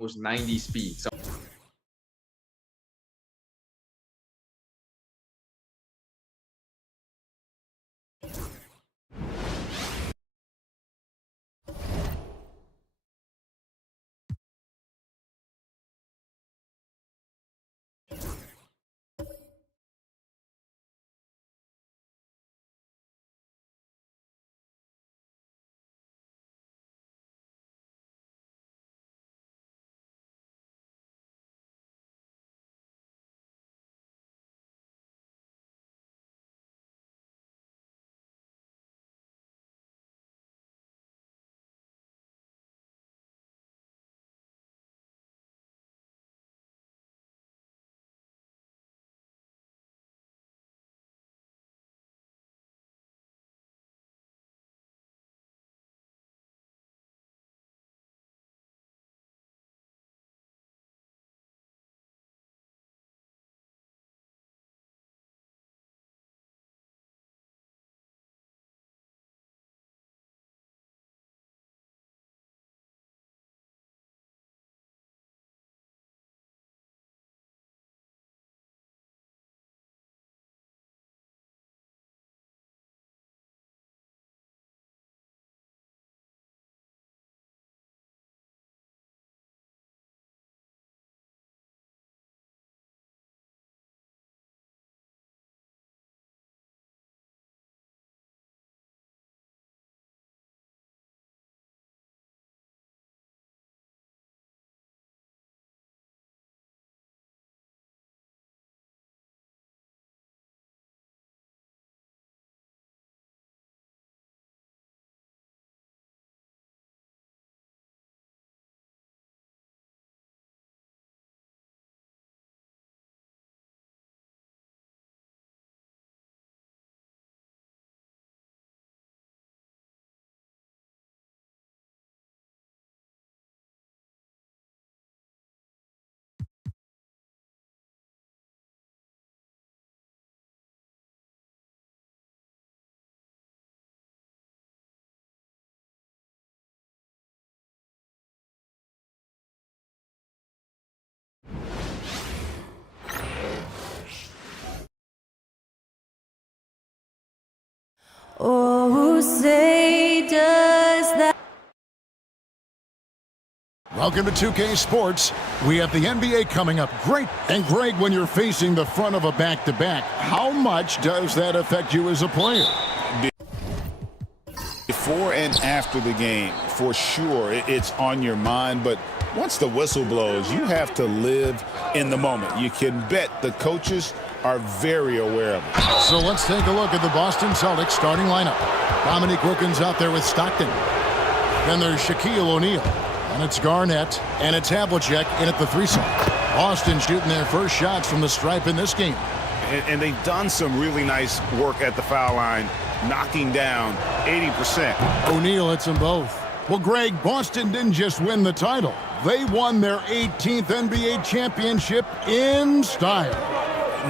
90 speed. So Oh, say does that. Welcome to 2K Sports. We have the NBA coming up. Great. And Greg, when you're facing the front of a back-to-back, how much does that affect you as a player? Before and after the game, for sure, it's on your mind. But once the whistle blows, you have to live in the moment. You can bet the coaches are very aware of it. So let's take a look at the Boston Celtics starting lineup. Dominique Wilkins out there with Stockton. Then there's Shaquille O'Neal. And it's Garnett. And it's Havlicek in at the threesome. Boston shooting their first shots from the stripe in this game. And they've done some really nice work at the foul line, knocking down 80%. O'Neal hits them both. Well, Greg, Boston didn't just win the title. They won their 18th NBA championship in style.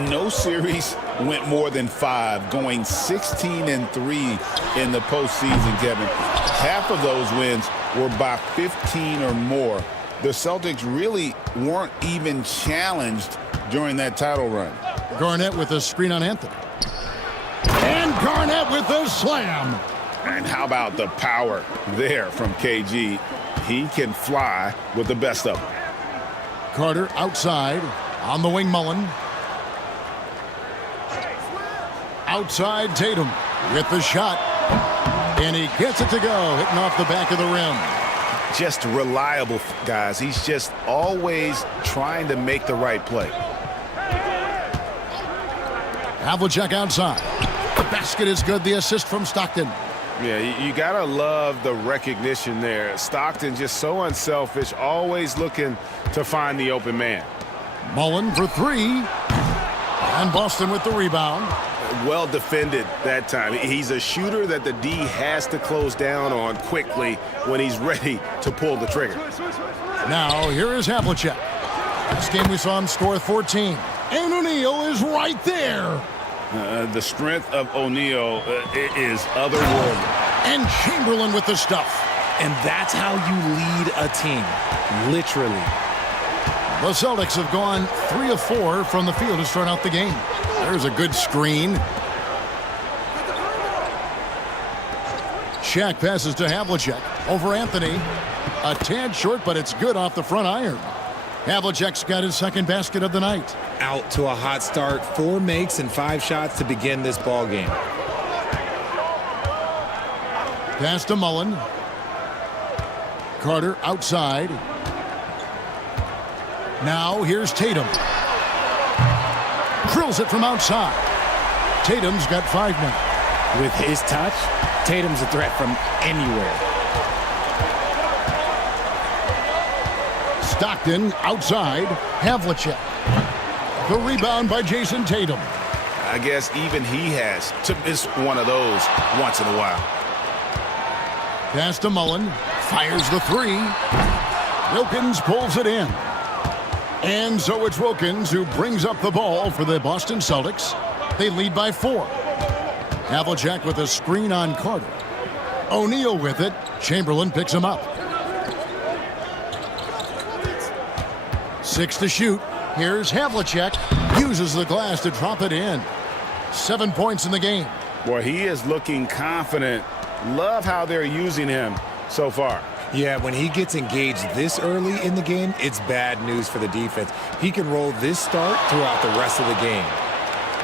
No series went more than 5, going 16-3 in the postseason, Kevin. Half of those wins were by 15 or more. The Celtics really weren't even challenged during that title run. Garnett with a screen on Anthony. And Garnett with a slam. And how about the power there from KG? He can fly with the best of them. Carter outside. On the wing, Mullen. Outside, Tatum with the shot. And he gets it to go, hitting off the back of the rim. Just reliable, guys. He's just always trying to make the right play. Havlicek outside. The basket is good. The assist from Stockton. Yeah, you got to love the recognition there. Stockton just so unselfish, always looking to find the open man. Mullen for three. And Boston with the rebound. Well defended that time. He's a shooter that the D has to close down on quickly when he's ready to pull the trigger. Now, here is Havlicek. Last game we saw him score 14. And O'Neal is right there. The strength of O'Neal is otherworldly. And Chamberlain with the stuff. And that's how you lead a team, literally. The Celtics have gone 3 of 4 from the field to start out the game. There's a good screen. Shaq passes to Havlicek over Anthony. A tad short, but it's good off the front iron. Havlicek's got his second basket of the night. Out to a hot start, 4 makes and 5 shots to begin this ball game. Pass to Mullen. Carter outside. Now here's Tatum. Drills it from outside. Tatum's got 5 now. With his touch, Tatum's a threat from anywhere. Stockton outside. Havlicek. The rebound by Jason Tatum. I guess even he has to miss one of those once in a while. Pass to Mullen. Fires the 3. Wilkins pulls it in. And so it's Wilkins who brings up the ball for the Boston Celtics. They lead by 4. Havlicek with a screen on Carter. O'Neal with it. Chamberlain picks him up. 6 to shoot. Here's Havlicek. Uses the glass to drop it in. 7 points in the game. Boy, he is looking confident. Love how they're using him so far. Yeah, when he gets engaged this early in the game, it's bad news for the defense. He can roll this start throughout the rest of the game.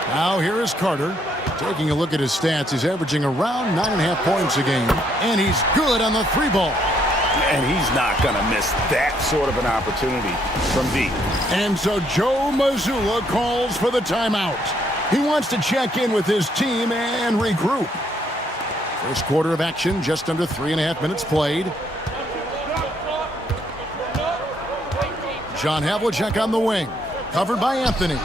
Now here is Carter. Taking a look at his stats, he's averaging around 9.5 points a game. And he's good on the 3 ball. And he's not going to miss that sort of an opportunity from deep. And so Joe Mazzulla calls for the timeout. He wants to check in with his team and regroup. First quarter of action, just under 3.5 minutes played. John Havlicek on the wing. Covered by Anthony.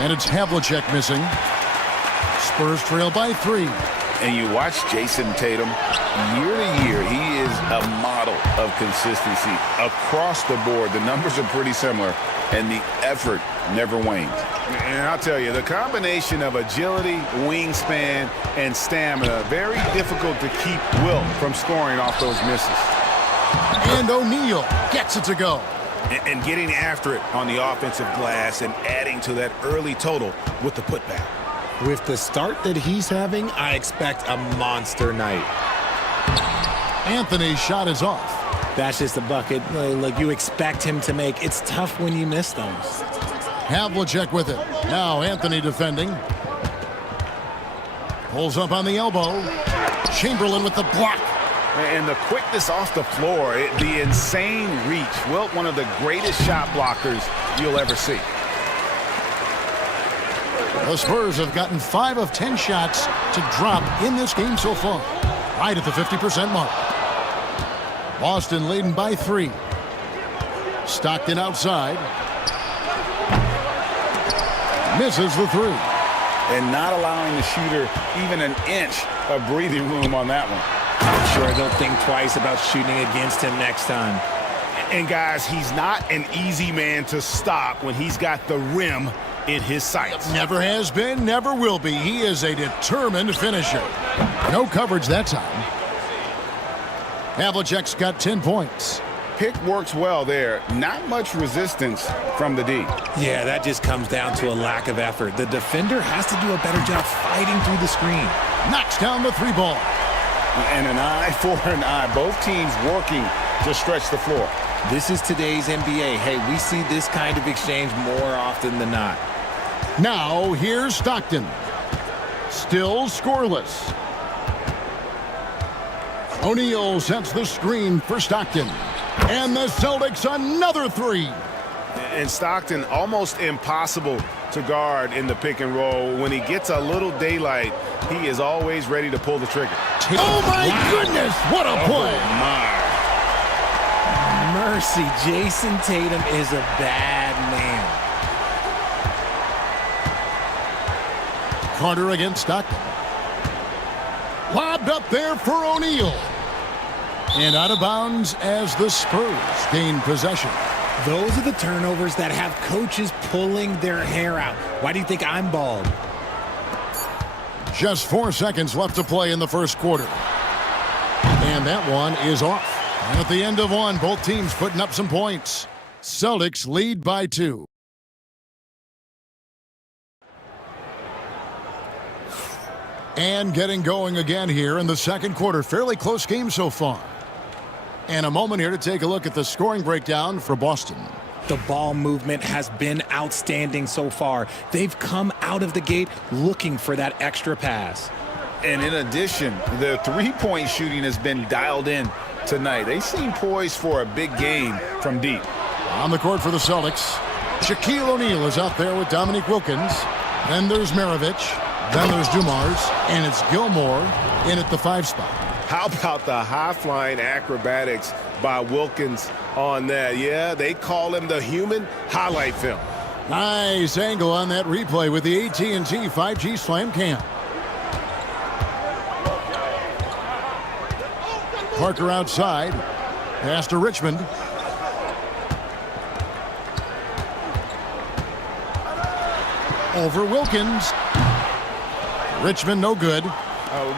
And it's Havlicek missing. Spurs trail by 3. And you watch Jason Tatum, year to year, he is a model of consistency across the board. The numbers are pretty similar, and the effort never wanes. And I'll tell you, the combination of agility, wingspan, and stamina, very difficult to keep Wilt from scoring off those misses. And O'Neal gets it to go. And getting after it on the offensive glass and adding to that early total with the putback. With the start that he's having, I expect a monster night. Anthony's shot is off. That's just a bucket like you expect him to make. It's tough when you miss them. Havlicek with it. Now Anthony defending. Pulls up on the elbow. Chamberlain with the block. And the quickness off the floor, the insane reach. Wilt, one of the greatest shot blockers you'll ever see. The Spurs have gotten 5 of 10 shots to drop in this game so far. Right at the 50% mark. Boston leading by 3. Stockton outside. Misses the 3. And not allowing the shooter even an inch of breathing room on that one. I'm sure they'll think twice about shooting against him next time. And guys, he's not an easy man to stop when he's got the rim in his sights. Never has been, never will be. He is a determined finisher. No coverage that time. Havlicek's got 10 points. Pick works well there. Not much resistance from the D. Yeah, that just comes down to a lack of effort. The defender has to do a better job fighting through the screen. Knocks down the 3 ball. And an eye for an eye. Both teams working to stretch the floor. This is today's NBA. Hey, we see this kind of exchange more often than not. Now, here's Stockton. Still scoreless. O'Neal sets the screen for Stockton. And the Celtics another 3. And Stockton almost impossible to guard in the pick and roll. When he gets a little daylight, he is always ready to pull the trigger. Oh, my goodness. What a play. Oh, my. Mercy, Jason Tatum is a bad man. Carter against Stockton. Lobbed up there for O'Neal. And out of bounds as the Spurs gain possession. Those are the turnovers that have coaches pulling their hair out. Why do you think I'm bald? Just 4 seconds left to play in the first quarter. And that one is off. And at the end of one, both teams putting up some points. Celtics lead by 2. And getting going again here in the second quarter. Fairly close game so far. And a moment here to take a look at the scoring breakdown for Boston. The ball movement has been outstanding so far. They've come out of the gate looking for that extra pass. And in addition, the three-point shooting has been dialed in tonight. They seem poised for a big game from deep. On the court for the Celtics, Shaquille O'Neal is out there with Dominique Wilkins. Then there's Maravich. Then there's Dumars. And it's Gilmore in at the 5 spot. How about the high-flying acrobatics by Wilkins on that? Yeah, they call him the human highlight film. Nice angle on that replay with the AT&T 5G Slam Cam. Parker outside. Pass to Richmond. Over Wilkins. Richmond no good.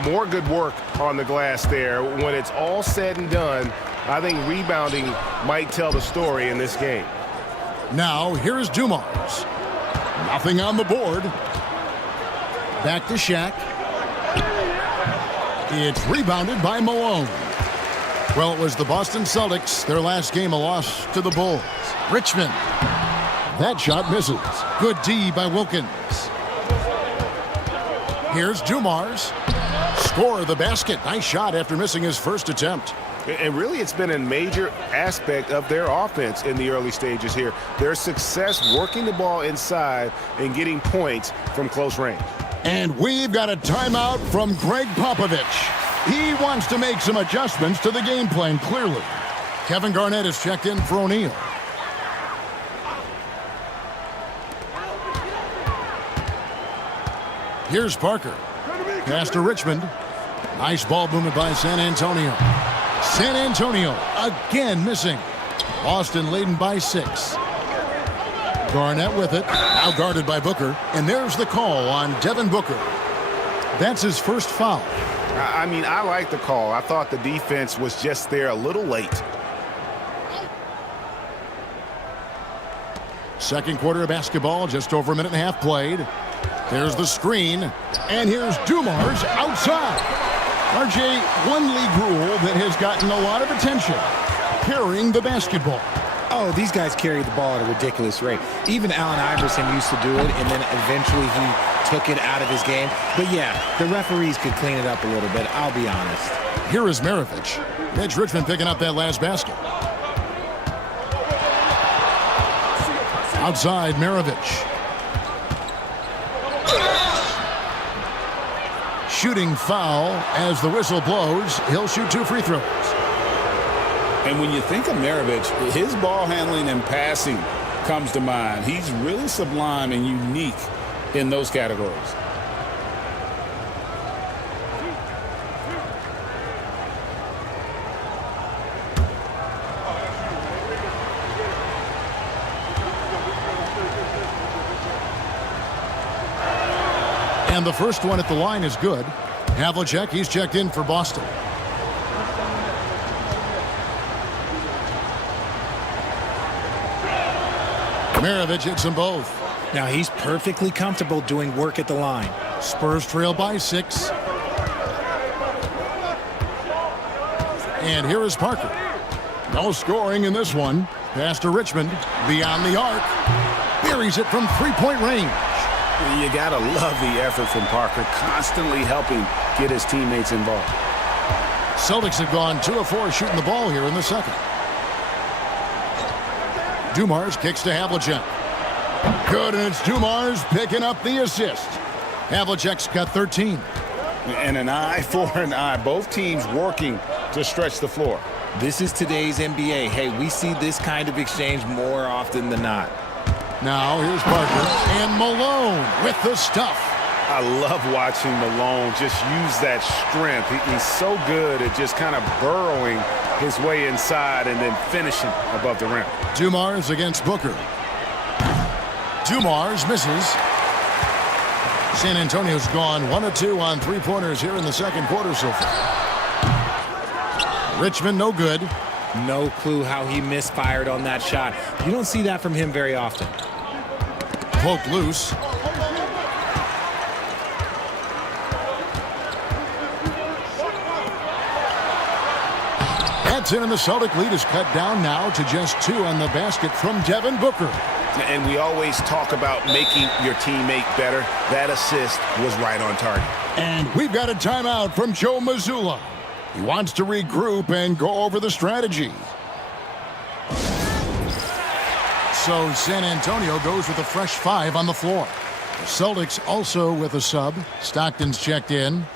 More good work on the glass there. When it's all said and done, I think rebounding might tell the story in this game. Now, here's Dumars. Nothing on the board. Back to Shaq. It's rebounded by Malone. Well, it was the Boston Celtics, their last game, a loss to the Bulls. Richmond. That shot misses. Good D by Wilkins. Here's Dumars. Score the basket. Nice shot after missing his first attempt. And really, it's been a major aspect of their offense in the early stages here. Their success working the ball inside and getting points from close range. And we've got a timeout from Greg Popovich. He wants to make some adjustments to the game plan, clearly. Kevin Garnett is checked in for O'Neal. Here's Parker. Pass to Richmond. Nice ball movement by San Antonio. San Antonio again missing. Boston leading by 6. Garnett with it. Now guarded by Booker. And there's the call on Devin Booker. That's his first foul. I mean, I like the call. I thought the defense was just there a little late. Second quarter of basketball, just over a minute and a half played. There's the screen, and here's Dumars outside. RJ, one league rule that has gotten a lot of attention, carrying the basketball. Oh, these guys carry the ball at a ridiculous rate. Even Allen Iverson used to do it, and then eventually he took it out of his game. But yeah, the referees could clean it up a little bit, I'll be honest. Here is Maravich. Mitch Richmond picking up that last basket. Outside, Maravich. Shooting foul as the whistle blows. He'll shoot 2 free throws. And when you think of Maravich, his ball handling and passing comes to mind. He's really sublime and unique in those categories. And the first one at the line is good. Havlicek, he's checked in for Boston. Maravich hits them both. Now he's perfectly comfortable doing work at the line. Spurs trail by 6. And here is Parker. No scoring in this one. Pass to Richmond. Beyond the arc. Buries it from three-point range. You got to love the effort from Parker, constantly helping get his teammates involved. Celtics have gone 2 of 4 shooting the ball here in the second. Dumars kicks to Havlicek. Good, and it's Dumars picking up the assist. Havlicek's got 13. And an eye for an eye. Both teams working to stretch the floor. This is today's NBA. Hey, we see this kind of exchange more often than not. Now here's Parker and Malone with the stuff. I love watching Malone just use that strength. He's so good at just kind of burrowing his way inside and then finishing above the rim. Dumars against Booker. Dumars misses. San Antonio's gone 1 of 2 on 3-pointers here in the second quarter so far. Richmond, no good. No clue how he misfired on that shot. You don't see that from him very often. Poked loose. That's in, and the Celtic lead is cut down now to just 2 on the basket from Devin Booker. And we always talk about making your teammate better. That assist was right on target. And we've got a timeout from Joe Mazzulla. He wants to regroup and go over the strategy. So San Antonio goes with a fresh 5 on the floor. The Celtics also with a sub. Stockton's checked in.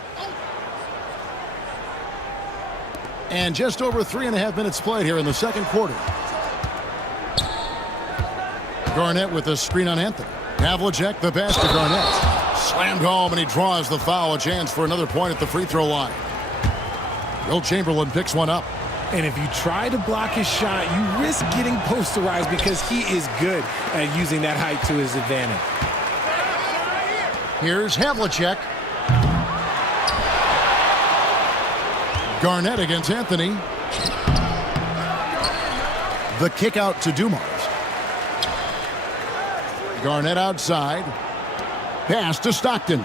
And just over 3.5 minutes played here in the second quarter. Garnett with a screen on Anthony. Havlicek, the pass to Garnett. Slammed home, and he draws the foul. A chance for another point at the free throw line. Will Chamberlain picks one up. And if you try to block his shot, you risk getting posterized because he is good at using that height to his advantage. Here's Havlicek. Garnett against Anthony. The kick out to Dumars. Garnett outside. Pass to Stockton.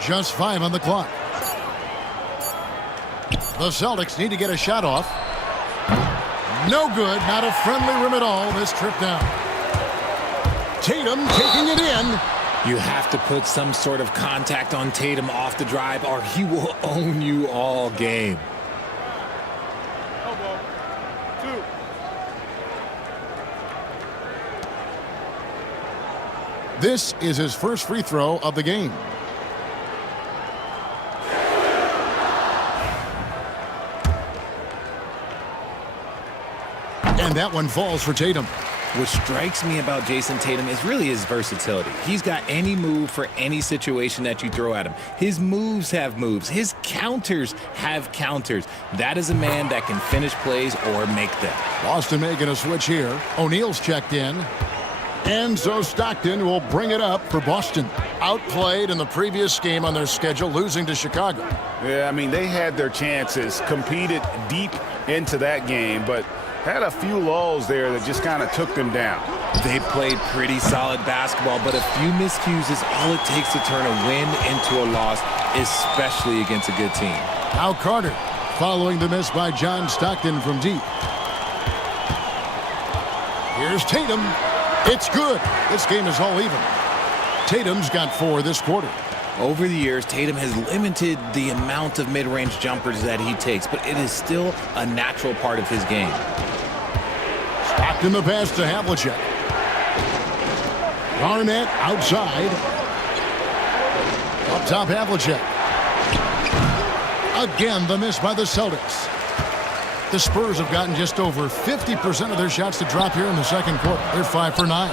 Just 5 on the clock. The Celtics need to get a shot off. No good. Not a friendly rim at all. This trip down. Tatum taking it in. You have to put some sort of contact on Tatum off the drive, or he will own you all game. This is his first free throw of the game. And that one falls for Tatum. What strikes me about Jason Tatum is really his versatility. He's got any move for any situation that you throw at him. His moves have moves. His counters have counters. That is a man that can finish plays or make them. Boston making a switch here. O'Neal's checked in. And so Stockton will bring it up for Boston. Outplayed in the previous game on their schedule, losing to Chicago. Yeah, I mean, they had their chances, competed deep into that game, but had a few lulls there that just kind of took them down. They played pretty solid basketball, but a few miscues is all it takes to turn a win into a loss, especially against a good team. Now Carter, following the miss by John Stockton from deep. Here's Tatum. It's good. This game is all even. Tatum's got 4 this quarter. Over the years, Tatum has limited the amount of mid-range jumpers that he takes, but it is still a natural part of his game. Stockton the pass to Havlicek. Garnett outside. Up top, Havlicek. Again, the miss by the Celtics. The Spurs have gotten just over 50% of their shots to drop here in the second quarter. They're 5 for 9.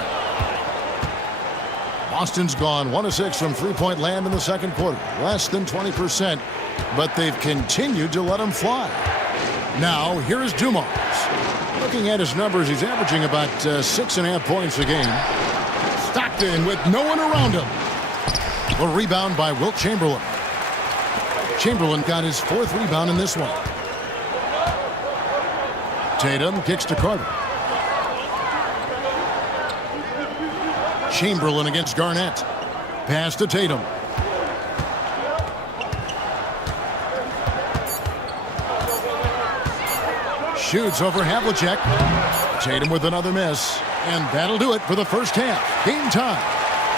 Boston's gone 1 of 6 from three-point land in the second quarter. Less than 20%, but they've continued to let them fly. Now, here is Dumars. Looking at his numbers, he's averaging about 6.5 points a game. Stockton with no one around him. A rebound by Wilt Chamberlain. Chamberlain got his 4th rebound in this one. Tatum kicks to Carter. Chamberlain against Garnett. Pass to Tatum. Shoots over Havlicek. Tatum with another miss. And that'll do it for the first half. Game time.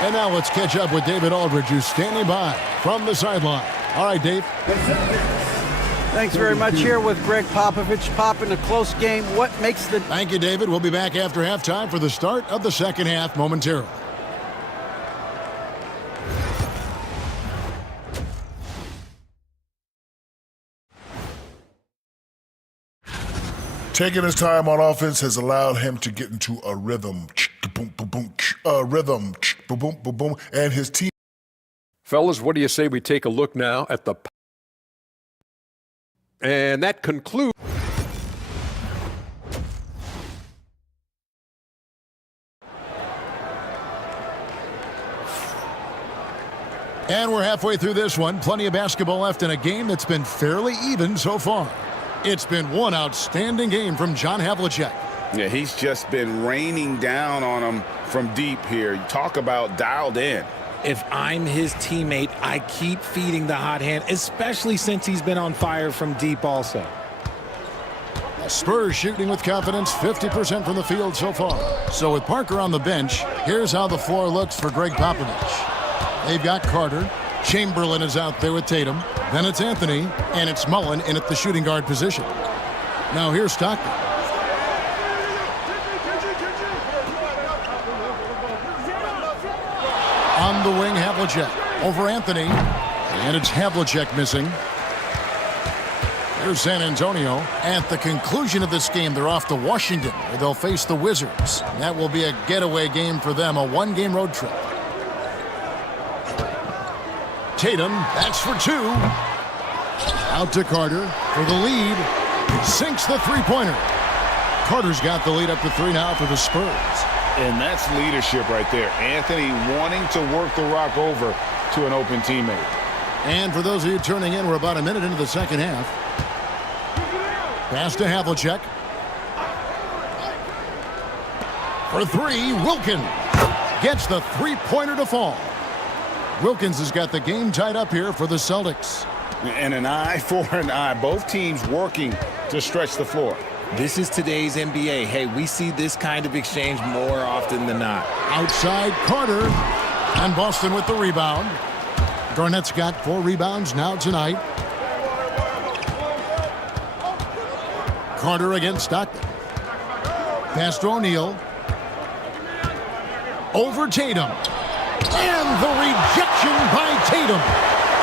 And now let's catch up with David Aldridge, who's standing by from the sideline. All right, Dave. Thanks very much. Here with Greg Popovich. Pop, in a close game, what makes the... Thank you, David. We'll be back after halftime for the start of the second half momentarily. Taking his time on offense has allowed him to get into a rhythm. And his team. Fellas, what do you say we take a look now at the... And that concludes... And we're halfway through this one. Plenty of basketball left in a game that's been fairly even so far. It's been one outstanding game from John Havlicek. Yeah, he's just been raining down on him from deep here. You talk about dialed in. If I'm his teammate, I keep feeding the hot hand, especially since he's been on fire from deep also. Spurs shooting with confidence, 50% from the field so far. So with Parker on the bench, here's how the floor looks for Greg Popovich. They've got Carter. Chamberlain is out there with Tatum. Then it's Anthony, and it's Mullen in at the shooting guard position. Now here's Stockton. On the wing, Havlicek over Anthony, and it's Havlicek missing. Here's San Antonio. At the conclusion of this game, they're off to Washington, where they'll face the Wizards. That will be a getaway game for them, a one-game road trip. Tatum, that's for two. Out to Carter for the lead. He sinks the three-pointer. Carter's got the lead up to 3 now for the Spurs. And that's leadership right there. Anthony wanting to work the rock over to an open teammate. And for those of you turning in, we're about a minute into the second half. Pass to Havlicek. For three, Wilkins gets the three-pointer to fall. Wilkins has got the game tied up here for the Celtics. And an eye for an eye. Both teams working to stretch the floor. This is today's NBA. Hey, we see this kind of exchange more often than not. Outside, Carter. And Boston with the rebound. Garnett's got 4 rebounds now tonight. Carter against Stockton. Pass to O'Neal. Over Tatum. And the rejection by Tatum.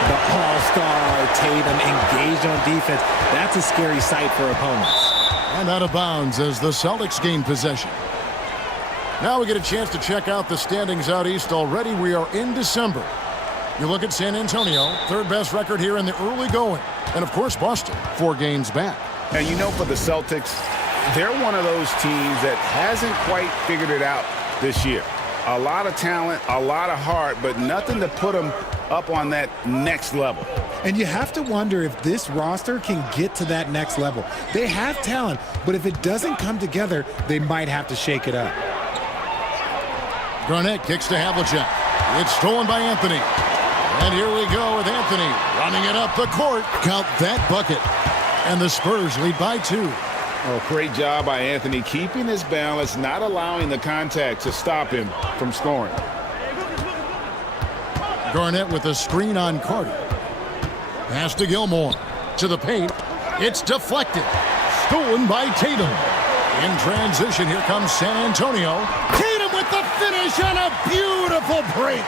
The all-star Tatum engaged on defense. That's a scary sight for opponents. And out of bounds as the Celtics gain possession. Now we get a chance to check out the standings out east. Already we are in December. You look at San Antonio, third best record here in the early going. And of course Boston, 4 games back. And you know, for the Celtics, they're one of those teams that hasn't quite figured it out this year. A lot of talent, a lot of heart, but nothing to put them up on that next level. And you have to wonder if this roster can get to that next level. They have talent, but if it doesn't come together, they might have to shake it up. Garnett kicks to Havlicek. It's stolen by Anthony. And here we go with Anthony running it up the court. Count that bucket. And the Spurs lead by 2. Oh, great job by Anthony keeping his balance, not allowing the contact to stop him from scoring. Garnett with a screen on Carter. Pass to Gilmore. To the paint. It's deflected. Stolen by Tatum. In transition, here comes San Antonio. Tatum with the finish and a beautiful break.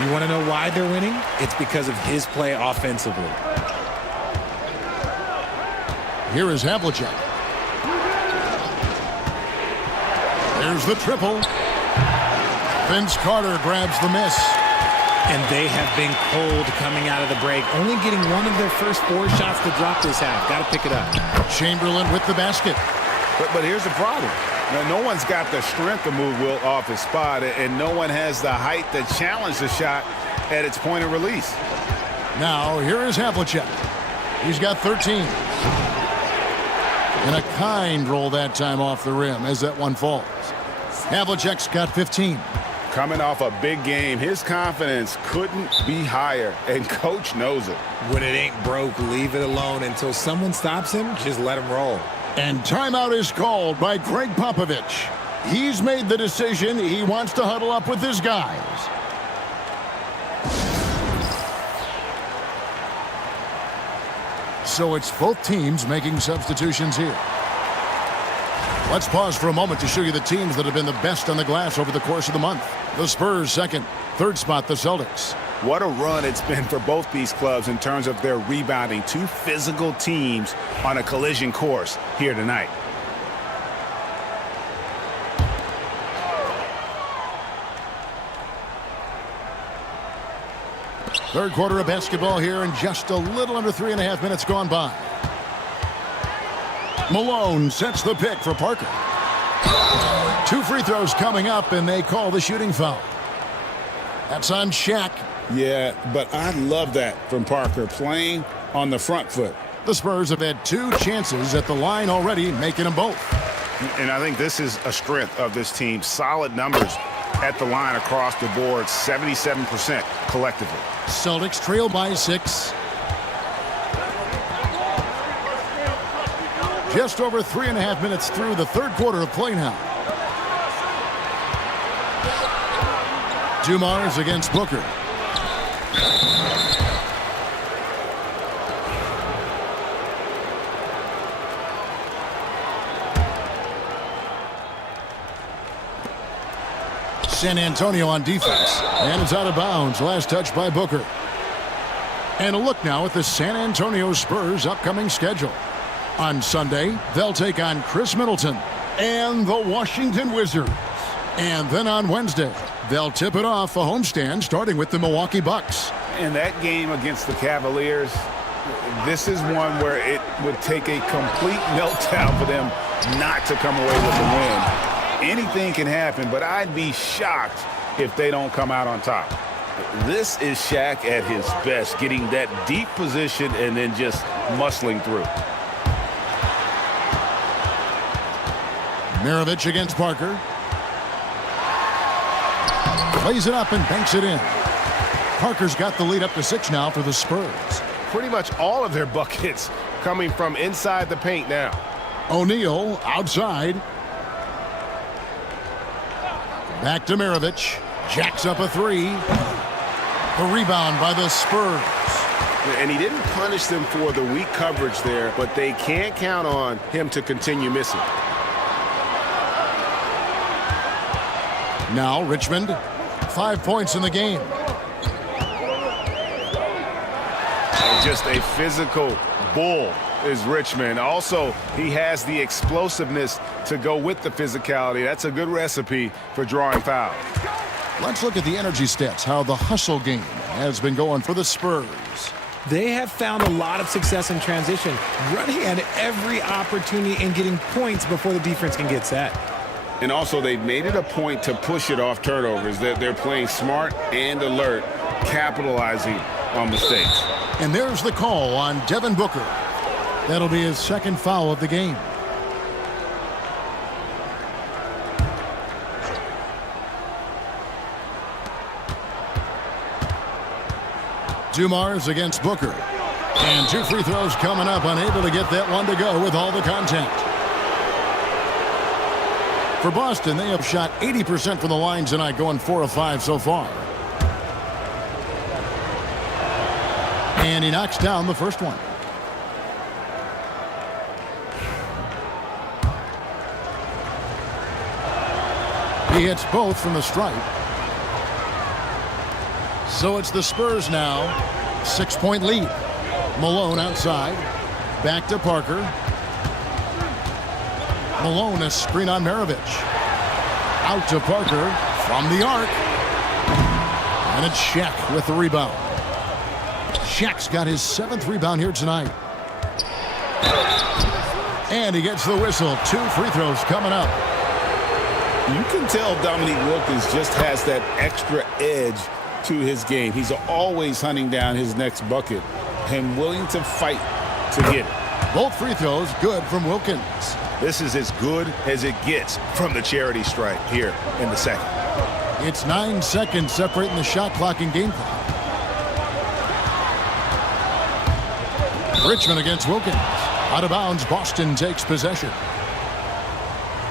You want to know why they're winning? It's because of his play offensively. Here is Havlicek. There's the triple. Vince Carter grabs the miss. And they have been cold coming out of the break, only getting one of their first 4 shots to drop this half. Got to pick it up. Chamberlain with the basket. But here's the problem. Now, no one's got the strength to move Wilt off his spot, and no one has the height to challenge the shot at its point of release. Now, here is Havlicek. He's got 13. And a kind roll that time off the rim as that one falls. Havlicek's got 15. Coming off a big game, his confidence couldn't be higher, and coach knows it. When it ain't broke, leave it alone. Until someone stops him, just let him roll. And timeout is called by Greg Popovich. He's made the decision. He wants to huddle up with his guys. So it's both teams making substitutions here. Let's pause for a moment to show you the teams that have been the best on the glass over the course of the month. The Spurs second, third spot the Celtics. What a run it's been for both these clubs in terms of their rebounding. 2 physical teams on a collision course here tonight. Third quarter of basketball here, and just a little under 3.5 minutes gone by. Malone sets the pick for Parker. 2 free throws coming up, and they call the shooting foul. That's on Shaq. Yeah, but I love that from Parker, playing on the front foot. The Spurs have had 2 chances at the line already, making them both. And I think this is a strength of this team. Solid numbers at the line across the board, 77% collectively. Celtics trail by 6. Just over 3.5 minutes through the third quarter of play now. Dumars against Booker. San Antonio on defense, and it's out of bounds. Last touch by Booker. And a look now at the San Antonio Spurs' upcoming schedule. On Sunday, they'll take on Chris Middleton and the Washington Wizards. And then on Wednesday, they'll tip it off a homestand starting with the Milwaukee Bucks. In that game against the Cavaliers, this is one where it would take a complete meltdown for them not to come away with the win. Anything can happen, but I'd be shocked if they don't come out on top. This is Shaq at his best, getting that deep position and then just muscling through. Maravich against Parker. Plays it up and banks it in. Parker's got the lead up to 6 now for the Spurs. Pretty much all of their buckets coming from inside the paint now. O'Neal outside. Back to Maravich. Jacks up a 3. The rebound by the Spurs. And he didn't punish them for the weak coverage there, but they can't count on him to continue missing. Now Richmond, 5 points in the game. And just a physical bull is Richmond. Also, he has the explosiveness to go with the physicality. That's a good recipe for drawing fouls. Let's look at the energy stats, how the hustle game has been going for the Spurs. They have found a lot of success in transition, running at every opportunity and getting points before the defense can get set. And also, they've made it a point to push it off turnovers. They're playing smart and alert, capitalizing on mistakes. And there's the call on Devin Booker. That'll be his 2nd foul of the game. Dumars against Booker. And 2 free throws coming up, unable to get that one to go with all the contact. For Boston, they have shot 80% from the line tonight, going 4 of 5 so far. And he knocks down the first one. He hits both from the stripe. So it's the Spurs now. 6-point lead. Malone outside. Back to Parker. Malone, a screen on Maravich. Out to Parker from the arc. And it's Shaq with the rebound. Shaq's got his 7th rebound here tonight. And he gets the whistle. 2 free throws coming up. You can tell Dominique Wilkins just has that extra edge to his game. He's always hunting down his next bucket and willing to fight to get it. Both free throws good from Wilkins. This is as good as it gets from the charity stripe here in the second. It's 9 seconds separating the shot clock and game clock. Richmond against Wilkins. Out of bounds, Boston takes possession.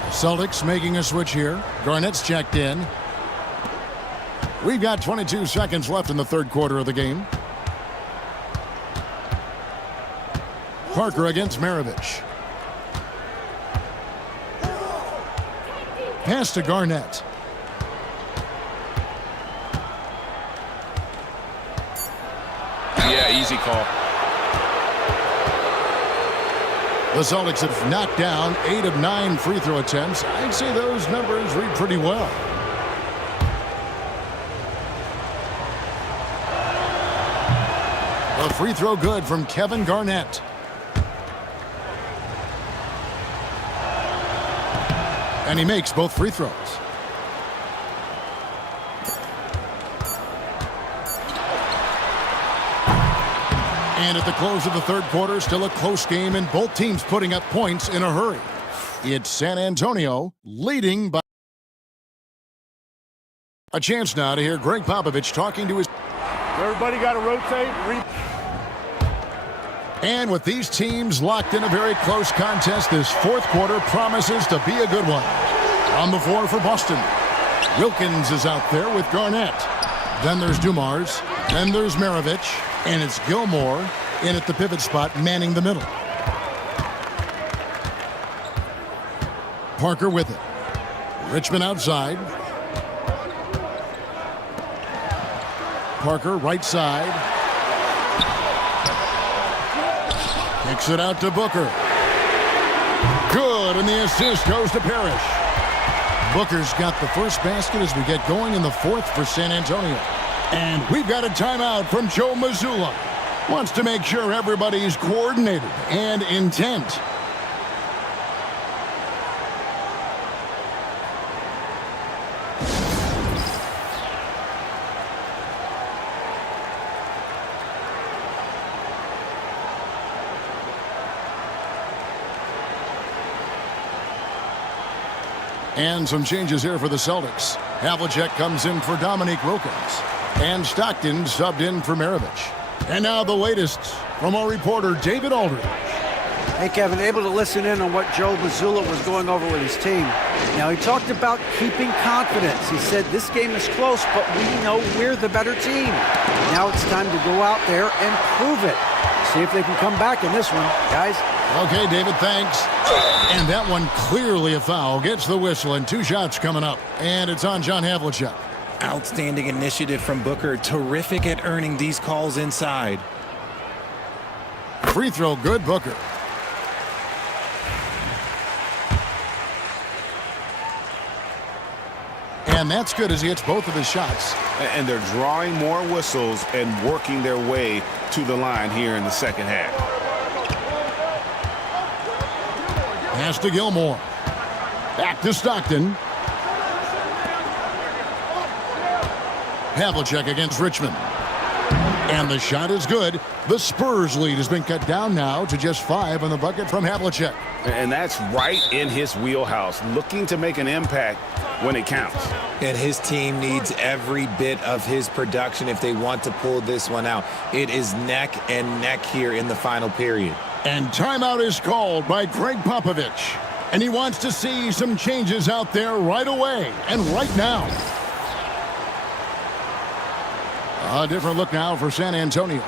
Celtics making a switch here. Garnett's checked in. We've got 22 seconds left in the third quarter of the game. Parker against Maravich. Pass to Garnett. Yeah, easy call. The Celtics have knocked down 8 of 9 free throw attempts. I'd say those numbers read pretty well. A free throw good from Kevin Garnett. And he makes both free throws. And at the close of the third quarter, still a close game and both teams putting up points in a hurry. It's San Antonio leading by a chance now to hear Greg Popovich talking to his... Everybody got to rotate. And with these teams locked in a very close contest, this fourth quarter promises to be a good one. On the floor for Boston, Wilkins is out there with Garnett. Then there's Dumars. Then there's Maravich. And it's Gilmore in at the pivot spot, manning the middle. Parker with it. Richmond outside. Parker right side. Kicks it out to Booker. Good, and the assist goes to Parrish. Booker's got the first basket as we get going in the fourth for San Antonio. And we've got a timeout from Joe Mazzulla. Wants to make sure everybody's coordinated and intent. And some changes here for the Celtics. Havlicek comes in for Dominique Wilkins. And Stockton subbed in for Maravich. And now the latest from our reporter, David Aldridge. Hey, Kevin, able to listen in on what Joe Mazzulla was going over with his team. Now, he talked about keeping confidence. He said this game is close, but we know we're the better team. Now it's time to go out there and prove it. See if they can come back in this one, guys. Okay, David, thanks. And that one clearly a foul. Gets the whistle, and 2 shots coming up. And it's on John Havlicek. Outstanding initiative from Booker. Terrific at earning these calls inside. Free throw good, Booker. And that's good as he hits both of his shots. And they're drawing more whistles and working their way to the line here in the second half. Pass to Gilmore. Back to Stockton. Havlicek against Richmond. And the shot is good. The Spurs lead has been cut down now to just 5 on the bucket from Havlicek. And that's right in his wheelhouse, looking to make an impact when it counts. And his team needs every bit of his production if they want to pull this one out. It is neck and neck here in the final period. And timeout is called by Greg Popovich. And he wants to see some changes out there right away and right now. A different look now for San Antonio.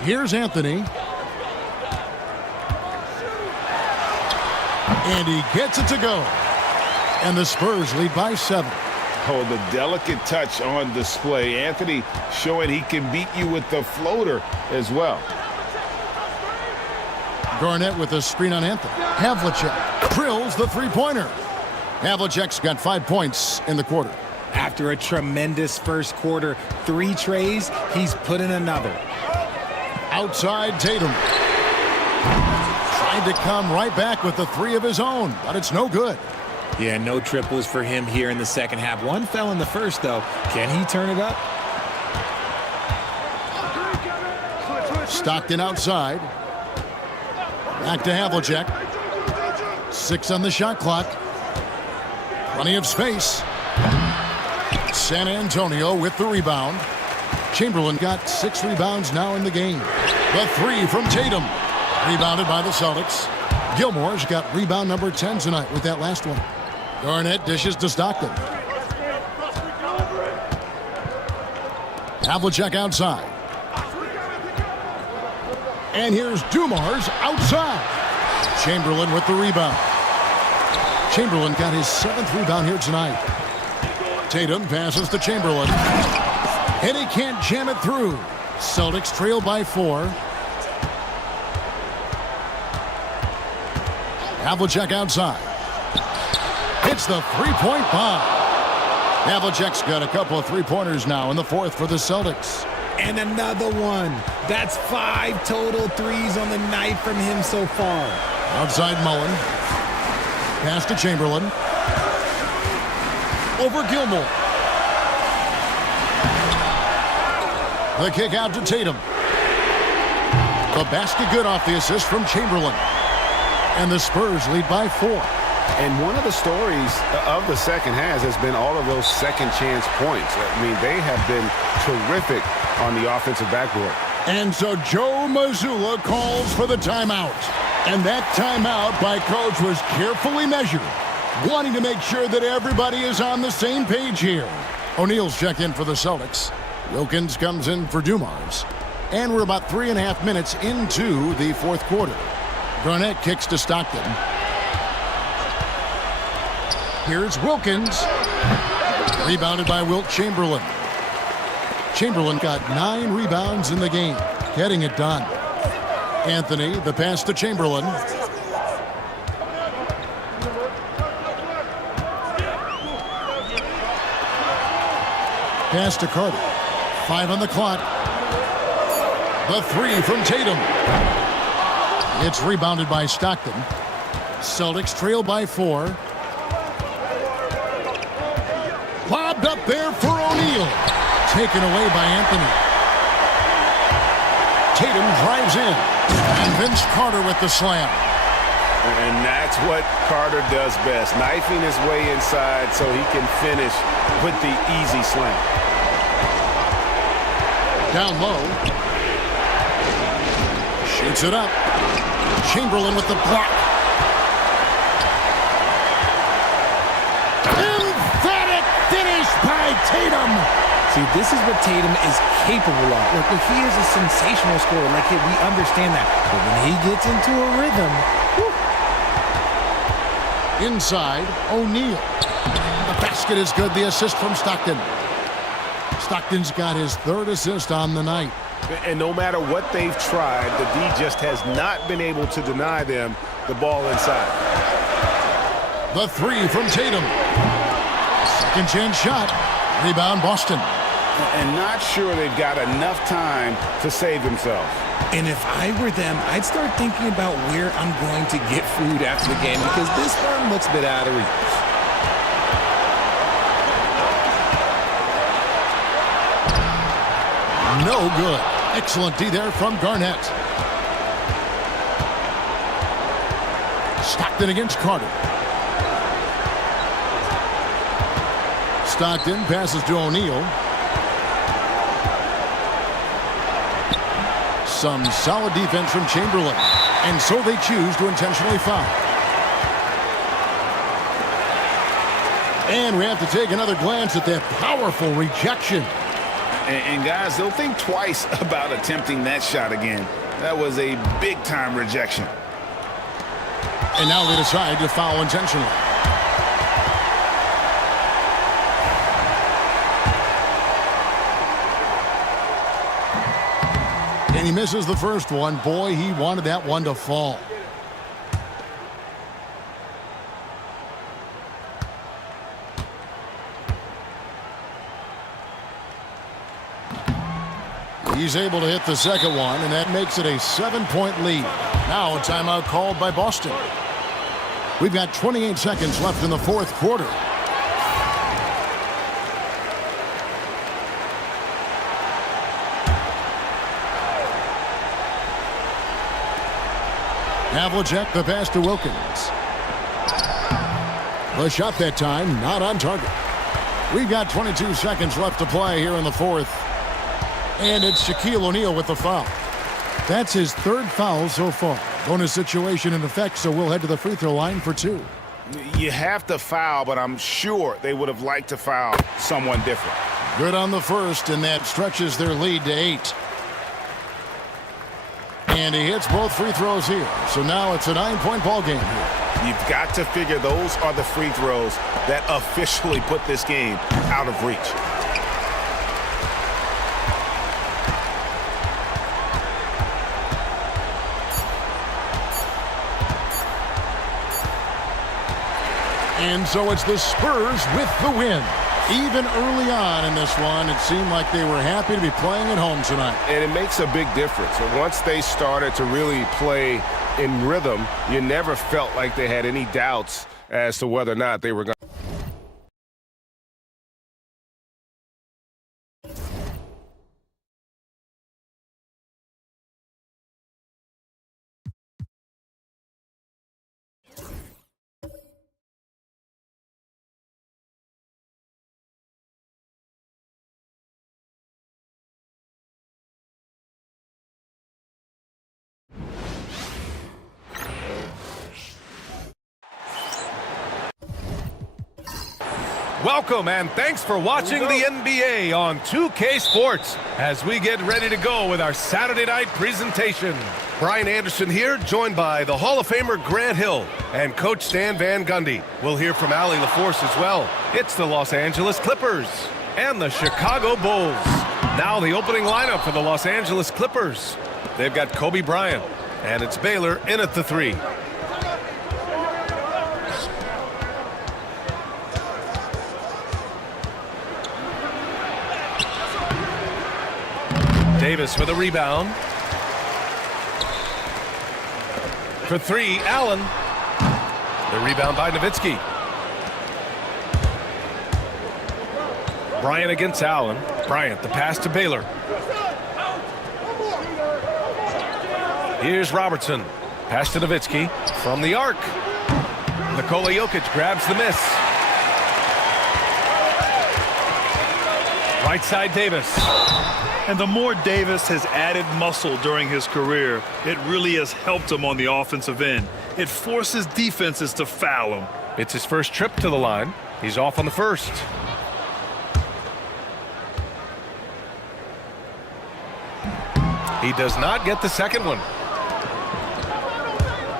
Here's Anthony. And he gets it to go. And the Spurs lead by 7. Oh, the delicate touch on display. Anthony showing he can beat you with the floater as well. Garnett with a screen on Anthony. Havlicek drills the three-pointer. Havlicek's got 5 points in the quarter. After a tremendous first quarter, 3 trays, he's put in another. Outside Tatum. Tried to come right back with the 3 of his own, but it's no good. Yeah, no triples for him here in the second half. One fell in the first, though. Can he turn it up? Stockton outside. Back to Havlicek. 6 on the shot clock. Plenty of space. San Antonio with the rebound. Chamberlain got 6 rebounds now in the game. The 3 from Tatum. Rebounded by the Celtics. Gilmore's got rebound number 10 tonight with that last one. Garnett dishes to Stockton. Havlicek outside. And here's Dumars outside. Chamberlain with the rebound. Chamberlain got his 7th rebound here tonight. Tatum passes to Chamberlain. And he can't jam it through. Celtics trail by 4. Havlicek outside. Hits the three-point bomb. Havlicek's got a couple of three-pointers now in the fourth for the Celtics. And another one. That's 5 total threes on the night from him so far. Outside Mullen. Pass to Chamberlain. Over Gilmore. The kick out to Tatum. The basket good off the assist from Chamberlain. And the Spurs lead by 4. And one of the stories of the second half has been all of those second chance points. I mean, they have been terrific on the offensive backboard. And so Joe Mazzulla calls for the timeout. And that timeout by Coach was carefully measured, wanting to make sure that everybody is on the same page here. O'Neal's check in for the Celtics. Wilkins comes in for Dumars. And we're about 3.5 minutes into the fourth quarter. Garnett kicks to Stockton. Here's Wilkins. Rebounded by Wilt Chamberlain. Chamberlain got 9 rebounds in the game, getting it done. Anthony, the pass to Chamberlain. Pass to Carter. 5 on the clock. The 3 from Tatum. It's rebounded by Stockton. Celtics trail by 4. Lobbed up there for O'Neal. Taken away by Anthony. Tatum drives in. And Vince Carter with the slam. And that's what Carter does best, knifing his way inside so he can finish with the easy slam. Down low. Shoots it up. Chamberlain with the block. Emphatic finish by Tatum. See, this is what Tatum is capable of. Look, he is a sensational scorer. Like, we understand that. But when he gets into a rhythm, whew. Inside, O'Neal. The basket is good. The assist from Stockton. Stockton's got his 3rd assist on the night. And no matter what they've tried, the D just has not been able to deny them the ball inside. The 3 from Tatum. Second chance shot. Rebound Boston. And not sure they've got enough time to save themselves. And if I were them, I'd start thinking about where I'm going to get food after the game because this one looks a bit out of reach. No good. Excellent D there from Garnett. Stockton against Carter. Stockton passes to O'Neal. Some solid defense from Chamberlain. And so they choose to intentionally foul. And we have to take another glance at that powerful rejection. And guys, they'll think twice about attempting that shot again. That was a big-time rejection. And now they decide to foul intentionally. And he misses the first one. Boy, he wanted that one to fall. He's able to hit the second one, and that makes it a 7-point lead. Now a timeout called by Boston. We've got 28 seconds left in the fourth quarter. Havlicek, the pass to Wilkins. The shot that time, not on target. We've got 22 seconds left to play here in the fourth. And it's Shaquille O'Neal with the foul. That's his 3rd foul so far. Bonus situation in effect, so we'll head to the free throw line for 2. You have to foul, but I'm sure they would have liked to foul someone different. Good on the first, and that stretches their lead to 8. And he hits both free throws here. So now it's a 9-point ball game here. You've got to figure those are the free throws that officially put this game out of reach. And so it's the Spurs with the win. Even early on in this one, it seemed like they were happy to be playing at home tonight. And it makes a big difference. And once they started to really play in rhythm, you never felt like they had any doubts as to whether or not they were going to Welcome and thanks for watching the NBA on 2K Sports as we get ready to go with our Saturday night presentation. Brian Anderson here, joined by the Hall of Famer Grant Hill and Coach Stan Van Gundy. We'll hear from Allie LaForce as well. It's the Los Angeles Clippers and the Chicago Bulls. Now the opening lineup for the Los Angeles Clippers. They've got Kobe Bryant, and it's Baylor in at the 3. Davis with a rebound. For 3, Allen. The rebound by Nowitzki. Bryant against Allen. Bryant, the pass to Baylor. Here's Robertson. Pass to Nowitzki from the arc. Nikola Jokic grabs the miss. Right side Davis. And the more Davis has added muscle during his career, it really has helped him on the offensive end. It forces defenses to foul him. It's his first trip to the line. He's off on the first. He does not get the second one.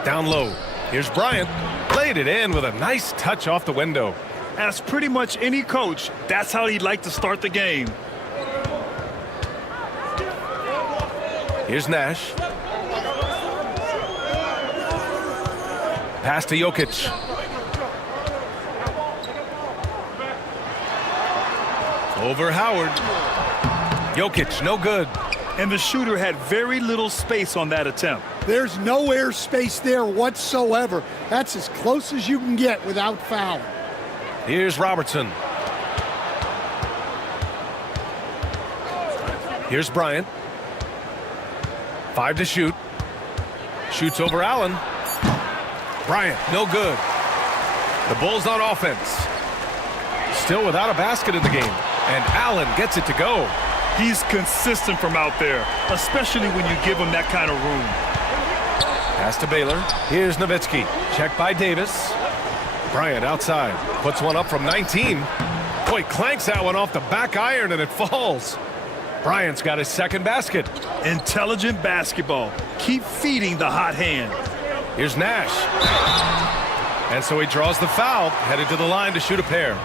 Down low. Here's Bryant. Played it in with a nice touch off the window. As pretty much any coach, that's how he'd like to start the game. Here's Nash. Pass to Jokic. Over Howard. Jokic, no good. And the shooter had very little space on that attempt. There's no air space there whatsoever. That's as close as you can get without fouling. Here's Robertson. Here's Bryant. 5 to shoot. Shoots over Allen. Bryant, no good. The Bulls on offense. Still without a basket in the game. And Allen gets it to go. He's consistent from out there, especially when you give him that kind of room. Pass to Baylor. Here's Nowitzki. Checked by Davis. Bryant outside. Puts one up from 19. Boy, clanks that one off the back iron and it falls. Bryant's got his second basket. Intelligent basketball. Keep feeding the hot hand. Here's Nash. And so he draws the foul, headed to the line to shoot a pair.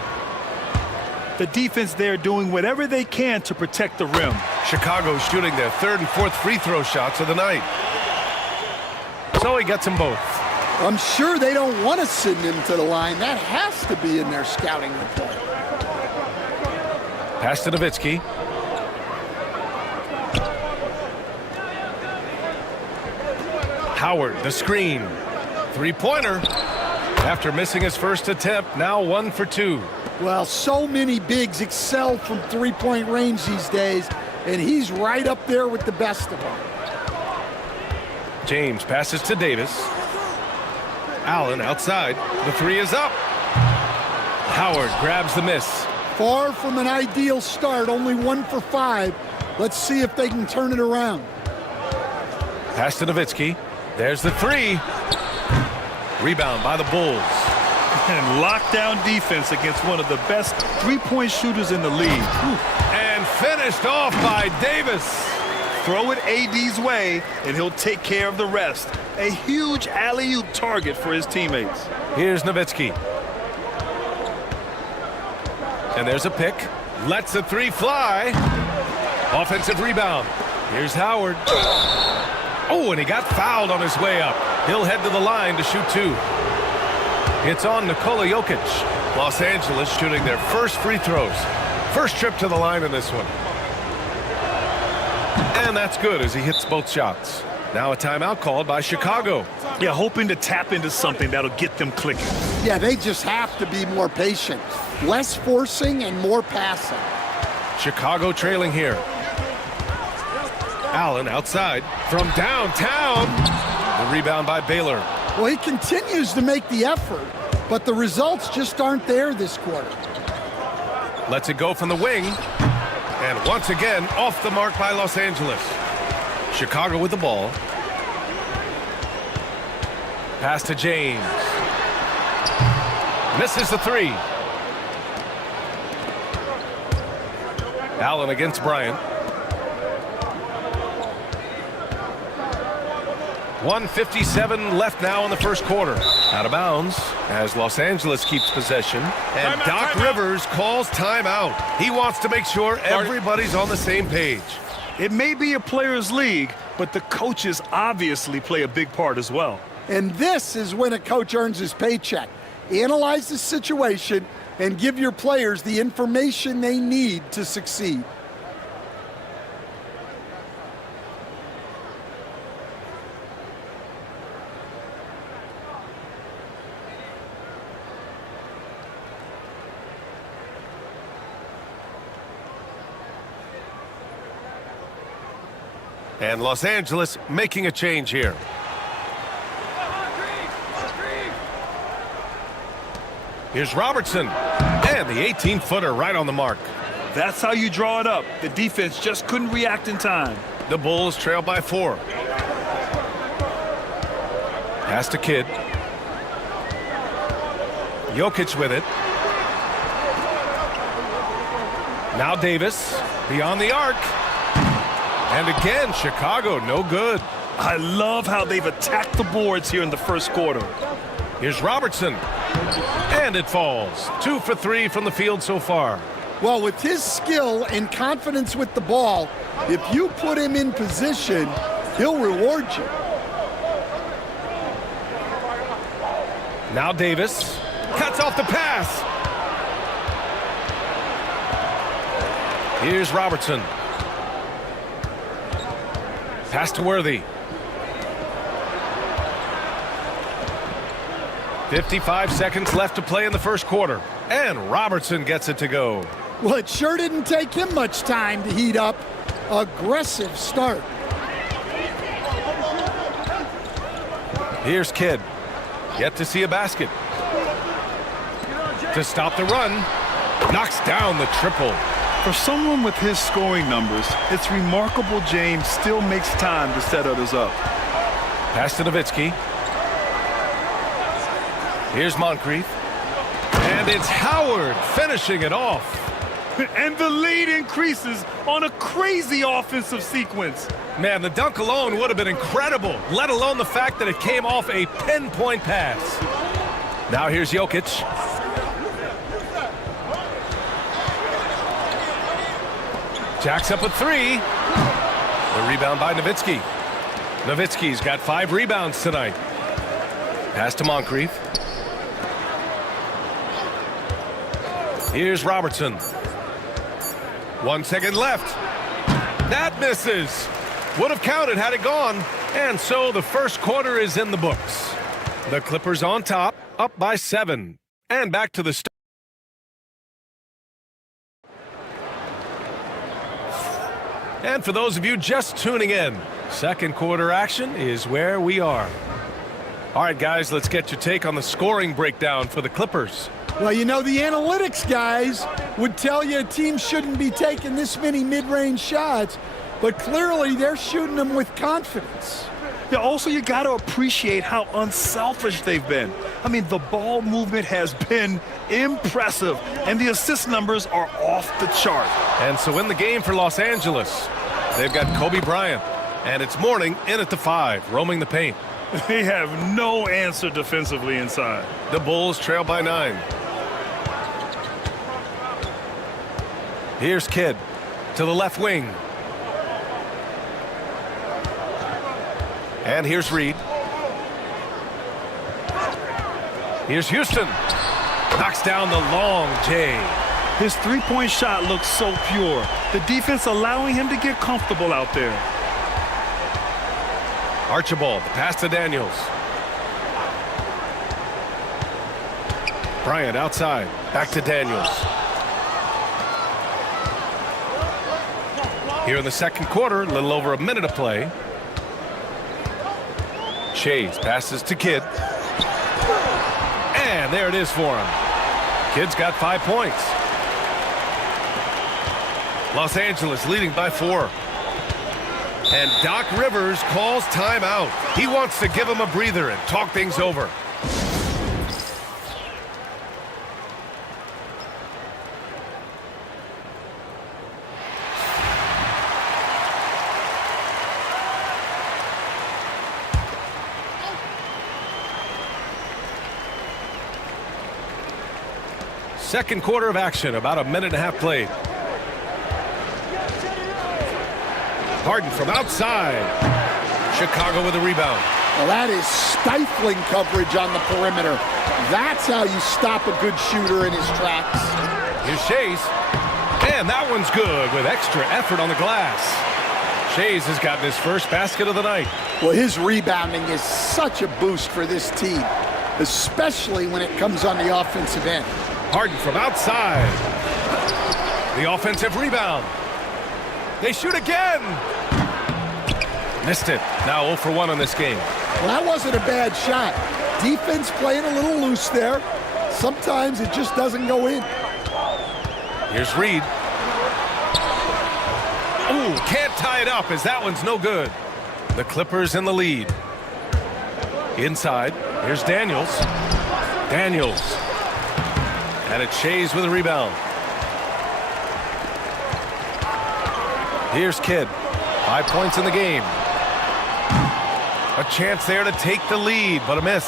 The defense there doing whatever they can to protect the rim. Chicago shooting their 3rd and 4th free throw shots of the night. So he gets them both. I'm sure they don't want to send him to the line. That has to be in their scouting report. Pass to Nowitzki. Howard, the screen. 3-pointer. After missing his first attempt, now 1 for 2. Well, so many bigs excel from three-point range these days, and he's right up there with the best of them. James passes to Davis. Allen outside. The 3 is up. Howard grabs the miss. Far from an ideal start, only 1 for 5. Let's see if they can turn it around. Pass to Nowitzki. There's the 3. Rebound by the Bulls. And lockdown defense against one of the best three-point shooters in the league. And finished off by Davis. Throw it AD's way, and he'll take care of the rest. A huge alley-oop target for his teammates. Here's Nowitzki. And there's a pick. Lets the 3 fly. Offensive rebound. Here's Howard. Oh, and he got fouled on his way up. He'll head to the line to shoot 2. It's on Nikola Jokic. Los Angeles shooting their first free throws. First trip to the line in this one. And that's good as he hits both shots. Now a timeout called by Chicago. Yeah, hoping to tap into something that'll get them clicking. Yeah, they just have to be more patient. Less forcing and more passing. Chicago trailing here. Allen outside from downtown. The rebound by Baylor. Well, he continues to make the effort, but the results just aren't there this quarter. Lets it go from the wing. And once again, off the mark by Los Angeles. Chicago with the ball. Pass to James. Misses the 3. Allen against Bryant. 1:57 left now in the first quarter. Out of bounds as Los Angeles keeps possession. And Doc Rivers calls timeout. He wants to make sure everybody's on the same page. It may be a players' league, but the coaches obviously play a big part as well. And this is when a coach earns his paycheck. Analyze the situation and give your players the information they need to succeed. And Los Angeles making a change here. Here's Robertson. And the 18-footer right on the mark. That's how you draw it up. The defense just couldn't react in time. The Bulls trail by 4. Pass to Kidd. Jokic with it. Now Davis. Beyond the arc. And again, Chicago, no good. I love how they've attacked the boards here in the first quarter. Here's Robertson. And it falls. 2 for 3 from the field so far. Well, with his skill and confidence with the ball, if you put him in position, he'll reward you. Now Davis. Cuts off the pass. Here's Robertson. Pass to Worthy. 55 seconds left to play in the first quarter. And Robertson gets it to go. Well, it sure didn't take him much time to heat up. Aggressive start. Here's Kidd. Yet to see a basket. To stop the run. Knocks down the triple. For someone with his scoring numbers, it's remarkable James still makes time to set others up. Pass to Nowitzki. Here's Moncrief. And it's Howard finishing it off. And the lead increases on a crazy offensive sequence. Man, the dunk alone would have been incredible, let alone the fact that it came off a pinpoint pass. Now here's Jokic. Jacks up a 3. The rebound by Nowitzki. Nowitzki's got 5 rebounds tonight. Pass to Moncrief. Here's Robertson. 1 second left. That misses. Would have counted had it gone. And so the first quarter is in the books. The Clippers on top, up by 7. And back to the start. And for those of you just tuning in, second quarter action is where we are. All right, guys, let's get your take on the scoring breakdown for the Clippers. Well, you know, the analytics guys would tell you a team shouldn't be taking this many mid-range shots, but clearly they're shooting them with confidence. Yeah, also, you got to appreciate how unselfish they've been. I mean, the ball movement has been impressive, and the assist numbers are off the chart. And so in the game for Los Angeles, they've got Kobe Bryant, and it's Mourning in at the 5, roaming the paint. They have no answer defensively inside. The Bulls trail by 9. Here's Kidd to the left wing. And here's Reed. Here's Houston. Knocks down the long J. His three-point shot looks so pure. The defense allowing him to get comfortable out there. Archibald, the pass to Daniels. Bryant outside. Back to Daniels. Here in the second quarter, a little over a minute of play. Shays passes to Kidd. And there it is for him. Kidd's got 5 points. Los Angeles leading by 4. And Doc Rivers calls timeout. He wants to give him a breather and talk things over. second quarter of action, about a minute and a half played. Harden from outside. Chicago with a rebound. Well, that is stifling coverage on the perimeter. That's how you stop a good shooter in his tracks. Here's Shays. And that one's good with extra effort on the glass. Shays has gotten his first basket of the night. Well, his rebounding is such a boost for this team, especially when it comes on the offensive end. Harden from outside. The offensive rebound. They shoot again. Missed it. Now 0 for 1 on this game. Well, that wasn't a bad shot. Defense playing a little loose there. Sometimes it just doesn't go in. Here's Reed. Ooh, can't tie it up as that one's no good. The Clippers in the lead. Inside, here's Daniels. Daniels. And it's Shays with a rebound. Here's Kidd. 5 points in the game. A chance there to take the lead, but a miss.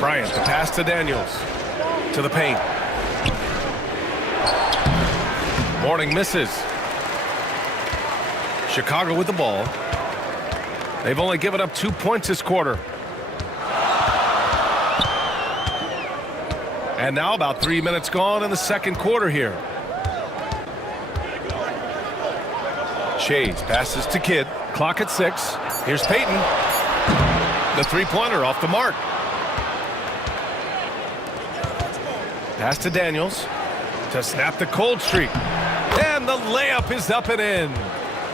Bryant, the pass to Daniels. To the paint. Morning misses. Chicago with the ball. They've only given up 2 points this quarter. And now about 3 minutes gone in the second quarter here. Shays passes to Kidd. Clock at 6. Here's Payton. The three-pointer off the mark. Pass to Daniels to snap the cold streak. And the layup is up and in.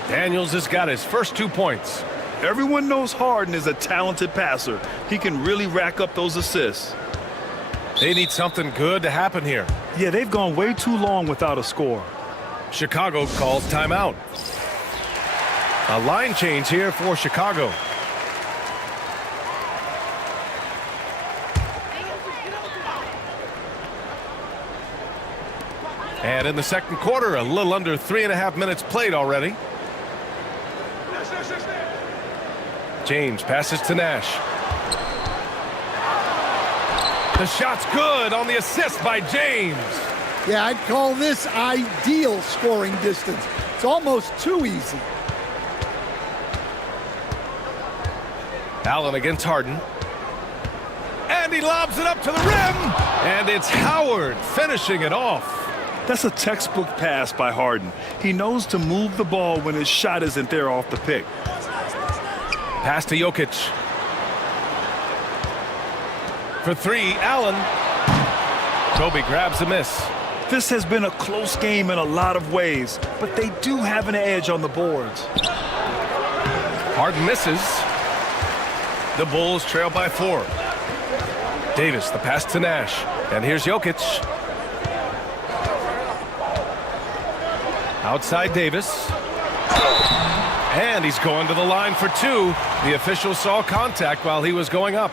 Daniels has got his first 2 points. Everyone knows Harden is a talented passer. He can really rack up those assists. They need something good to happen here. Yeah, they've gone way too long without a score. Chicago calls timeout. A line change here for Chicago. And in the second quarter, a little under 3.5 minutes played already. James passes to Nash. The shot's good on the assist by James. Yeah, I'd call this ideal scoring distance. It's almost too easy. Allen against Harden. And he lobs it up to the rim. And it's Howard finishing it off. That's a textbook pass by Harden. He knows to move the ball when his shot isn't there off the pick. Pass to Jokic. For 3, Allen. Kobe grabs a miss. This has been a close game in a lot of ways, but they do have an edge on the boards. Harden misses. The Bulls trail by 4. Davis, the pass to Nash. And here's Jokic. Outside Davis. And he's going to the line for 2. The official saw contact while he was going up.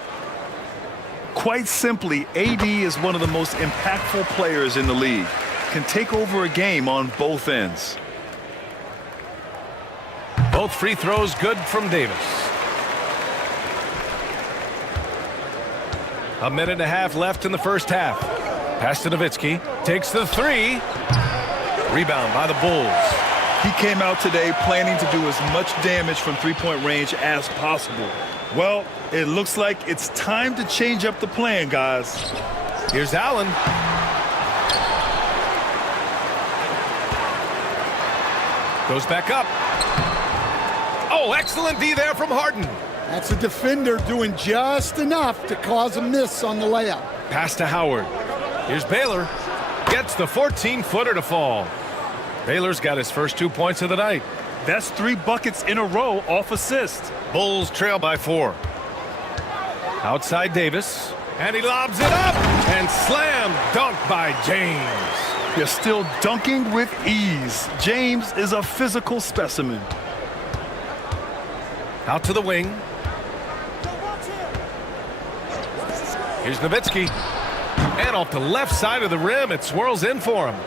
Quite simply, AD is one of the most impactful players in the league. Can take over a game on both ends. Both free throws good from Davis. A minute and a half left in the first half. Pass to Nowitzki. Takes the 3. Rebound by the Bulls. He came out today planning to do as much damage from three-point range as possible. Well, it looks like it's time to change up the plan, guys. Here's Allen. Goes back up. Oh, excellent D there from Harden. That's a defender doing just enough to cause a miss on the layup. Pass to Howard. Here's Baylor. Gets the 14-footer to fall. Baylor's got his first 2 points of the night. That's 3 buckets in a row off assist. Bulls trail by 4. Outside Davis. And he lobs it up. And slam dunk by James. They're still dunking with ease. James is a physical specimen. Out to the wing. Here's Nowitzki. And off the left side of the rim, it swirls in for him.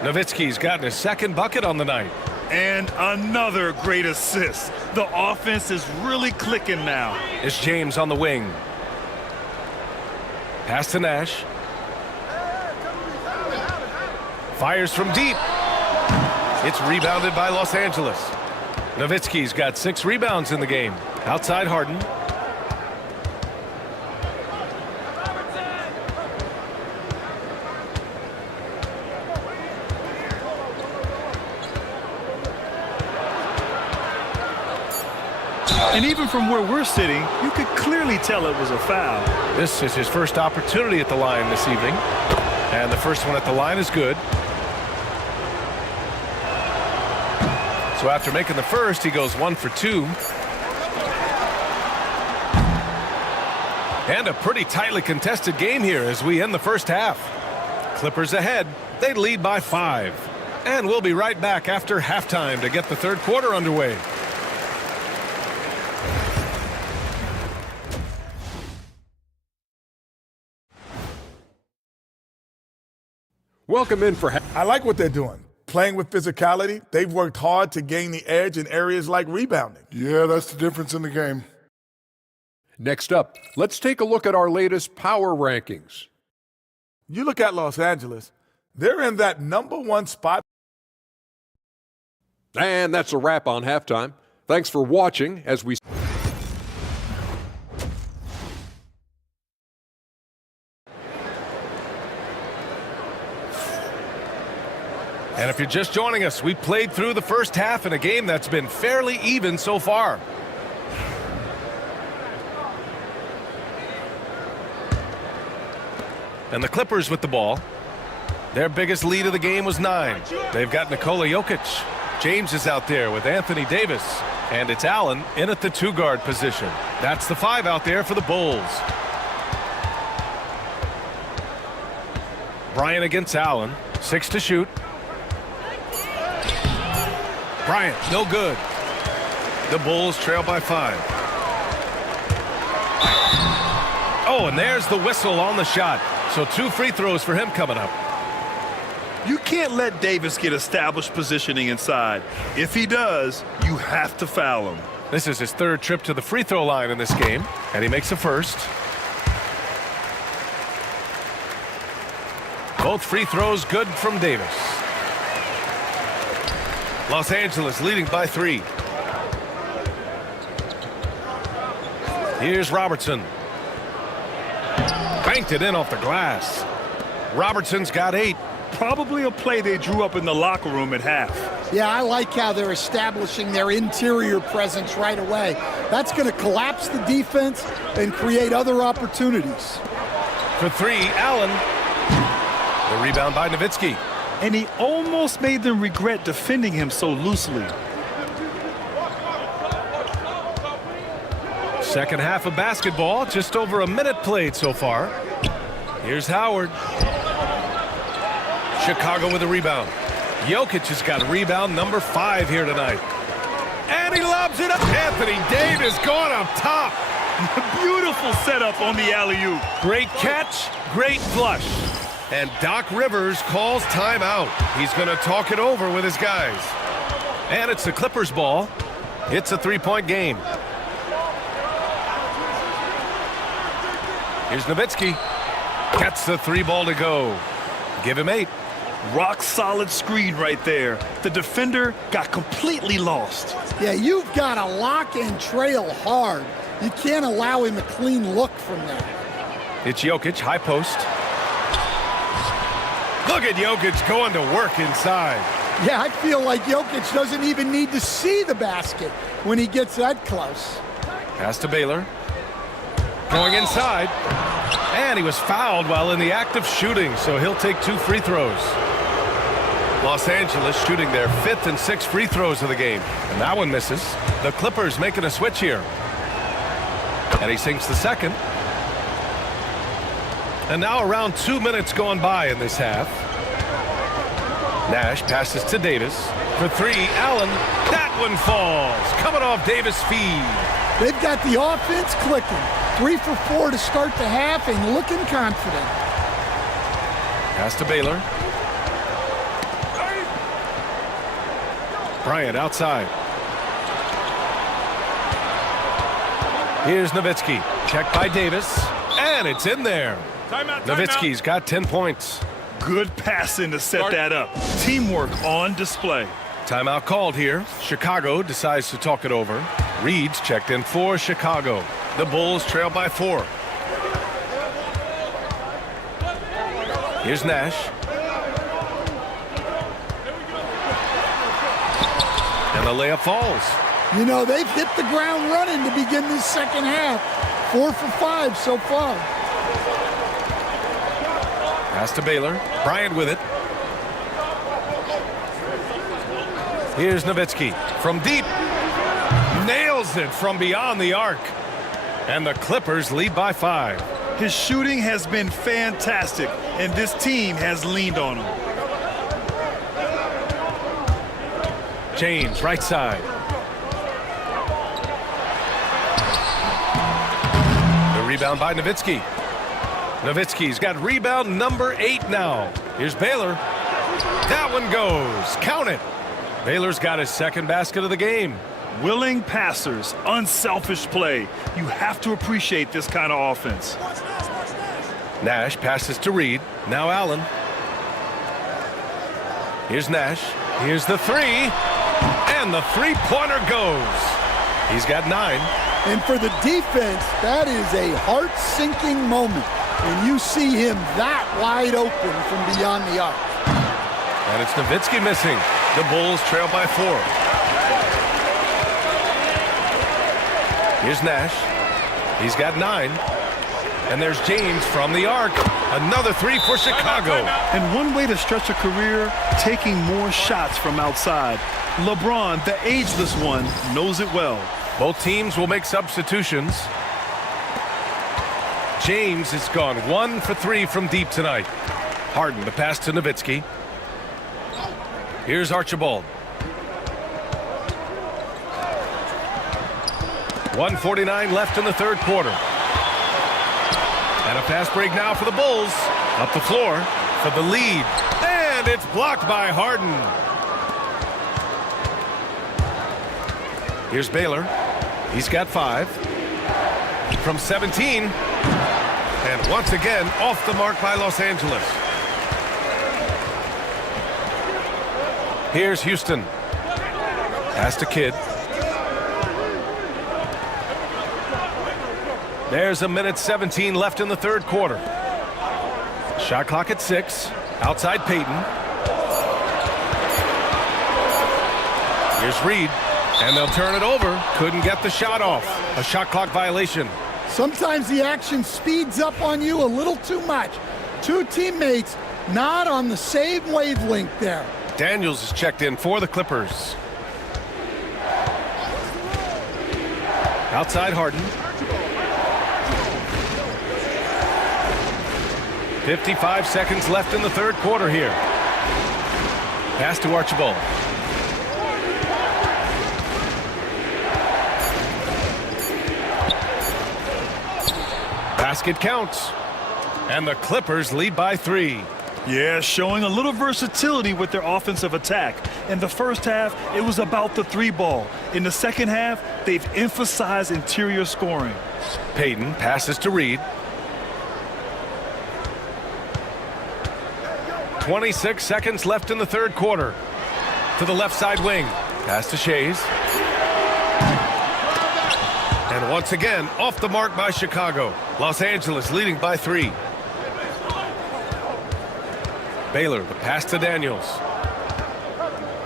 Nowitzki's gotten his second bucket on the night. And another great assist. The offense is really clicking now. It's James on the wing. Pass to Nash. Fires from deep. It's rebounded by Los Angeles. Nowitzki's got 6 rebounds in the game. Outside Harden. And even from where we're sitting, you could clearly tell it was a foul. This is his first opportunity at the line this evening. And the first one at the line is good. So after making the first, he goes 1 for 2. And a pretty tightly contested game here as we end the first half. Clippers ahead. They lead by 5. And we'll be right back after halftime to get the third quarter underway. Welcome in for... I like what they're doing. Playing with physicality, they've worked hard to gain the edge in areas like rebounding. Yeah, that's the difference in the game. Next up, let's take a look at our latest power rankings. You look at Los Angeles, they're in that #1 spot. And that's a wrap on halftime. Thanks for watching as we... And if you're just joining us, we played through the first half in a game that's been fairly even so far. And the Clippers with the ball. Their biggest lead of the game was 9. They've got Nikola Jokic. James is out there with Anthony Davis. And it's Allen in at the 2-guard position. That's the 5 out there for the Bulls. Bryant against Allen. 6 to shoot. Bryant, no good. The Bulls trail by 5. Oh, and there's the whistle on the shot. So 2 free throws for him coming up. You can't let Davis get established positioning inside. If he does, you have to foul him. This is his 3rd trip to the free throw line in this game, and he makes a first. Both free throws good from Davis. Los Angeles leading by 3. Here's Robertson. Banked it in off the glass. Robertson's got 8. Probably a play they drew up in the locker room at half. Yeah, I like how they're establishing their interior presence right away. That's going to collapse the defense and create other opportunities. For 3, Allen. The rebound by Nowitzki. And he almost made them regret defending him so loosely. Second half of basketball, just over a minute played so far. Here's Howard. Chicago with a rebound. Jokic has got rebound number 5 here tonight. And he lobs it up. Anthony Davis going up top. Beautiful setup on the alley-oop. Great catch, great flush. And Doc Rivers calls timeout. He's going to talk it over with his guys. And it's the Clippers ball. It's a 3-point game. Here's Nowitzki. Gets the 3 ball to go. Give him 8. Rock solid screen right there. The defender got completely lost. Yeah, you've got to lock and trail hard. You can't allow him a clean look from there. It's Jokic, high post. Look at Jokic going to work inside. Yeah, I feel like Jokic doesn't even need to see the basket when he gets that close. Pass to Baylor. Going inside. And he was fouled while in the act of shooting, so he'll take 2 free throws. Los Angeles shooting their 5th and 6th free throws of the game. And that one misses. The Clippers making a switch here. And he sinks the 2nd. And now around 2 minutes gone by in this half. Nash passes to Davis. For 3, Allen. That one falls. Coming off Davis' feed. They've got the offense clicking. 3 for 4 to start the half and looking confident. Pass to Baylor. Bryant outside. Here's Nowitzki. Checked by Davis. And it's in there. Timeout. Nowitzki's got 10 points. Good passing to set that up. Teamwork on display. Timeout called here. Chicago decides to talk it over. Reed's checked in for Chicago. The Bulls trail by 4. Here's Nash. And the layup falls. You know, they've hit the ground running to begin this second half. 4 for 5 so far. Pass to Baylor. Bryant with it. Here's Nowitzki from deep. Nails it from beyond the arc. And the Clippers lead by 5. His shooting has been fantastic, and this team has leaned on him. James, right side. The rebound by Nowitzki. Nowitzki's got rebound number 8 now. Here's Baylor. That one goes. Count it. Baylor's got his second basket of the game. Willing passers, unselfish play. You have to appreciate this kind of offense. Nash passes to Reed. Now Allen. Here's Nash. Here's the 3. And the three-pointer goes. He's got 9. And for the defense, that is a heart-sinking moment when you see him that wide open from beyond the arc. And it's Nowitzki missing. The Bulls trail by 4. Here's Nash. He's got 9. And there's James from the arc. Another 3 for Chicago. And one way to stretch a career, taking more shots from outside. LeBron, the ageless one, knows it well. Both teams will make substitutions. James has gone 1 for 3 from deep tonight. Harden, the pass to Nowitzki. Here's Archibald. 1:49 left in the third quarter. And a fast break now for the Bulls. Up the floor for the lead. And it's blocked by Harden. Here's Baylor. He's got 5. From 17. And once again, off the mark by Los Angeles. Here's Houston. Pass to Kidd. There's 1:17 left in the third quarter. Shot clock at 6. Outside Payton. Here's Reed. And they'll turn it over. Couldn't get the shot off. A shot clock violation. Sometimes the action speeds up on you a little too much. Two teammates not on the same wavelength there. Daniels is checked in for the Clippers. Outside Harden. 55 seconds left in the third quarter here. Pass to Archibald. Basket counts. And the Clippers lead by 3. Yeah, showing a little versatility with their offensive attack. In the first half, it was about the 3 ball. In the second half, they've emphasized interior scoring. Payton passes to Reed. 26 seconds left in the third quarter. To the left side wing. Pass to Shays. And once again, off the mark by Chicago. Los Angeles leading by 3. Baylor, the pass to Daniels.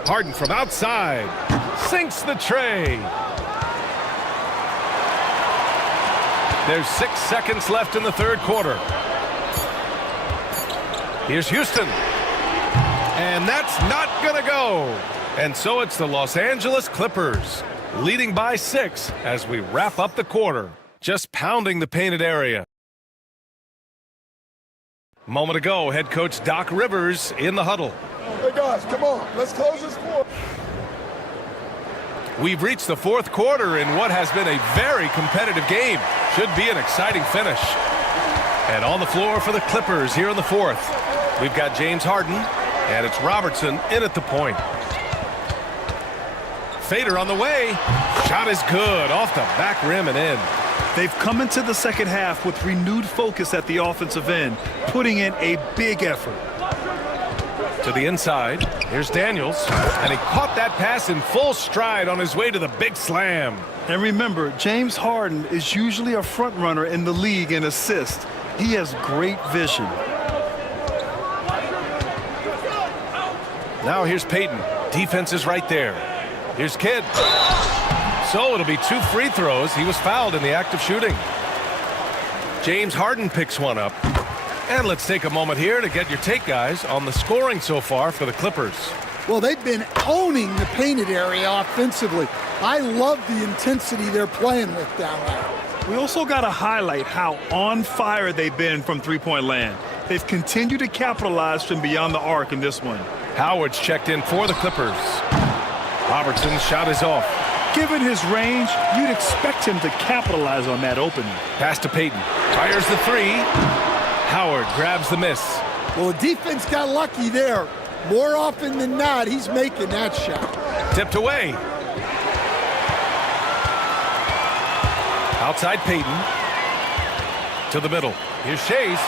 Harden from outside. Sinks the tray. There's 6 seconds left in the third quarter. Here's Houston. And that's not going to go. And so it's the Los Angeles Clippers leading by 6 as we wrap up the quarter. Just pounding the painted area. Moment ago, head coach Doc Rivers in the huddle. Hey guys, come on, let's close this quarter. We've reached the fourth quarter in what has been a very competitive game. Should be an exciting finish. And on the floor for the Clippers here in the fourth, we've got James Harden, and it's Robertson in at the point. Fader on the way. Shot is good off the back rim and in. They've come into the second half with renewed focus at the offensive end, putting in a big effort. To the inside. Here's Daniels. And he caught that pass in full stride on his way to the big slam. And remember, James Harden is usually a front runner in the league in assists. He has great vision. Now here's Payton. Defense is right there. Here's Kidd. So it'll be 2 free throws. He was fouled in the act of shooting. James Harden picks one up. And let's take a moment here to get your take, guys, on the scoring so far for the Clippers. Well, they've been owning the painted area offensively. I love the intensity they're playing with down there. We also got to highlight how on fire they've been from three-point land. They've continued to capitalize from beyond the arc in this one. Howard's checked in for the Clippers. Robertson's shot is off. Given his range, you'd expect him to capitalize on that opening. Pass to Payton. Fires the 3. Howard grabs the miss. Well, the defense got lucky there. More often than not, he's making that shot. Tipped away. Outside Payton. To the middle. Here's Shays.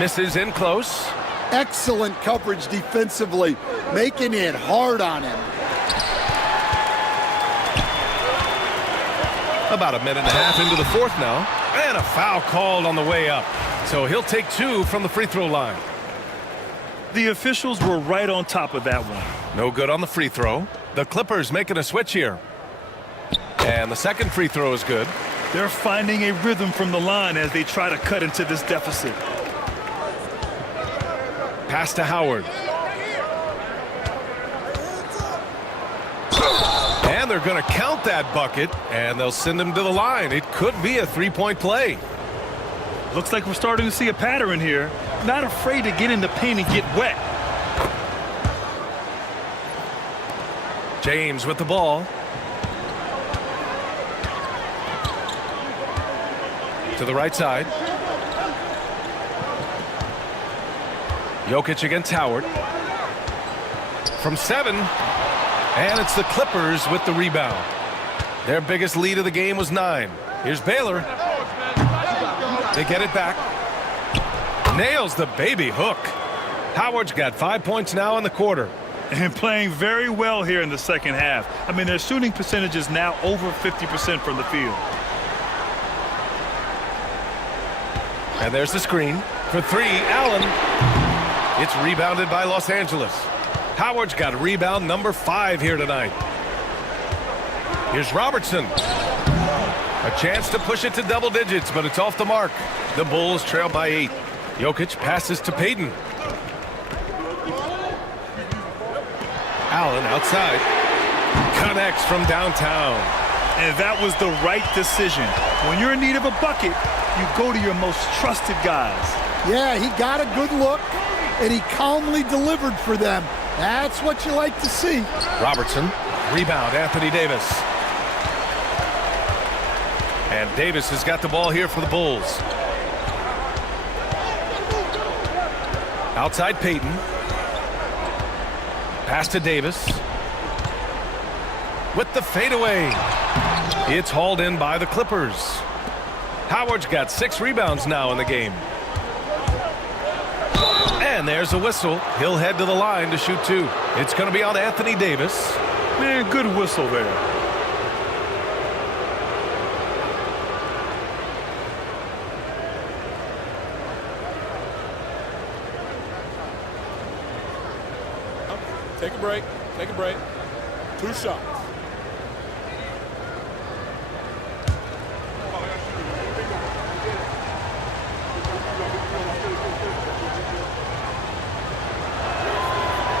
Misses in close. Excellent coverage defensively, making it hard on him. About a minute and a half into the fourth now. And a foul called on the way up. So he'll take 2 from the free throw line. The officials were right on top of that one. No good on the free throw. The Clippers making a switch here. And the second free throw is good. They're finding a rhythm from the line as they try to cut into this deficit. Pass to Howard. And they're going to count that bucket, and they'll send him to the line. It could be a 3-point play. Looks like we're starting to see a pattern here. Not afraid to get in the paint and get wet. James with the ball. To the right side. Jokic against Howard. From 7. And it's the Clippers with the rebound. Their biggest lead of the game was 9. Here's Baylor. They get it back. Nails the baby hook. Howard's got 5 points now in the quarter. And playing very well here in the second half. I mean, their shooting percentage is now over 50% from the field. And there's the screen. For 3, Allen. It's rebounded by Los Angeles. Howard's got rebound number 5 here tonight. Here's Robertson. A chance to push it to double digits, but it's off the mark. The Bulls trail by 8. Jokic passes to Payton. Allen outside. Connects from downtown. And that was the right decision. When you're in need of a bucket, you go to your most trusted guys. Yeah, he got a good look, and he calmly delivered for them. That's what you like to see. Robertson. Rebound, Anthony Davis. And Davis has got the ball here for the Bulls. Outside Payton. Pass to Davis. With the fadeaway. It's hauled in by the Clippers. Howard's got 6 rebounds now in the game. And there's a whistle. He'll head to the line to shoot 2. It's going to be on Anthony Davis. Man, good whistle there. Take a break. Take a break. 2 shots.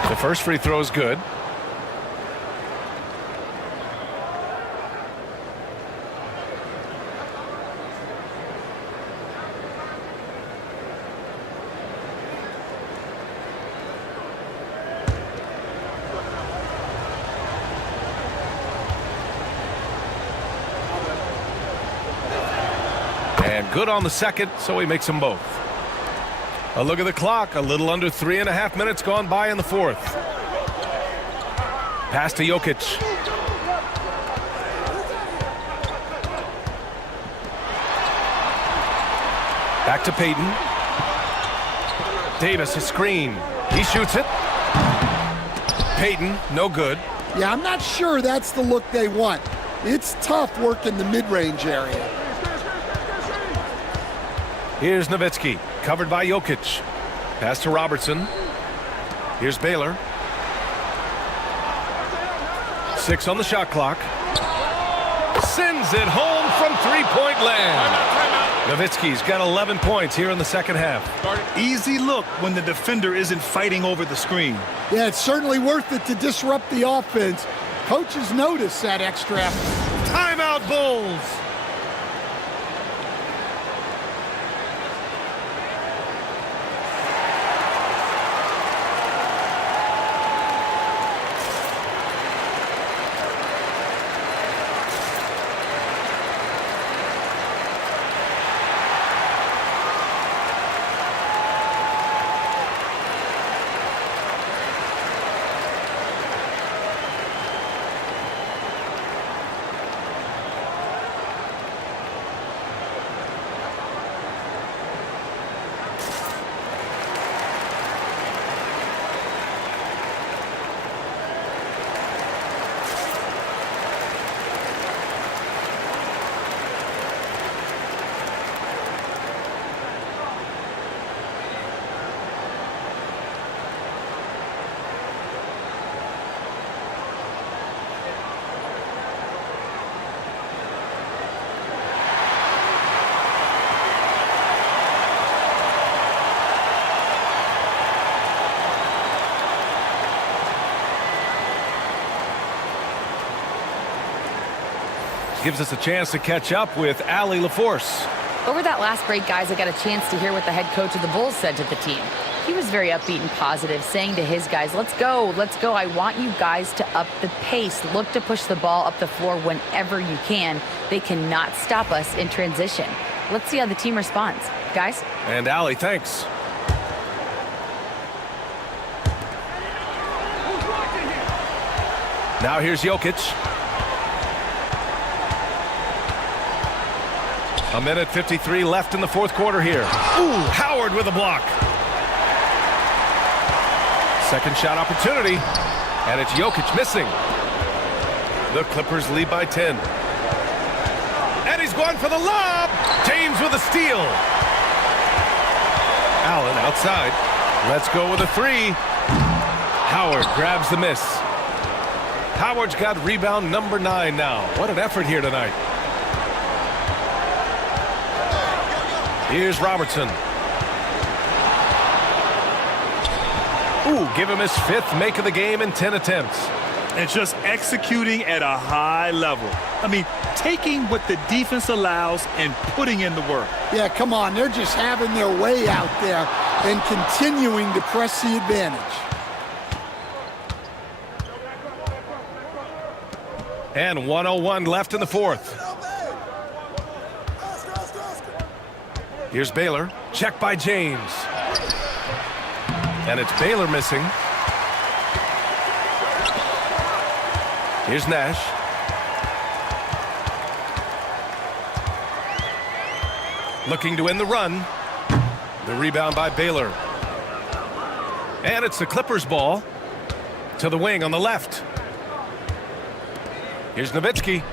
The first free throw is good. And good on the second, so he makes them both. A look at the clock. A little under 3.5 minutes gone by in the fourth. Pass to Jokic. Back to Payton. Davis, a screen. He shoots it. Payton, no good. Yeah, I'm not sure that's the look they want. It's tough working the mid-range area. Here's Nowitzki, covered by Jokic. Pass to Robertson. Here's Baylor. 6 on the shot clock. Sends it home from three-point land. Nowitzki's got 11 points here in the second half. Easy look when the defender isn't fighting over the screen. Yeah, it's certainly worth it to disrupt the offense. Coaches notice that extra effort. Timeout, Bulls. Gives us a chance to catch up with Allie LaForce. Over that last break, guys, I got a chance to hear what the head coach of the Bulls said to the team. He was very upbeat and positive, saying to his guys, let's go. I want you guys to up the pace. Look to push the ball up the floor whenever you can. They cannot stop us in transition. Let's see how the team responds. Guys? And Allie, thanks. Now here's Jokic. A minute 53 left in the fourth quarter here. Ooh, Howard with a block. Second shot opportunity. And it's Jokic missing. The Clippers lead by 10. And he's going for the lob. James with a steal. Allen outside. Let's go with a three. Howard grabs the miss. Howard's got rebound number 9 now. What an effort here tonight. Here's Robertson. Ooh, give him his 5th make of the game in 10 attempts. And just executing at a high level. I mean, taking what the defense allows and putting in the work. Yeah, come on. They're just having their way out there and continuing to press the advantage. And 1:01 left in the fourth. Here's Baylor. Check by James. And it's Baylor missing. Here's Nash. Looking to win the run. The rebound by Baylor. And it's the Clippers ball. To the wing on the left. Here's Nowitzki.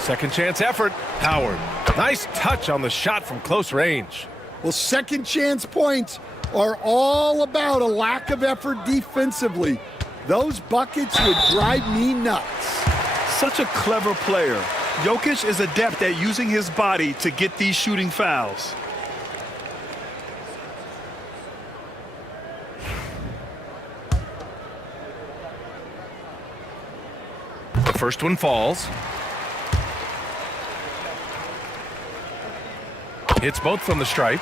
Second chance effort. Howard. Nice touch on the shot from close range. Well, second chance points are all about a lack of effort defensively. Those buckets would drive me nuts. Such a clever player. Jokic is adept at using his body to get these shooting fouls. The first one falls. Hits both from the stripe.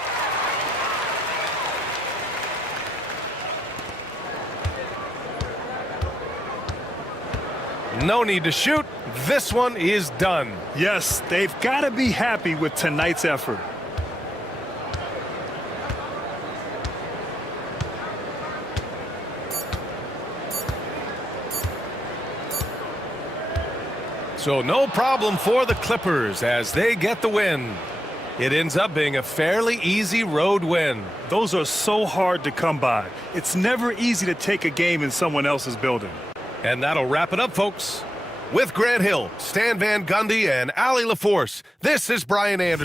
No need to shoot. This one is done. Yes, they've got to be happy with tonight's effort. So no problem for the Clippers as they get the win. It ends up being a fairly easy road win. Those are so hard to come by. It's never easy to take a game in someone else's building. And that'll wrap it up, folks. With Grant Hill, Stan Van Gundy, and Allie LaForce, this is Brian Anderson.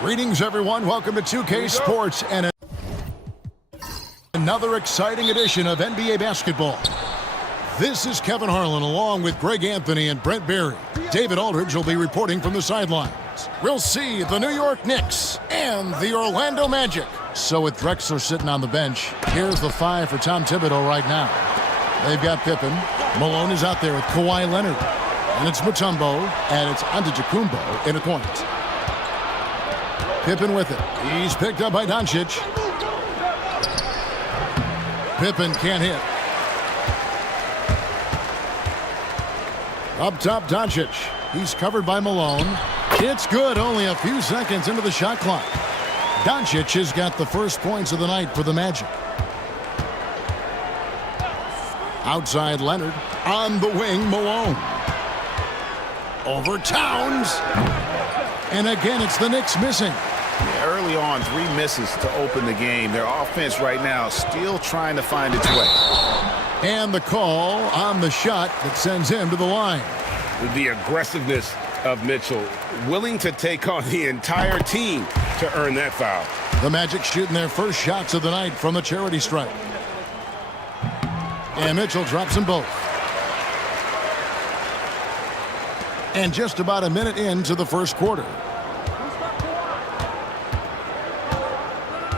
Greetings, everyone. Welcome to 2K Sports and another exciting edition of NBA basketball. This is Kevin Harlan along with Greg Anthony and Brent Berry. David Aldridge will be reporting from the sidelines. We'll see the New York Knicks and the Orlando Magic. So with Drexler sitting on the bench, here's the 5 for Tom Thibodeau right now. They've got Pippen. Malone is out there with Kawhi Leonard. And it's Mutombo and it's Antetokounmpo in a point. Pippen with it. He's picked up by Doncic. Pippen can't hit. Up top, Doncic. He's covered by Malone. It's good, only a few seconds into the shot clock. Doncic has got the first points of the night for the Magic. Outside Leonard. On the wing, Malone. Over Towns. And again, it's the Knicks missing. Yeah, early on, 3 misses to open the game. Their offense right now still trying to find its way. And the call on the shot that sends him to the line. The aggressiveness of Mitchell, willing to take on the entire team to earn that foul. The Magic shooting their first shots of the night from the charity stripe. And Mitchell drops them both. And just about a minute into the first quarter.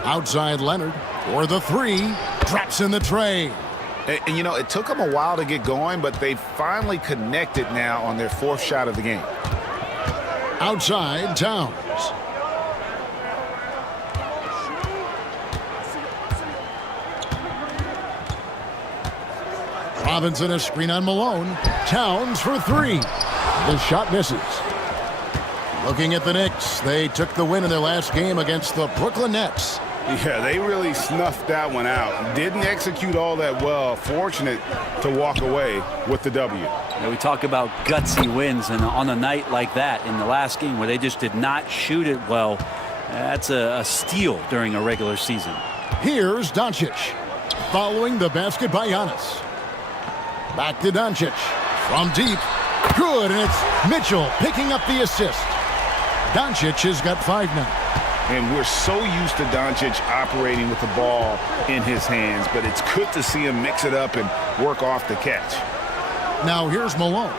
Outside Leonard for the 3. Drops in the tray. And, you know, it took them a while to get going, but they finally connected now on their 4th shot of the game. Outside Towns. Robinson a screen on Malone. Towns for 3. The shot misses. Looking at the Knicks, they took the win in their last game against the Brooklyn Nets. Yeah, they really snuffed that one out. Didn't execute all that well. Fortunate to walk away with the W. Yeah, we talk about gutsy wins, and on a night like that in the last game where they just did not shoot it well, that's a steal during a regular season. Here's Doncic following the basket by Giannis. Back to Doncic from deep. Good, and it's Mitchell picking up the assist. Doncic has got 5 now. And we're so used to Doncic operating with the ball in his hands, but it's good to see him mix it up and work off the catch. Now here's Malone.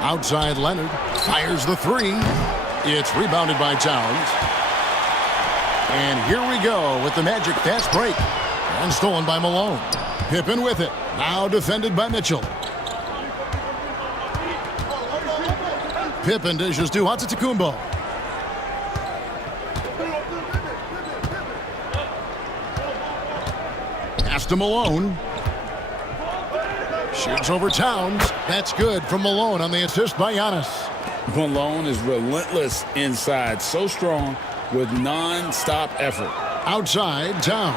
Outside Leonard fires the 3. It's rebounded by Towns. And here we go with the Magic fast break. And stolen by Malone. Pippen with it. Now defended by Mitchell. Pippen dishes to Antetokounmpo. Pass to Malone. Shoots over Towns. That's good from Malone on the assist by Giannis. Malone is relentless inside. So strong with non-stop effort. Outside Towns.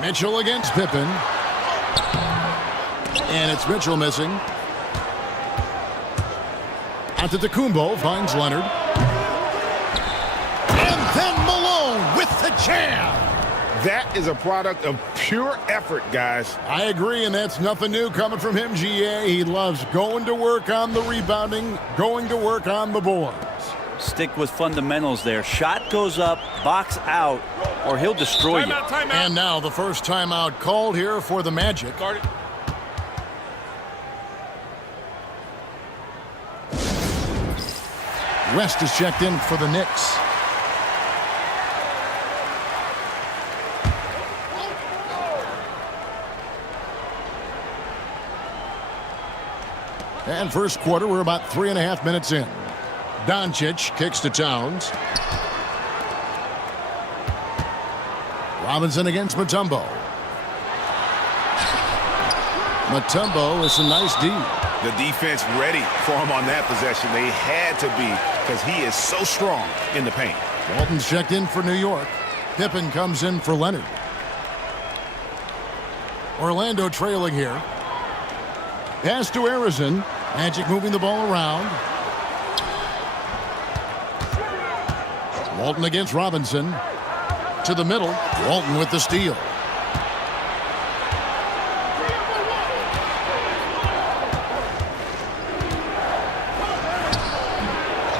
Mitchell against Pippen. And it's Mitchell missing. Antetokounmpo finds Leonard. And then Malone with the jam. That is a product of pure effort, guys. I agree, and that's nothing new coming from him, GA. He loves going to work on the rebounding, going to work on the boards. Stick with fundamentals there. Shot goes up, box out, or he'll destroy you. Timeout. And now the first timeout called here for the Magic. West is checked in for the Knicks. And first quarter, we're about 3.5 minutes in. Doncic kicks to Towns. Robinson against Mutombo. Mutombo is a nice D. The defense ready for him on that possession. They had to be because he is so strong in the paint. Walton's checked in for New York. Pippen comes in for Leonard. Orlando trailing here. Pass to Arizon. Magic moving the ball around. Walton against Robinson. To the middle. Walton with the steal.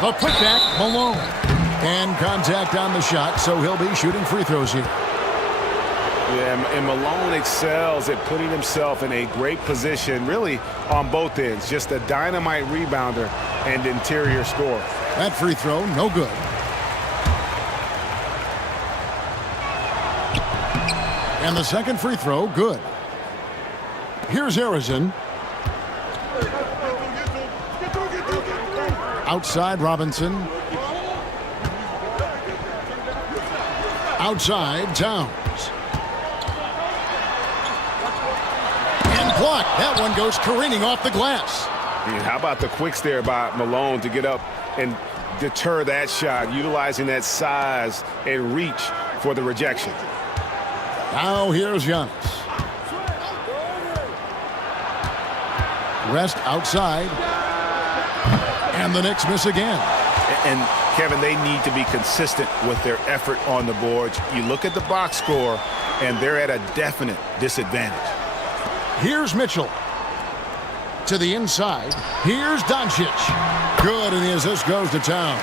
The putback, Malone. And contact on the shot, so he'll be shooting free throws here. Yeah, and Malone excels at putting himself in a great position, really on both ends. Just a dynamite rebounder and interior scorer. That free throw, no good. And the second free throw, good. Here's Arizon. Outside Robinson. Outside Towns. And blocked. That one goes careening off the glass. How about the quicks there by Malone to get up and deter that shot, utilizing that size and reach for the rejection. Now here's Giannis. Rest outside. And the Knicks miss again. And Kevin, they need to be consistent with their effort on the boards. You look at the box score, and they're at a definite disadvantage. Here's Mitchell. To the inside. Here's Doncic. Good, and the assist goes to Towns.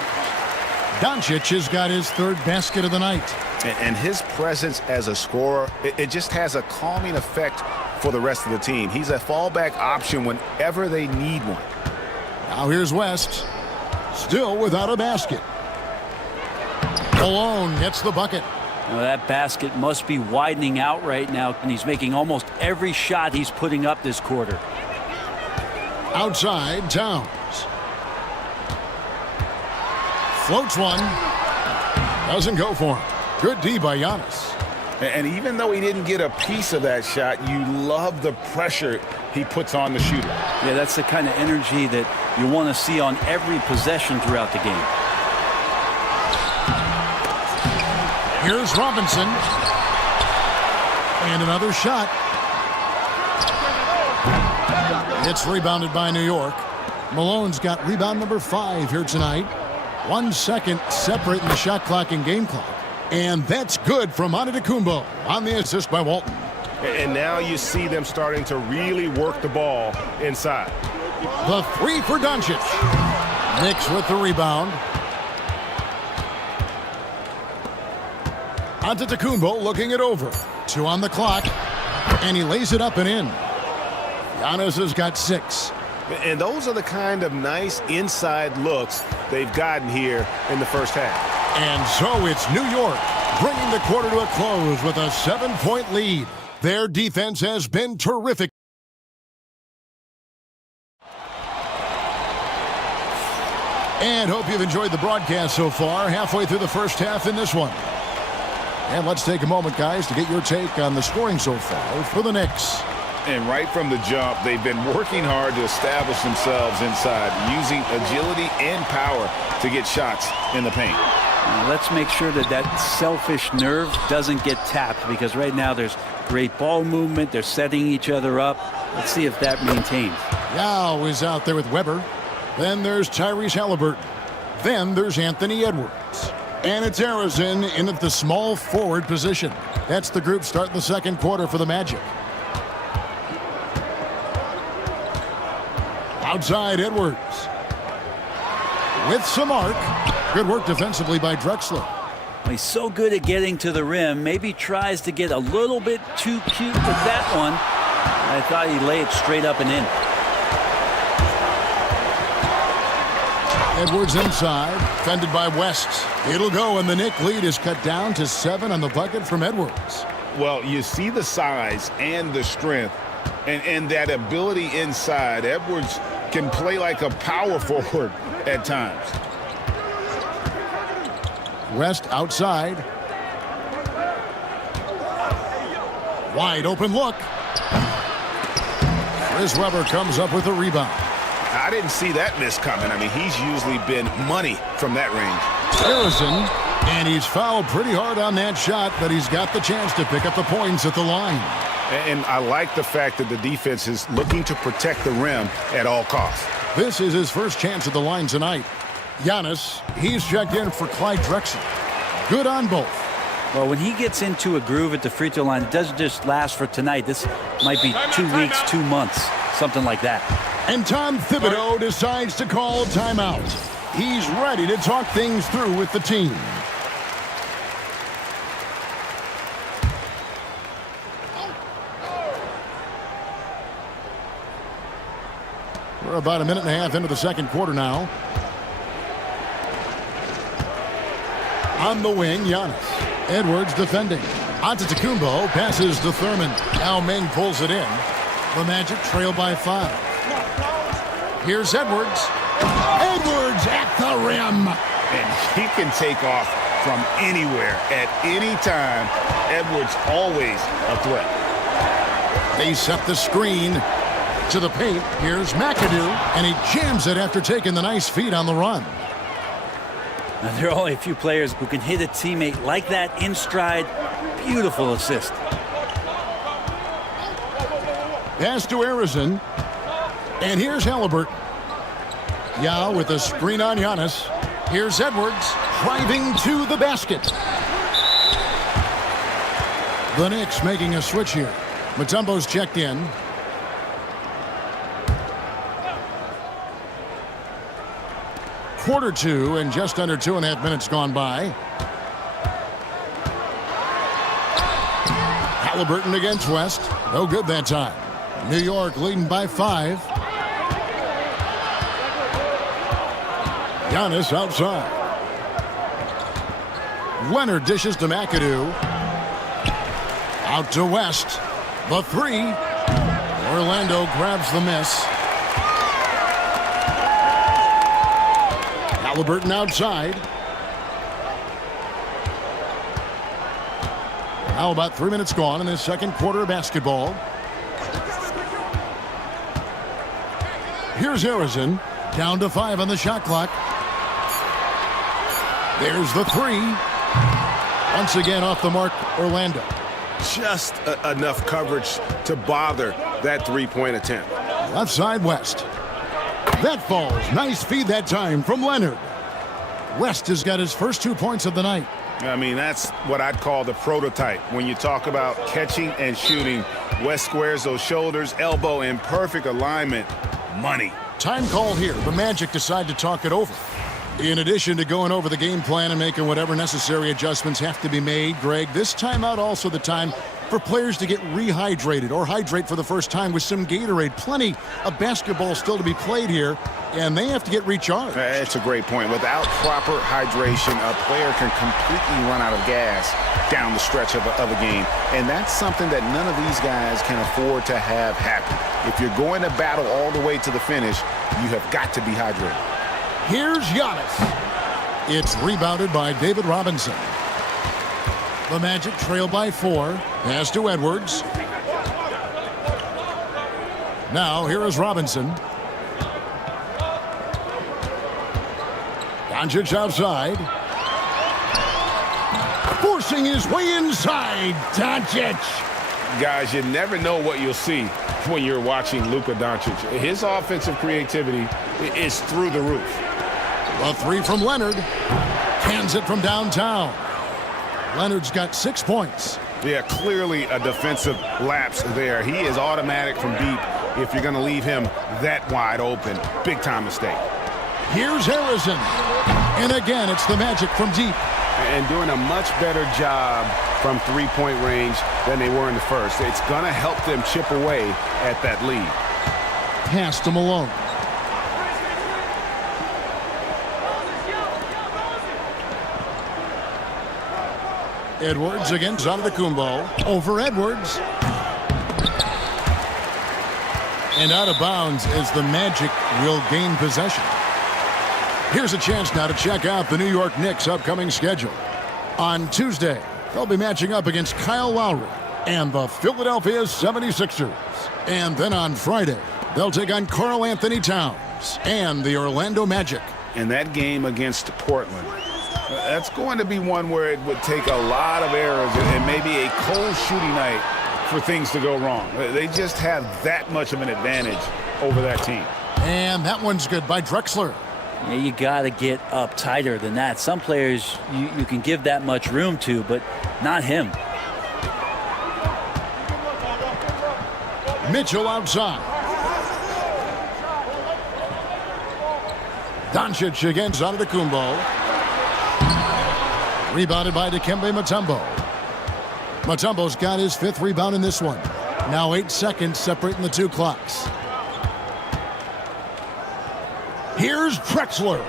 Doncic has got his third basket of the night. And his presence as a scorer, it just has a calming effect for the rest of the team. He's a fallback option whenever they need one. Now here's West. Still without a basket. Malone gets the bucket. Now that basket must be widening out right now, and he's making almost every shot he's putting up this quarter. Outside, Towns. Floats one. Doesn't go for him. Good D by Giannis. And even though he didn't get a piece of that shot, you love the pressure he puts on the shooter. Yeah, that's the kind of energy that you want to see on every possession throughout the game. Here's Robinson. And another shot. It's rebounded by New York. Malone's got rebound number 5 here tonight. 1 second separating the shot clock and game clock. And that's good from Antetokounmpo on the assist by Walton. And now you see them starting to really work the ball inside. The 3 for Doncic. Knicks with the rebound. Antetokounmpo looking it over. 2 on the clock. And he lays it up and in. Giannis has got 6. And those are the kind of nice inside looks they've gotten here in the first half. And so it's New York bringing the quarter to a close with a 7-point lead. Their defense has been terrific. And hope you've enjoyed the broadcast so far, halfway through the first half in this one. And let's take a moment, guys, to get your take on the scoring so far for the Knicks. And right from the jump, they've been working hard to establish themselves inside, using agility and power to get shots in the paint. Let's make sure that that selfish nerve doesn't get tapped, because right now there's great ball movement. They're setting each other up. Let's see if that maintains. Yao is out there with Weber. Then there's Tyrese Halliburton. Then there's Anthony Edwards. And it's Arizon in at the small forward position. That's the group starting the second quarter for the Magic. Outside Edwards. With some arc. Good work defensively by Drexler. He's so good at getting to the rim. Maybe tries to get a little bit too cute with that one. I thought he laid it straight up and in. Edwards inside, fended by West. It'll go, and the Knick lead is cut down to 7 on the bucket from Edwards. Well, you see the size and the strength and that ability inside. Edwards can play like a power forward at times. West outside. Wide open look. Chris Webber comes up with a rebound. I didn't see that miss coming. I mean, he's usually been money from that range. Harrison, and he's fouled pretty hard on that shot, but he's got the chance to pick up the points at the line. And I like the fact that the defense is looking to protect the rim at all costs. This is his first chance at the line tonight. Giannis, he's checked in for Clyde Drexler. Good on both. Well, when he gets into a groove at the free throw line, it doesn't just last for tonight. This might be 2 weeks, 2 months, something like that. And Tom Thibodeau decides to call timeout. He's ready to talk things through with the team. We're about a minute and a half into the second quarter now. On the wing, Giannis. Edwards defending. Antetokounmpo passes to Thurman. Now Meng pulls it in. The Magic trail by 5. Here's Edwards. Edwards at the rim. And he can take off from anywhere at any time. Edwards always a threat. They set the screen to the paint. Here's McAdoo, and he jams it after taking the nice feed on the run. Now, there are only a few players who can hit a teammate like that in stride. Beautiful assist. Pass to Harrison. And here's Halliburton. Yao with a screen on Giannis. Here's Edwards driving to the basket. The Knicks making a switch here. Mutombo's checked in. Quarter 2 and just under 2.5 minutes gone by. Halliburton against West. No good that time. New York leading by 5. Giannis outside. Leonard dishes to McAdoo. Out to West. The 3. Orlando grabs the miss. Halliburton outside. Now about 3 minutes gone in this second quarter of basketball. Here's Harrison. Down to 5 on the shot clock. There's the 3. Once again off the mark, Orlando. Just enough coverage to bother that three-point attempt. Left side, West. That falls. Nice feed that time from Leonard. West has got his first 2 points of the night. I mean, that's what I'd call the prototype. When you talk about catching and shooting, West squares those shoulders, elbow in perfect alignment. Money. Time called here. The Magic decide to talk it over. In addition to going over the game plan and making whatever necessary adjustments have to be made, Greg, this timeout also the time for players to get rehydrated or hydrate for the first time with some Gatorade. Plenty of basketball still to be played here, and they have to get recharged. That's a great point. Without proper hydration, a player can completely run out of gas down the stretch of a game, and that's something that none of these guys can afford to have happen. If you're going to battle all the way to the finish, you have got to be hydrated. Here's Giannis. It's rebounded by David Robinson. The Magic trail by 4. Pass to Edwards. Now here is Robinson. Doncic outside. Forcing his way inside. Doncic. Guys, you never know what you'll see when you're watching Luka Doncic. His offensive creativity is through the roof. A 3 from Leonard. Cans it from downtown. Leonard's got 6 points. Yeah, clearly a defensive lapse there. He is automatic from deep if you're going to leave him that wide open. Big time mistake. Here's Harrison. And again, it's the Magic from deep. And doing a much better job from three-point range than they were in the first. It's going to help them chip away at that lead. Pass to Malone. Edwards against Antetokounmpo. Over Edwards. And out of bounds as the Magic will gain possession. Here's a chance now to check out the New York Knicks' upcoming schedule. On Tuesday, they'll be matching up against Kyle Lowry and the Philadelphia 76ers. And then on Friday, they'll take on Karl Anthony Towns and the Orlando Magic. And that game against Portland, that's going to be one where it would take a lot of errors and maybe a cold shooting night for things to go wrong. They just have that much of an advantage over that team. And that one's good by Drexler. Yeah, you got to get up tighter than that. Some players you can give that much room to, but not him. Mitchell outside. Doncic against Antetokounmpo. Rebounded by Dikembe Mutombo. Mutombo's got his 5th rebound in this one. Now 8 seconds separating the two clocks. Here's Drexler.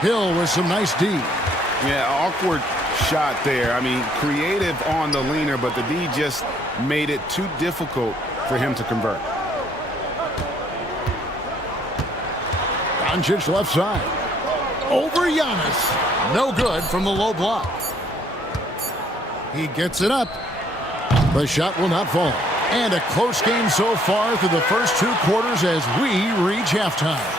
Hill with some nice D. Yeah, awkward shot there. I mean, creative on the leaner, but the D just made it too difficult for him to convert. Doncic left side. Over Giannis. No good from the low block. He gets it up. The shot will not fall. And a close game so far through the first 2 quarters as we reach halftime.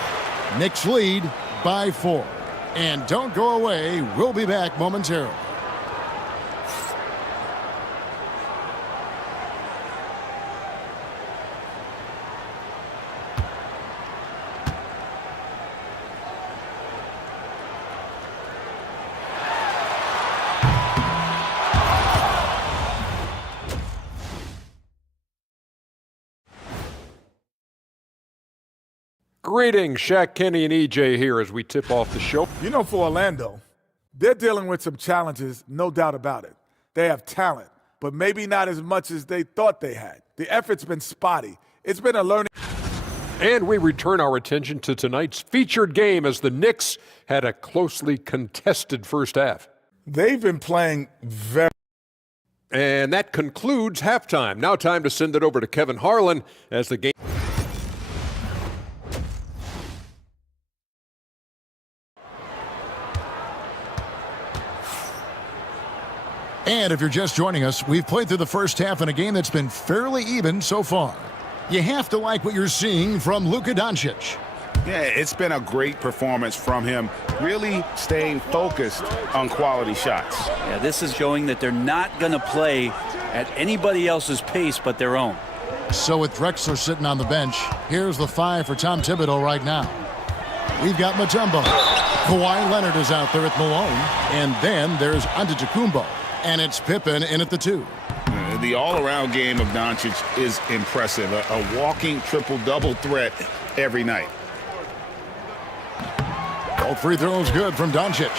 Knicks lead by 4. And don't go away. We'll be back momentarily. Greetings, Shaq, Kenny, and EJ here as we tip off the show. You know, for Orlando, they're dealing with some challenges, no doubt about it. They have talent, but maybe not as much as they thought they had. The effort's been spotty. It's been a learning. And we return our attention to tonight's featured game as the Knicks had a closely contested first half. They've been playing very. And that concludes halftime. Now time to send it over to Kevin Harlan as the game. And if you're just joining us, we've played through the first half in a game that's been fairly even so far. You have to like what you're seeing from Luka Doncic. Yeah, it's been a great performance from him, really staying focused on quality shots. Yeah, this is showing that they're not going to play at anybody else's pace but their own. So with Drexler sitting on the bench, here's the 5 for Tom Thibodeau right now. We've got Mutombo. Kawhi Leonard is out there at Malone. And then there's Antetokounmpo. And it's Pippen in at the 2. The all-around game of Doncic is impressive. A walking triple-double threat every night. Both free throws good from Doncic.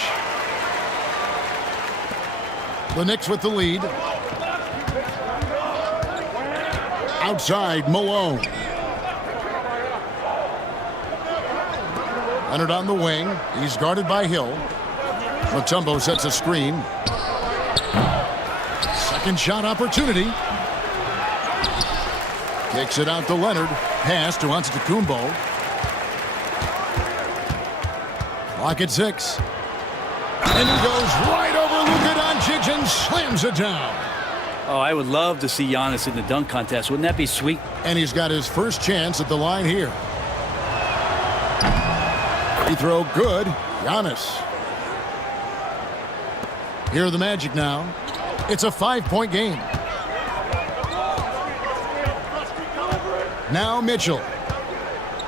The Knicks with the lead. Outside, Malone. Leonard on the wing. He's guarded by Hill. Mutombo sets a screen. Second shot opportunity. Kicks it out to Leonard. Pass to Antetokounmpo. Clock at 6. And he goes right over Luka Doncic and slams it down. Oh, I would love to see Giannis in the dunk contest. Wouldn't that be sweet? And he's got his first chance at the line here. Free throw good. Giannis. Here are the Magic now. It's a 5-point game. Now Mitchell.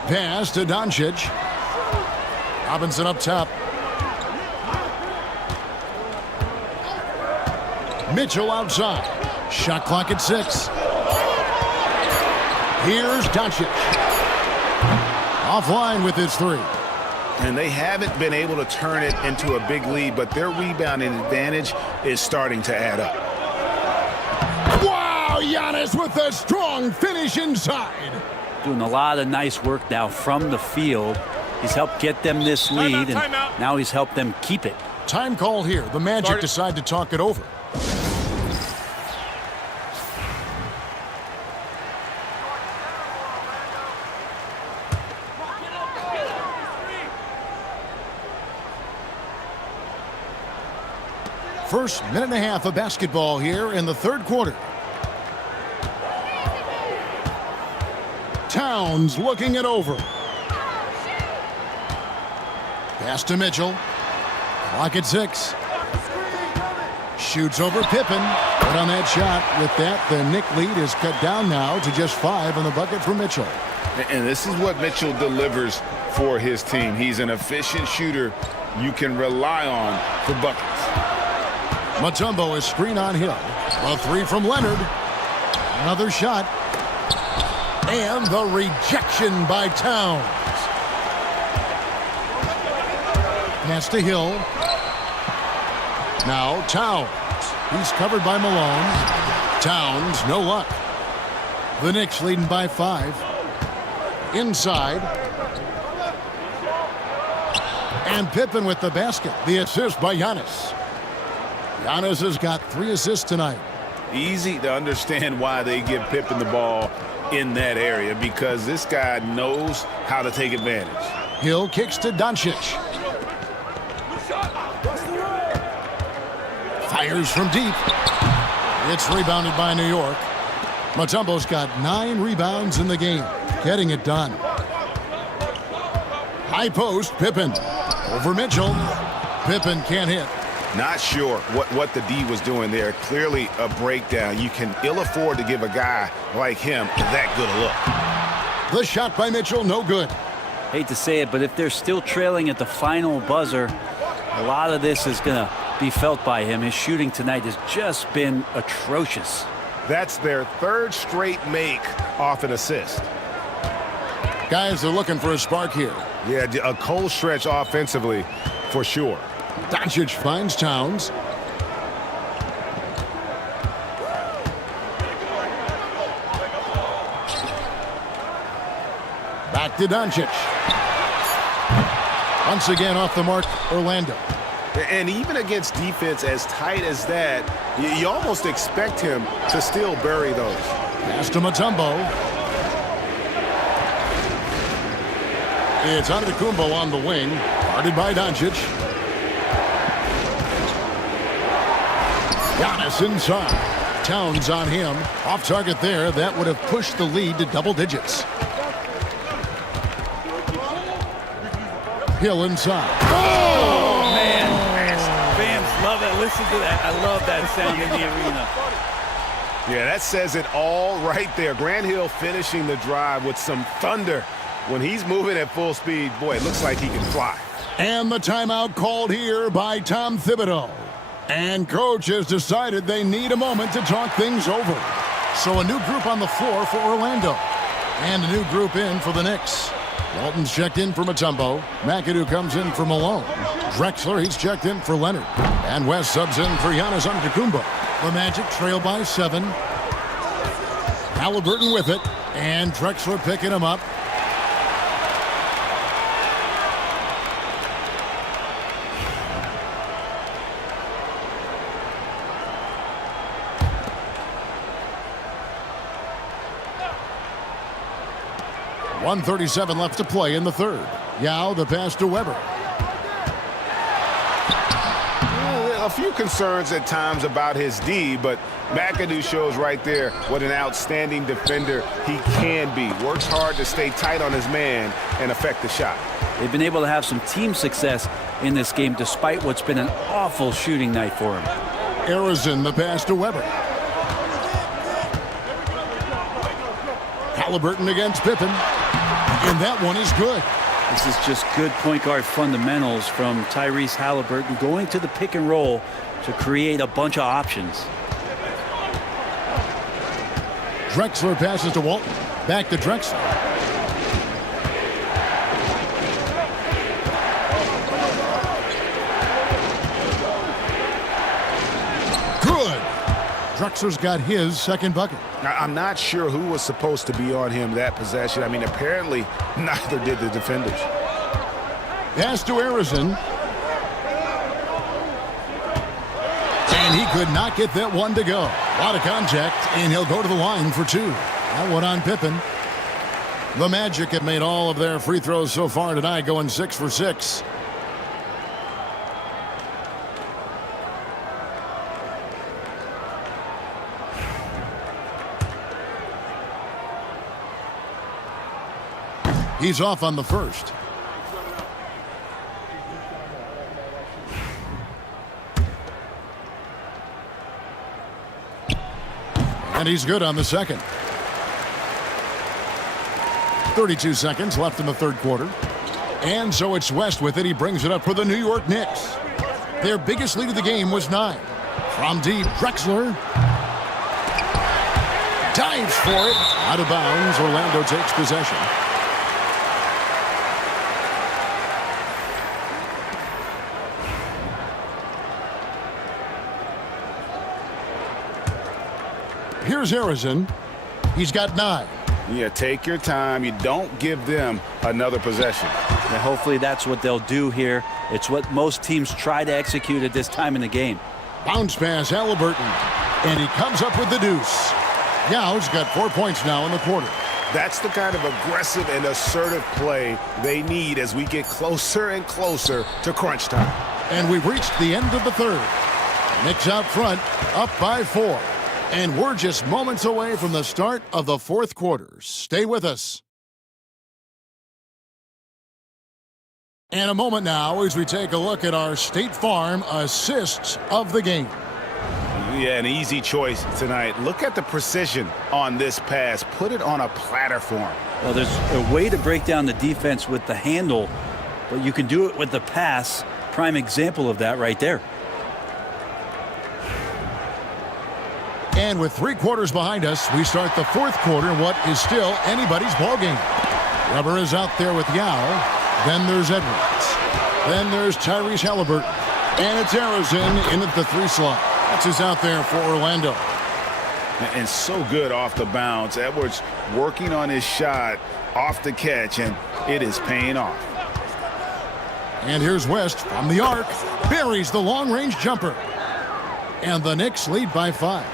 Pass to Doncic. Robinson up top. Mitchell outside. Shot clock at 6. Here's Doncic. Offline with his 3. And they haven't been able to turn it into a big lead, but their rebounding advantage is starting to add up. Wow, Giannis with a strong finish inside. Doing a lot of nice work now from the field. He's helped get them this lead, and now he's helped them keep it. Time call here. The Magic decide to talk it over. First minute and a half of basketball here in the third quarter. Towns looking it over. Pass to Mitchell. Clock at 6. Shoots over Pippen. Right on that shot. With that, the Knick lead is cut down now to just 5 on the bucket for Mitchell. And this is what Mitchell delivers for his team. He's an efficient shooter you can rely on for buckets. Mutombo is screen on Hill. A 3 from Leonard. Another shot. And the rejection by Towns. Pass to Hill. Now Towns. He's covered by Malone. Towns, no luck. The Knicks leading by 5. Inside. And Pippen with the basket. The assist by Giannis. Giannis has got 3 assists tonight. Easy to understand why they give Pippen the ball in that area, because this guy knows how to take advantage. Hill kicks to Doncic. Fires from deep. It's rebounded by New York. Mutombo's got 9 rebounds in the game. Getting it done. High post, Pippen. Over Mitchell. Pippen can't hit. Not sure what the D was doing there. Clearly a breakdown. You can ill afford to give a guy like him that good a look. The shot by Mitchell, no good. Hate to say it, but if they're still trailing at the final buzzer, a lot of this is going to be felt by him. His shooting tonight has just been atrocious. That's their 3rd straight make off an assist. Guys are looking for a spark here. Yeah, a cold stretch offensively for sure. Doncic finds Towns. Back to Doncic. Once again off the mark, Orlando. And even against defense as tight as that, you almost expect him to still bury those. Pass to Mutombo. It's Antetokounmpo on the wing. Guarded by Doncic. Giannis inside. Towns on him. Off target there. That would have pushed the lead to double digits. Hill inside. Oh, man. Fans love it. Listen to that. I love that sound in the arena. Yeah, that says it all right there. Grant Hill finishing the drive with some thunder. When he's moving at full speed, boy, it looks like he can fly. And the timeout called here by Tom Thibodeau. And coach has decided they need a moment to talk things over. So a new group on the floor for Orlando. And a new group in for the Knicks. Walton's checked in for Mutombo. McAdoo comes in for Malone. Drexler, he's checked in for Leonard. And West subs in for Giannis Antetokounmpo. The Magic trail by 7. Halliburton with it. And Drexler picking him up. .137 left to play in the third. Yao, the pass to Weber. A few concerns at times about his D, but McAdoo shows right there what an outstanding defender he can be. Works hard to stay tight on his man and affect the shot. They've been able to have some team success in this game despite what's been an awful shooting night for him. Arizin, the pass to Weber. Halliburton against Pippen. And that one is good. This is just good point guard fundamentals from Tyrese Halliburton, going to the pick and roll to create a bunch of options. Drexler passes to Walton. Back to Drexler. Good. Drexler's got his second bucket. I'm not sure who was supposed to be on him that possession. I mean, apparently neither did the defenders. Pass to Arizin. And he could not get that one to go. A lot of contact, and he'll go to the line for 2. That one on Pippen. The Magic have made all of their free throws so far tonight, going 6 for 6. He's off on the first. And he's good on the second. 32 seconds left in the third quarter. And so it's West with it. He brings it up for the New York Knicks. Their biggest lead of the game was 9. From deep, Drexler dives for it. Out of bounds. Orlando takes possession. Here's Harrison. He's got 9. Yeah, take your time. You don't give them another possession. And hopefully that's what they'll do here. It's what most teams try to execute at this time in the game. Bounce pass, Halliburton. And he comes up with the deuce. Yow's got 4 points now in the quarter. That's the kind of aggressive and assertive play they need as we get closer and closer to crunch time. And we've reached the end of the third. Knicks out front, up by 4. And we're just moments away from the start of the fourth quarter. Stay with us. And a moment now as we take a look at our State Farm assists of the game. Yeah, an easy choice tonight. Look at the precision on this pass. Put it on a platter form. Well, there's a way to break down the defense with the handle, but you can do it with the pass. Prime example of that right there. And with 3 quarters behind us, we start the fourth quarter in what is still anybody's ballgame. Weber is out there with Yao. Then there's Edwards. Then there's Tyrese Halliburton. And it's Harrison in at the 3 slot. That's is out there for Orlando. And so good off the bounce. Edwards working on his shot off the catch, and it is paying off. And here's West from the arc. Buries the long-range jumper. And the Knicks lead by 5.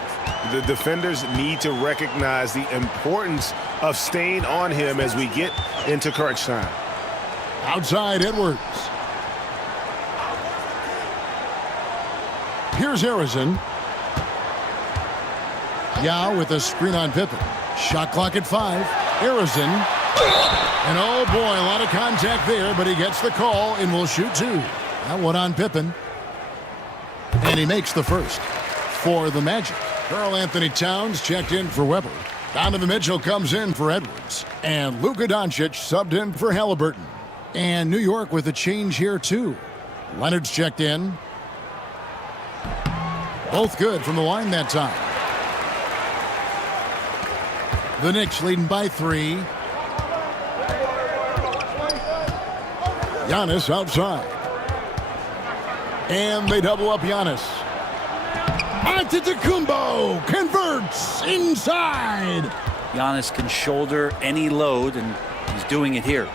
The defenders need to recognize the importance of staying on him as we get into crunch time. Outside Edwards. Here's Harrison. Yao with a screen on Pippen. Shot clock at 5. Harrison. And oh boy, a lot of contact there, but he gets the call and will shoot 2. That one on Pippen. And he makes the first for the Magic. Karl Anthony Towns checked in for Weber. Donovan Mitchell comes in for Edwards. And Luka Doncic subbed in for Halliburton. And New York with a change here too. Leonard's checked in. Both good from the line that time. The Knicks leading by 3. Giannis outside. And they double up Giannis. Antetokounmpo converts inside. Giannis can shoulder any load, and he's doing it here.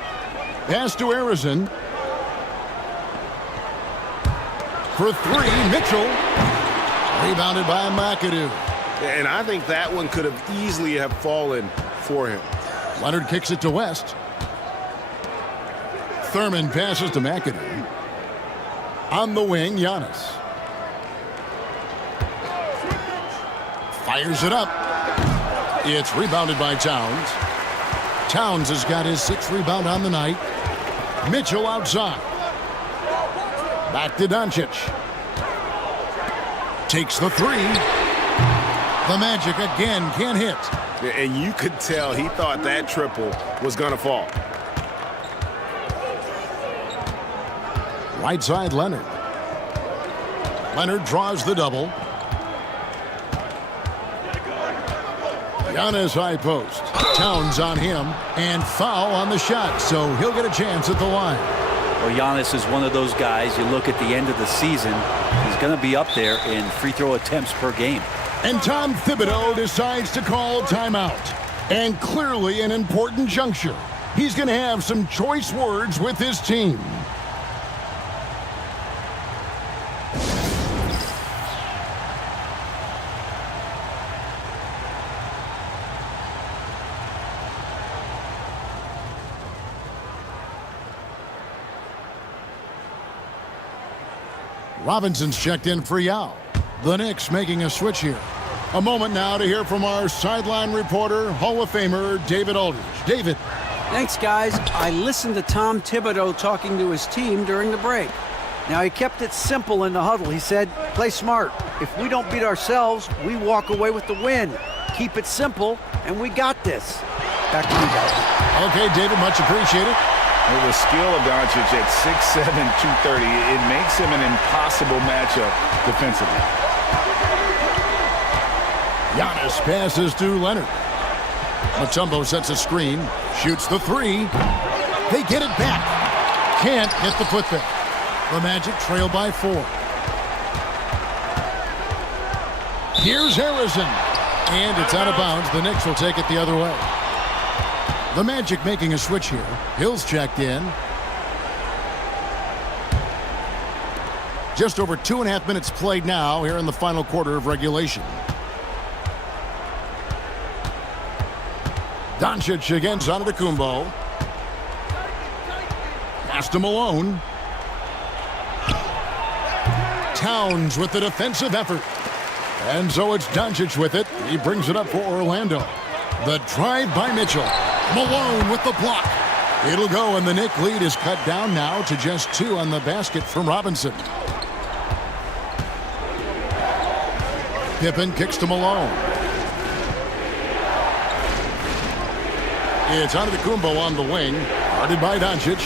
Pass to Harrison. For 3, Mitchell. Rebounded by McAdoo. And I think that one could have easily have fallen for him. Leonard kicks it to West. Thurman passes to McAdoo. On the wing, Giannis. Fires it up. It's rebounded by Towns. Towns has got his 6th rebound on the night. Mitchell outside. Back to Doncic. Takes the 3. The Magic again can't hit. And you could tell he thought that triple was going to fall. Right side, Leonard. Leonard draws the double. Giannis high post. Towns on him. And foul on the shot, so he'll get a chance at the line. Well, Giannis is one of those guys, you look at the end of the season, he's going to be up there in free throw attempts per game. And Tom Thibodeau decides to call timeout. And clearly an important juncture. He's going to have some choice words with his team. Robinson's checked in for Yao. The Knicks making a switch here. A moment now to hear from our sideline reporter, Hall of Famer David Aldridge. David. Thanks, guys. I listened to Tom Thibodeau talking to his team during the break. Now, he kept it simple in the huddle. He said, play smart. If we don't beat ourselves, we walk away with the win. Keep it simple, and we got this. Back to you guys. Okay, David, much appreciated. Well, the skill of Doncic at 6'7", 230, it makes him an impossible matchup defensively. Giannis passes to Leonard. Mutombo sets a screen, shoots the three. They get it back. Can't hit the putback. The Magic trail by 4. Here's Harrison. And it's out of bounds. The Knicks will take it the other way. The Magic making a switch here. Hill's checked in. Just over 2.5 minutes played now here in the final quarter of regulation. Doncic against Antetokounmpo. Pass to Malone. Towns with the defensive effort. And so it's Doncic with it. He brings it up for Orlando. The drive by Mitchell. Malone with the block. It'll go, and the Knick lead is cut down now to just 2 on the basket from Robinson. Pippen kicks to Malone. It's Antetokounmpo on the wing. Guarded by Doncic.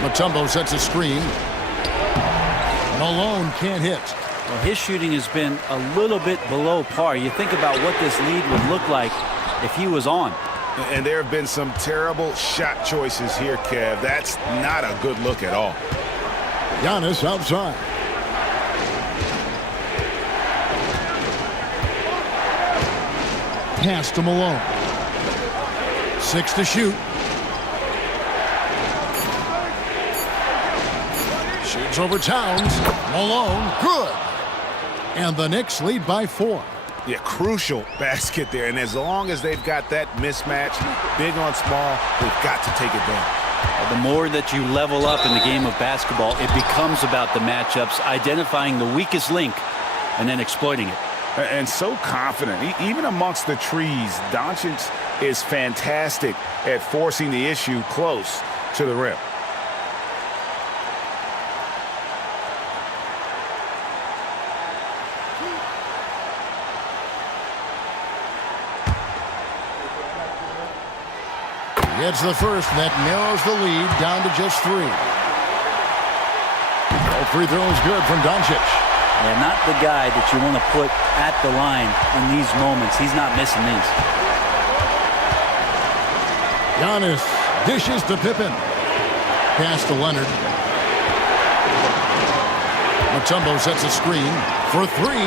Mutombo sets a screen. Malone can't hit. Well, his shooting has been a little bit below par. You think about what this lead would look like if he was on. And there have been some terrible shot choices here, Kev. That's not a good look at all. Giannis outside. Pass to Malone. 6 to shoot. Shoots over Towns. Malone, good. And the Knicks lead by 4. Yeah, crucial basket there. And as long as they've got that mismatch, big on small, they've got to take it down. The more that you level up in the game of basketball, it becomes about the matchups, identifying the weakest link, and then exploiting it. And so confident. Even amongst the trees, Doncic is fantastic at forcing the issue close to the rim. Gets the first, that narrows the lead down to just 3. All free throws good from Doncic. Yeah, not the guy that you want to put at the line in these moments. He's not missing these. Giannis dishes to Pippen. Pass to Leonard. Mutombo sets a screen for 3.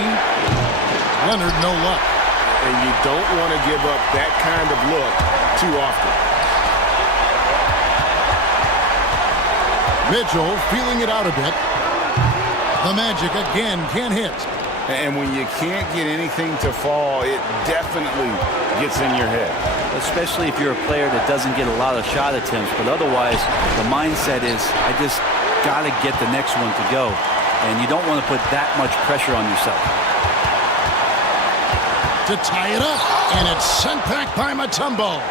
Leonard, no luck. And you don't want to give up that kind of look too often. Mitchell feeling it out a bit. The Magic again can't hit. And when you can't get anything to fall, it definitely gets in your head. Especially if you're a player that doesn't get a lot of shot attempts. But otherwise, the mindset is, I just got to get the next one to go. And you don't want to put that much pressure on yourself. To tie it up. And it's sent back by Mutombo.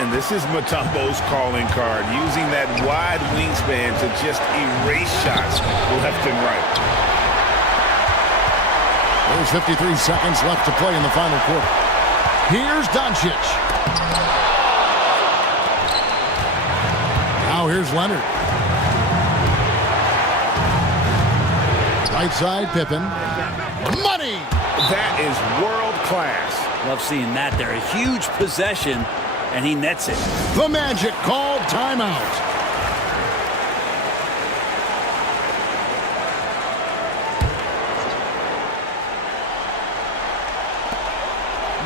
And this is Mutombo's calling card, using that wide wingspan to just erase shots left and right. There's 53 seconds left to play in the final quarter. Here's Doncic. Now here's Leonard. Right side, Pippen. Money! That is world class. Love seeing that there. A huge possession. And he nets it. The Magic called timeout.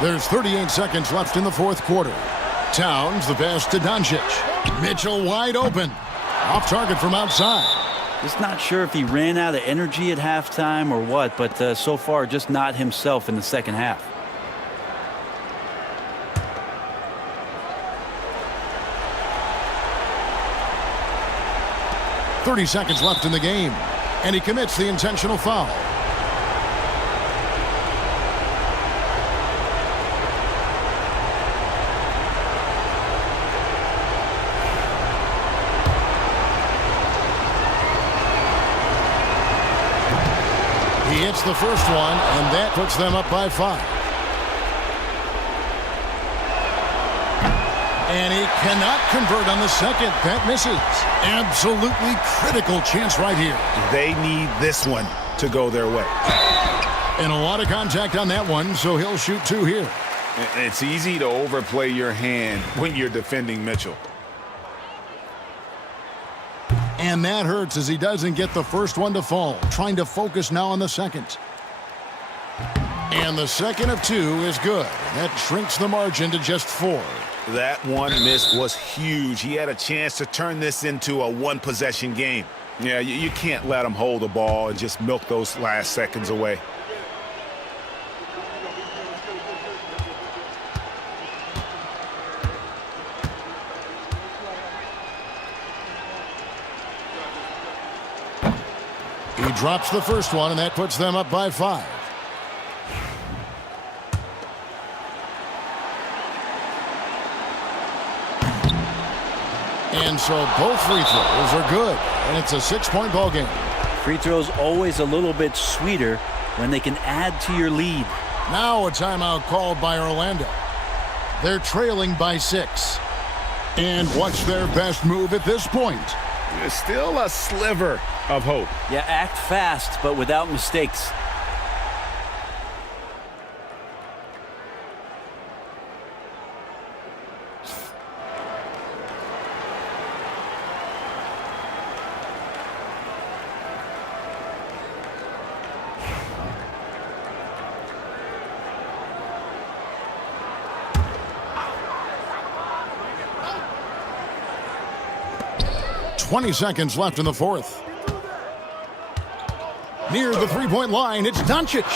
There's 38 seconds left in the fourth quarter. Towns the pass to Doncic. Mitchell wide open. Off target from outside. Just not sure if he ran out of energy at halftime or what, but so far just not himself in the second half. 30 seconds left in the game, and he commits the intentional foul. the first one, and that puts them up by 5. And he cannot convert on the second. That misses. Absolutely critical chance right here. They need this one to go their way. And a lot of contact on that one, so he'll shoot 2 here. It's easy to overplay your hand when you're defending Mitchell. And that hurts as he doesn't get the first one to fall. Trying to focus now on the second. And the second of 2 is good. That shrinks the margin to just 4. That one miss was huge. He had a chance to turn this into a one-possession game. Yeah, you can't let him hold the ball and just milk those last seconds away. He drops the first one, and that puts them up by 5. And so both free throws are good, and it's a 6-point ball game. Free throws always a little bit sweeter when they can add to your lead. Now a timeout called by Orlando. They're trailing by 6. And what's their best move at this point? There's still a sliver of hope. Yeah, act fast, but without mistakes. .20 seconds left in the fourth. Near the three-point line, it's Doncic.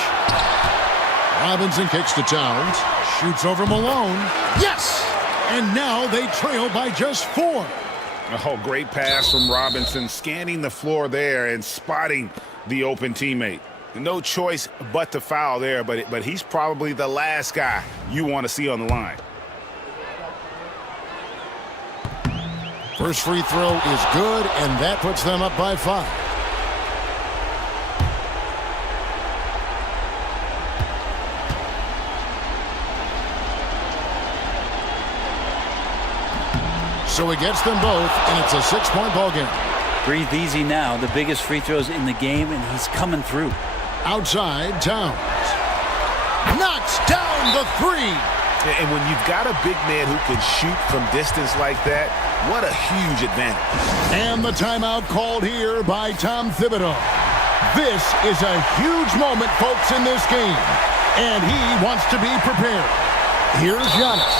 Robinson kicks to Towns. Shoots over Malone. Yes! And now they trail by just 4. Oh, great pass from Robinson, scanning the floor there and spotting the open teammate. No choice but to foul there, but he's probably the last guy you want to see on the line. First free throw is good, and that puts them up by 5. So he gets them both, and it's a 6-point ball game. Breathe easy now. The biggest free throws in the game, and he's coming through. Outside, Towns. Knocks down the 3. And when you've got a big man who can shoot from distance like that, what a huge advantage. And the timeout called here by Tom Thibodeau. This is a huge moment, folks, in this game. And he wants to be prepared. Here's Giannis.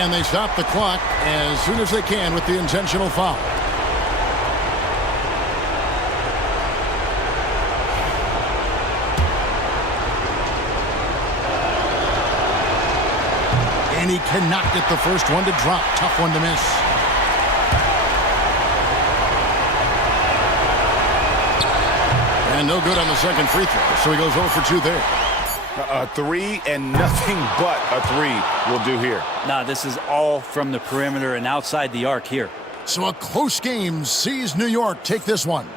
And they stop the clock as soon as they can with the intentional foul. And he cannot get the first one to drop. Tough one to miss. And no good on the second free throw, so he goes 0 for 2 there. A 3 and nothing but a 3 will do here. Nah, this is all from the perimeter and outside the arc here. So a close game sees New York take this one.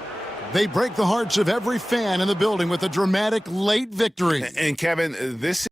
They break the hearts of every fan in the building with a dramatic late victory. And Kevin, this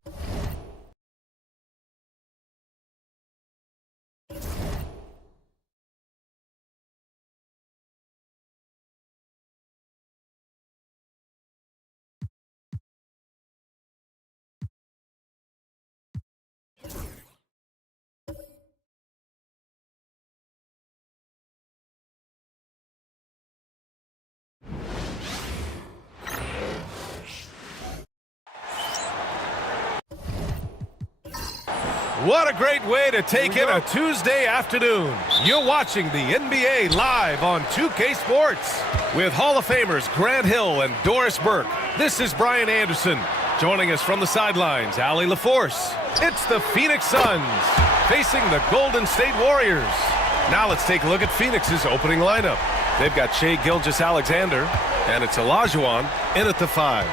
What a great way to take in a Tuesday afternoon. You're watching the NBA live on 2K Sports with Hall of Famers Grant Hill and Doris Burke. This is Brian Anderson. Joining us from the sidelines, Allie LaForce. It's the Phoenix Suns facing the Golden State Warriors. Now let's take a look at Phoenix's opening lineup. They've got Shai Gilgeous-Alexander, and it's Olajuwon in at the 5.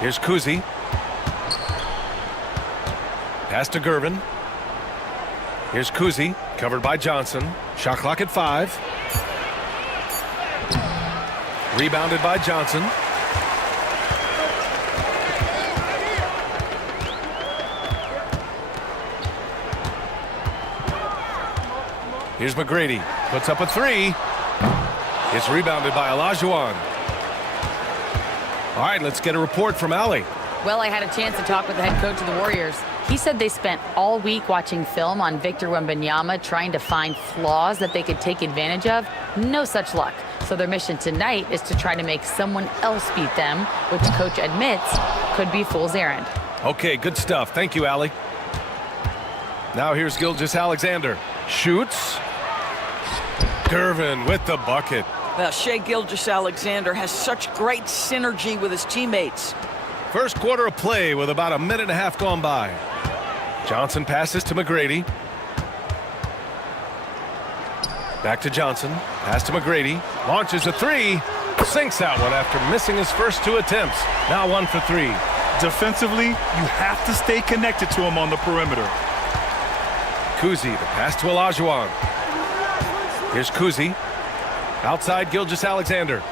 Here's Kuzi. Pass to Gervin. Here's Kuzi, covered by Johnson. Shot clock at 5. Rebounded by Johnson. Here's McGrady. Puts up a three. It's rebounded by Olajuwon. All right, let's get a report from Allie. Well, I had a chance to talk with the head coach of the Warriors. He said they spent all week watching film on Victor Wembanyama, trying to find flaws that they could take advantage of. No such luck. So their mission tonight is to try to make someone else beat them, which coach admits could be fool's errand. Okay, good stuff. Thank you, Allie. Now here's Gilgeous-Alexander. Shoots. Gervin with the bucket. Well, Shai Gilgeous-Alexander has such great synergy with his teammates. First quarter of play with about a minute and a half gone by. Johnson passes to McGrady. Back to Johnson. Pass to McGrady. Launches a three. Sinks that one after missing his first 2 attempts. Now 1 for 3. Defensively, you have to stay connected to him on the perimeter. Kuzi, the pass to Olajuwon. Here's Kuzi. Outside Gilgeous-Alexander.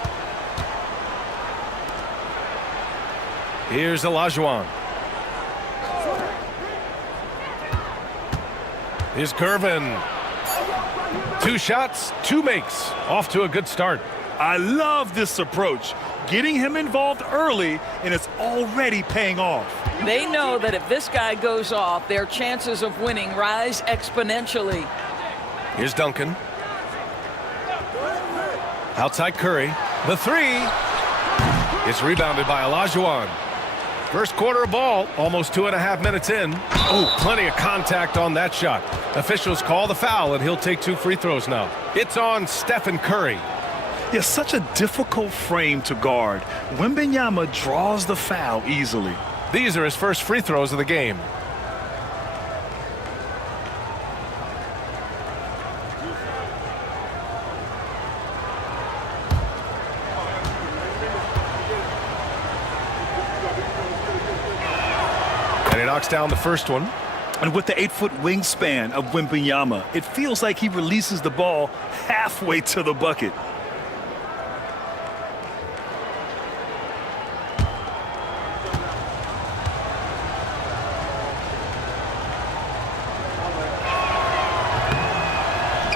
Here's Olajuwon. Here's Gervin. 2 shots, 2 makes. Off to a good start. I love this approach. Getting him involved early, and it's already paying off. They know that if this guy goes off, their chances of winning rise exponentially. Here's Duncan. Outside Curry. The three. It's rebounded by Olajuwon. First quarter of ball, almost 2.5 minutes in. Oh, plenty of contact on that shot. Officials call the foul, and he'll take 2 free throws now. It's on Stephen Curry. Yeah, such a difficult frame to guard. Wembanyama draws the foul easily. These are his first free throws of the game. And he knocks down the first one. And with the 8-foot wingspan of Wembanyama, it feels like he releases the ball halfway to the bucket.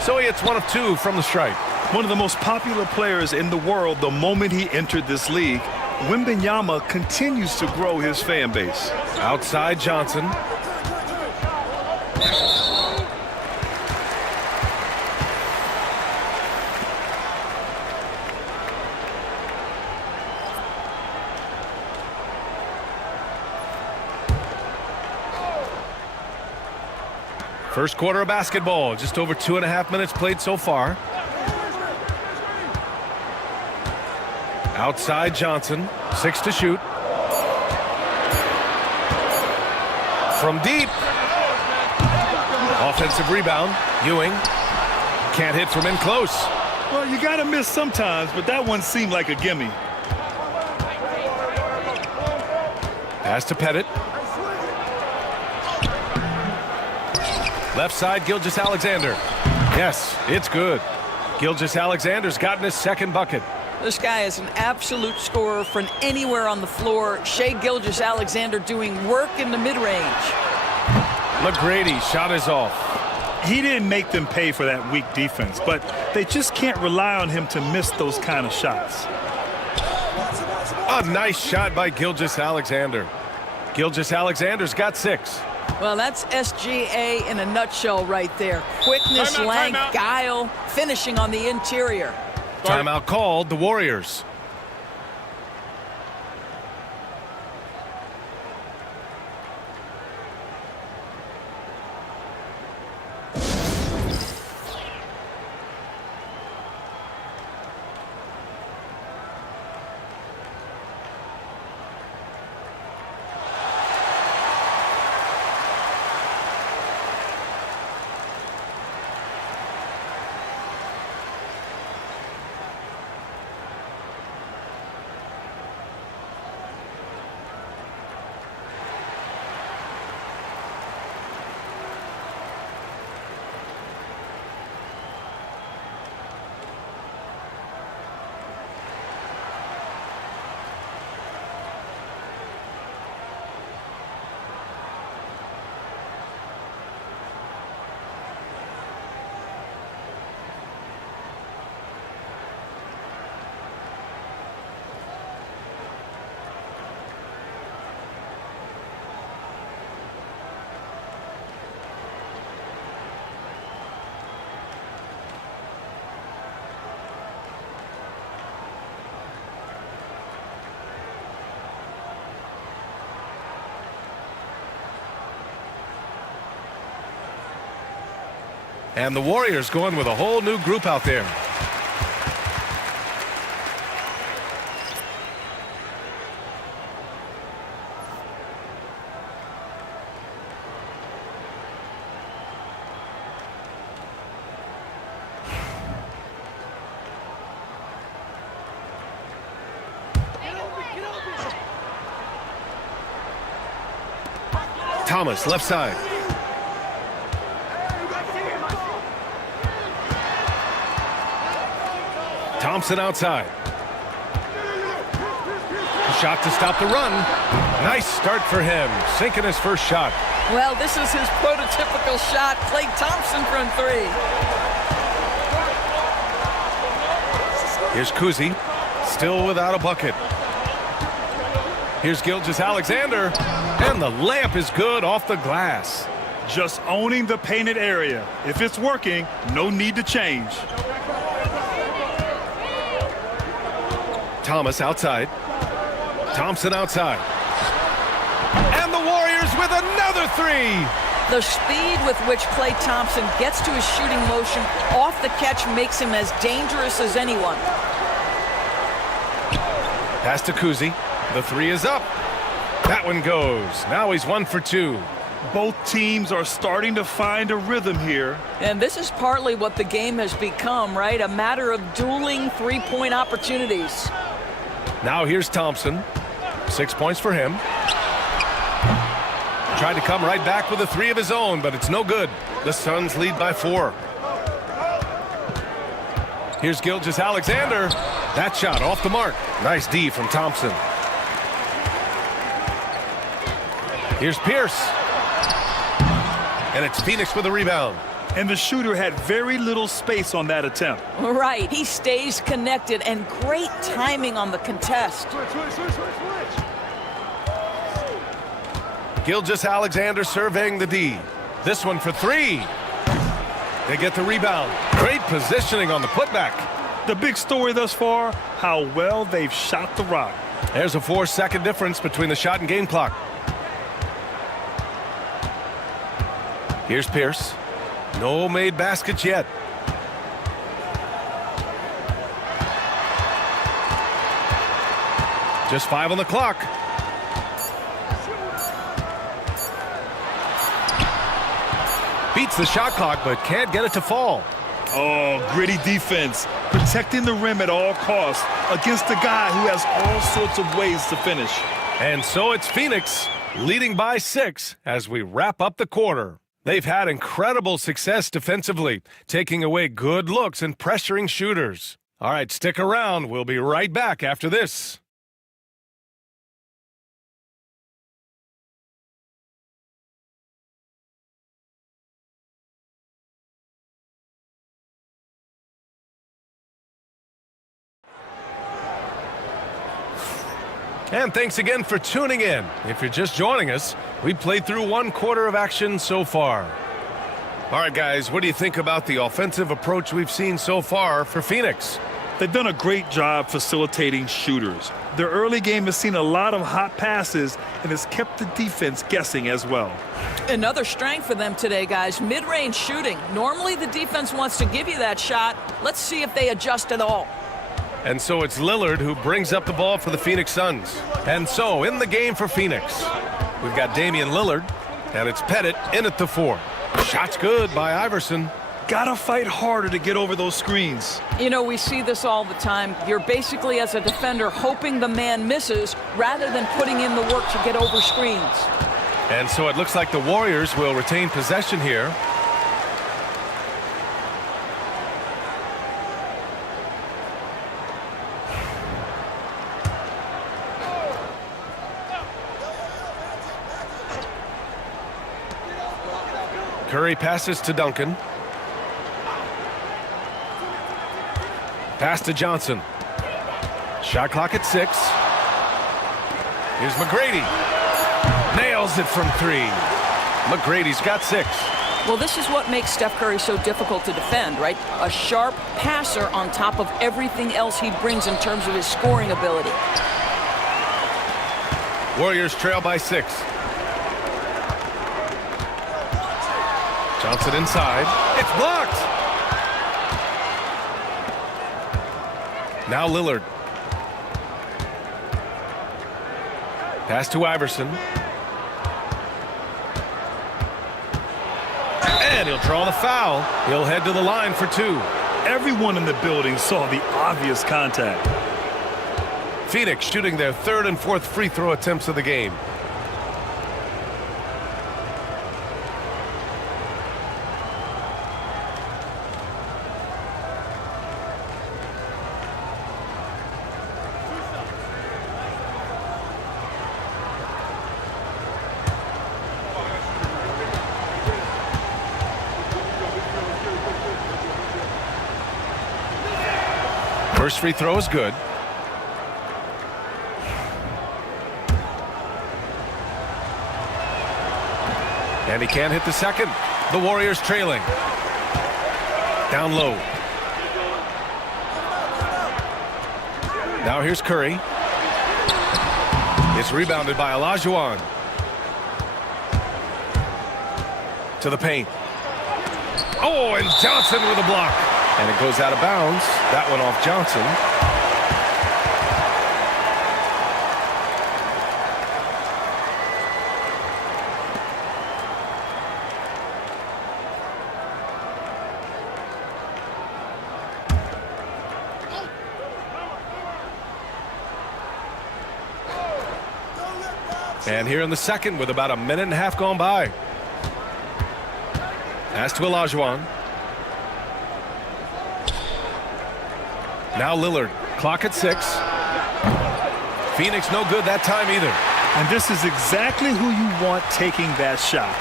So he hits 1 of 2 from the stripe. One of the most popular players in the world the moment he entered this league, Wembanyama continues to grow his fan base. Outside Johnson. First quarter of basketball, just over 2.5 minutes played so far. Outside Johnson, 6 to shoot. From deep. Offensive rebound, Ewing. Can't hit from in close. Well, you gotta miss sometimes, but that one seemed like a gimme. Pass to Pettit. Left side, Gilgeous-Alexander. Yes, it's good. Gilgeous-Alexander's gotten his second bucket. This guy is an absolute scorer from anywhere on the floor. Shai Gilgeous-Alexander doing work in the mid-range. McGrady shot is off. He didn't make them pay for that weak defense, but they just can't rely on him to miss those kind of shots. A nice shot by Gilgeous-Alexander. Gilgeous-Alexander's got 6. Well, that's SGA in a nutshell right there. Quickness, length, guile, finishing on the interior. Timeout called, the Warriors. And the Warriors going with a whole new group out there. Thomas, left side. Thompson outside. Shot to stop the run. Nice start for him, sinking his first shot. Well, this is his prototypical shot. Klay Thompson from three. Here's Kuzi, still without a bucket. Here's Gilgeous-Alexander, and the layup is good off the glass. Just owning the painted area. If it's working, no need to change. Thomas outside. Thompson outside. And the Warriors with another three. The speed with which Klay Thompson gets to his shooting motion off the catch makes him as dangerous as anyone. Pass to Kuzi. The three is up. That one goes. Now he's 1 for 2. Both teams are starting to find a rhythm here. And this is partly what the game has become, right? A matter of dueling three-point opportunities. Now here's Thompson. 6 points for him. Tried to come right back with a three of his own, but it's no good. The Suns lead by 4. Here's Gilgeous-Alexander. That shot off the mark. Nice D from Thompson. Here's Pierce. And it's Phoenix with a rebound. And the shooter had very little space on that attempt. Right, he stays connected, and great timing on the contest. Gilgeous-Alexander surveying the D. This one for 3. They get the rebound. Great positioning on the putback. The big story thus far, how well they've shot the rock. There's a 4-second difference between the shot and game clock. Here's Pierce. No made baskets yet. Just 5 on the clock. Beats the shot clock, but can't get it to fall. Oh, gritty defense. Protecting the rim at all costs against a guy who has all sorts of ways to finish. And so it's Phoenix leading by 6 as we wrap up the quarter. They've had incredible success defensively, taking away good looks and pressuring shooters. All right, stick around. We'll be right back after this. And thanks again for tuning in. If you're just joining us, we played through 1 quarter of action so far. All right, guys, what do you think about the offensive approach we've seen so far for Phoenix? They've done a great job facilitating shooters. Their early game has seen a lot of hot passes and has kept the defense guessing as well. Another strength for them today, guys, mid-range shooting. Normally the defense wants to give you that shot. Let's see if they adjust at all. And so it's Lillard who brings up the ball for the Phoenix Suns. And so in the game for Phoenix, we've got Damian Lillard, and it's Pettit in at the 4. Shot's good by Iverson. Gotta fight harder to get over those screens. You know, we see this all the time. You're basically, as a defender, hoping the man misses rather than putting in the work to get over screens. And so it looks like the Warriors will retain possession here. Curry passes to Duncan. Pass to Johnson. Shot clock at 6. Here's McGrady. Nails it from 3. McGrady's got 6. Well, this is what makes Steph Curry so difficult to defend, right? A sharp passer on top of everything else he brings in terms of his scoring ability. Warriors trail by 6. Johnson inside. It's blocked. Now Lillard. Pass to Iverson. And he'll draw the foul. He'll head to the line for 2. Everyone in the building saw the obvious contact. Phoenix shooting their 3rd and 4th free throw attempts of the game. First free throw is good. And he can't hit the second. The Warriors trailing. Down low. Now here's Curry. It's rebounded by Olajuwon. To the paint. Oh, and Johnson with a block. And it goes out of bounds. That one off Johnson. And here in the second with about a minute and a half gone by. Pass to Olajuwon. Now Lillard. Clock at 6. Phoenix no good that time either. And this is exactly who you want taking that shot.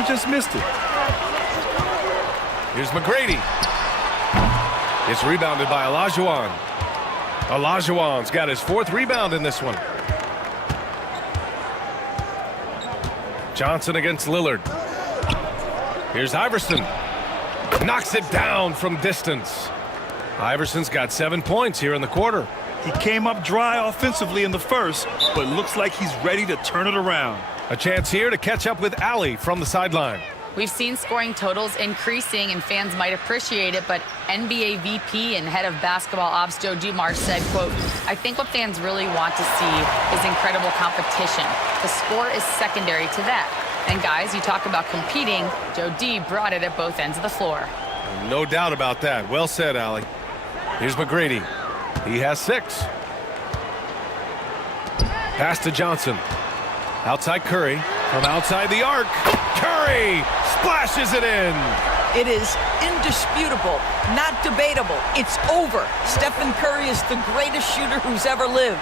He just missed it. Here's McGrady. It's rebounded by Olajuwon. Olajuwon's got his 4th rebound in this one. Johnson against Lillard. Here's Iverson. Knocks it down from distance. Iverson's got 7 points here in the quarter. He came up dry offensively in the first, but looks like he's ready to turn it around. A chance here to catch up with Allie from the sideline. We've seen scoring totals increasing, and fans might appreciate it, but NBA VP and head of basketball ops Joe Dumars said, quote, "I think what fans really want to see is incredible competition. The score is secondary to that. And guys, you talk about competing, Joe D brought it at both ends of the floor." No doubt about that. Well said, Allie. Here's McGrady. He has 6. Pass to Johnson. Outside Curry. From outside the arc. Curry splashes it in. It is indisputable, not debatable. It's over. Stephen Curry is the greatest shooter who's ever lived.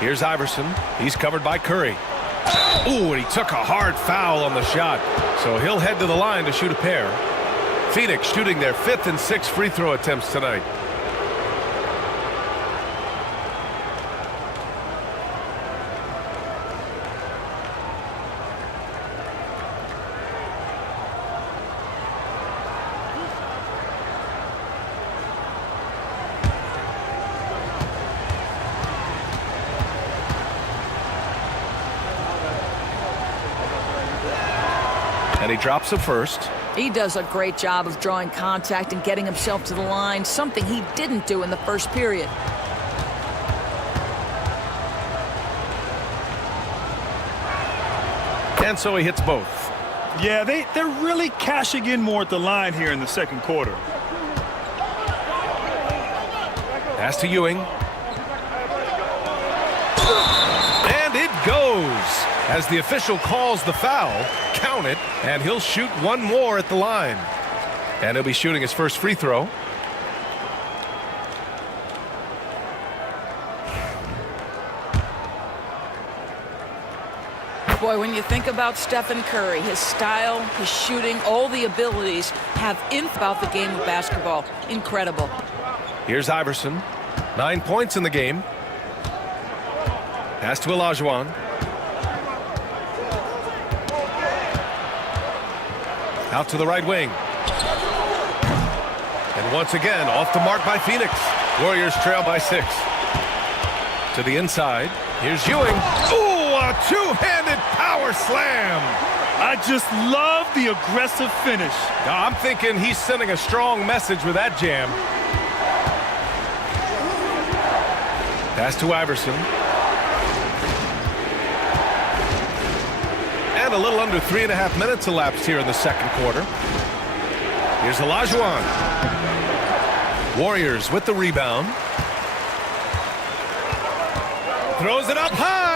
Here's Iverson. He's covered by Curry. Ooh, and he took a hard foul on the shot. So he'll head to the line to shoot a pair. Phoenix shooting their 5th and 6th free throw attempts tonight. And he drops it first. He does a great job of drawing contact and getting himself to the line, something he didn't do in the first period. And so he hits both. Yeah, they're really cashing in more at the line here in the second quarter. Pass to Ewing. And it goes. As the official calls the foul, count it, and he'll shoot one more at the line. And he'll be shooting his first free throw. Boy, when you think about Stephen Curry, his style, his shooting, all the abilities have about the game of basketball. Incredible. Here's Iverson. 9 points in the game. Pass to Olajuwon. Out to the right wing. And once again, off the mark by Phoenix. Warriors trail by 6. To the inside. Here's Ewing. Ooh, a two-handed power slam. I just love the aggressive finish. Now, I'm thinking he's sending a strong message with that jam. Pass to Iverson. And a little under 3.5 minutes elapsed here in the second quarter. Here's Olajuwon. Warriors with the rebound. Throws it up high.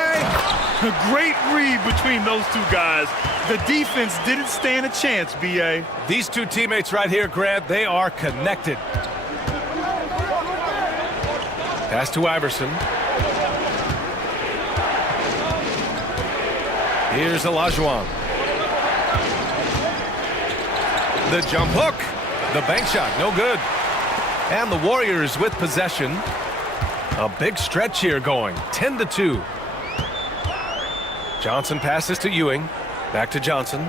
A great read between those two guys. The defense didn't stand a chance, B.A. These two teammates right here, Grant, they are connected. Pass to Iverson. Here's Olajuwon. The jump hook. The bank shot, no good. And the Warriors with possession. A big stretch here going, 10-2. Johnson passes to Ewing. Back to Johnson.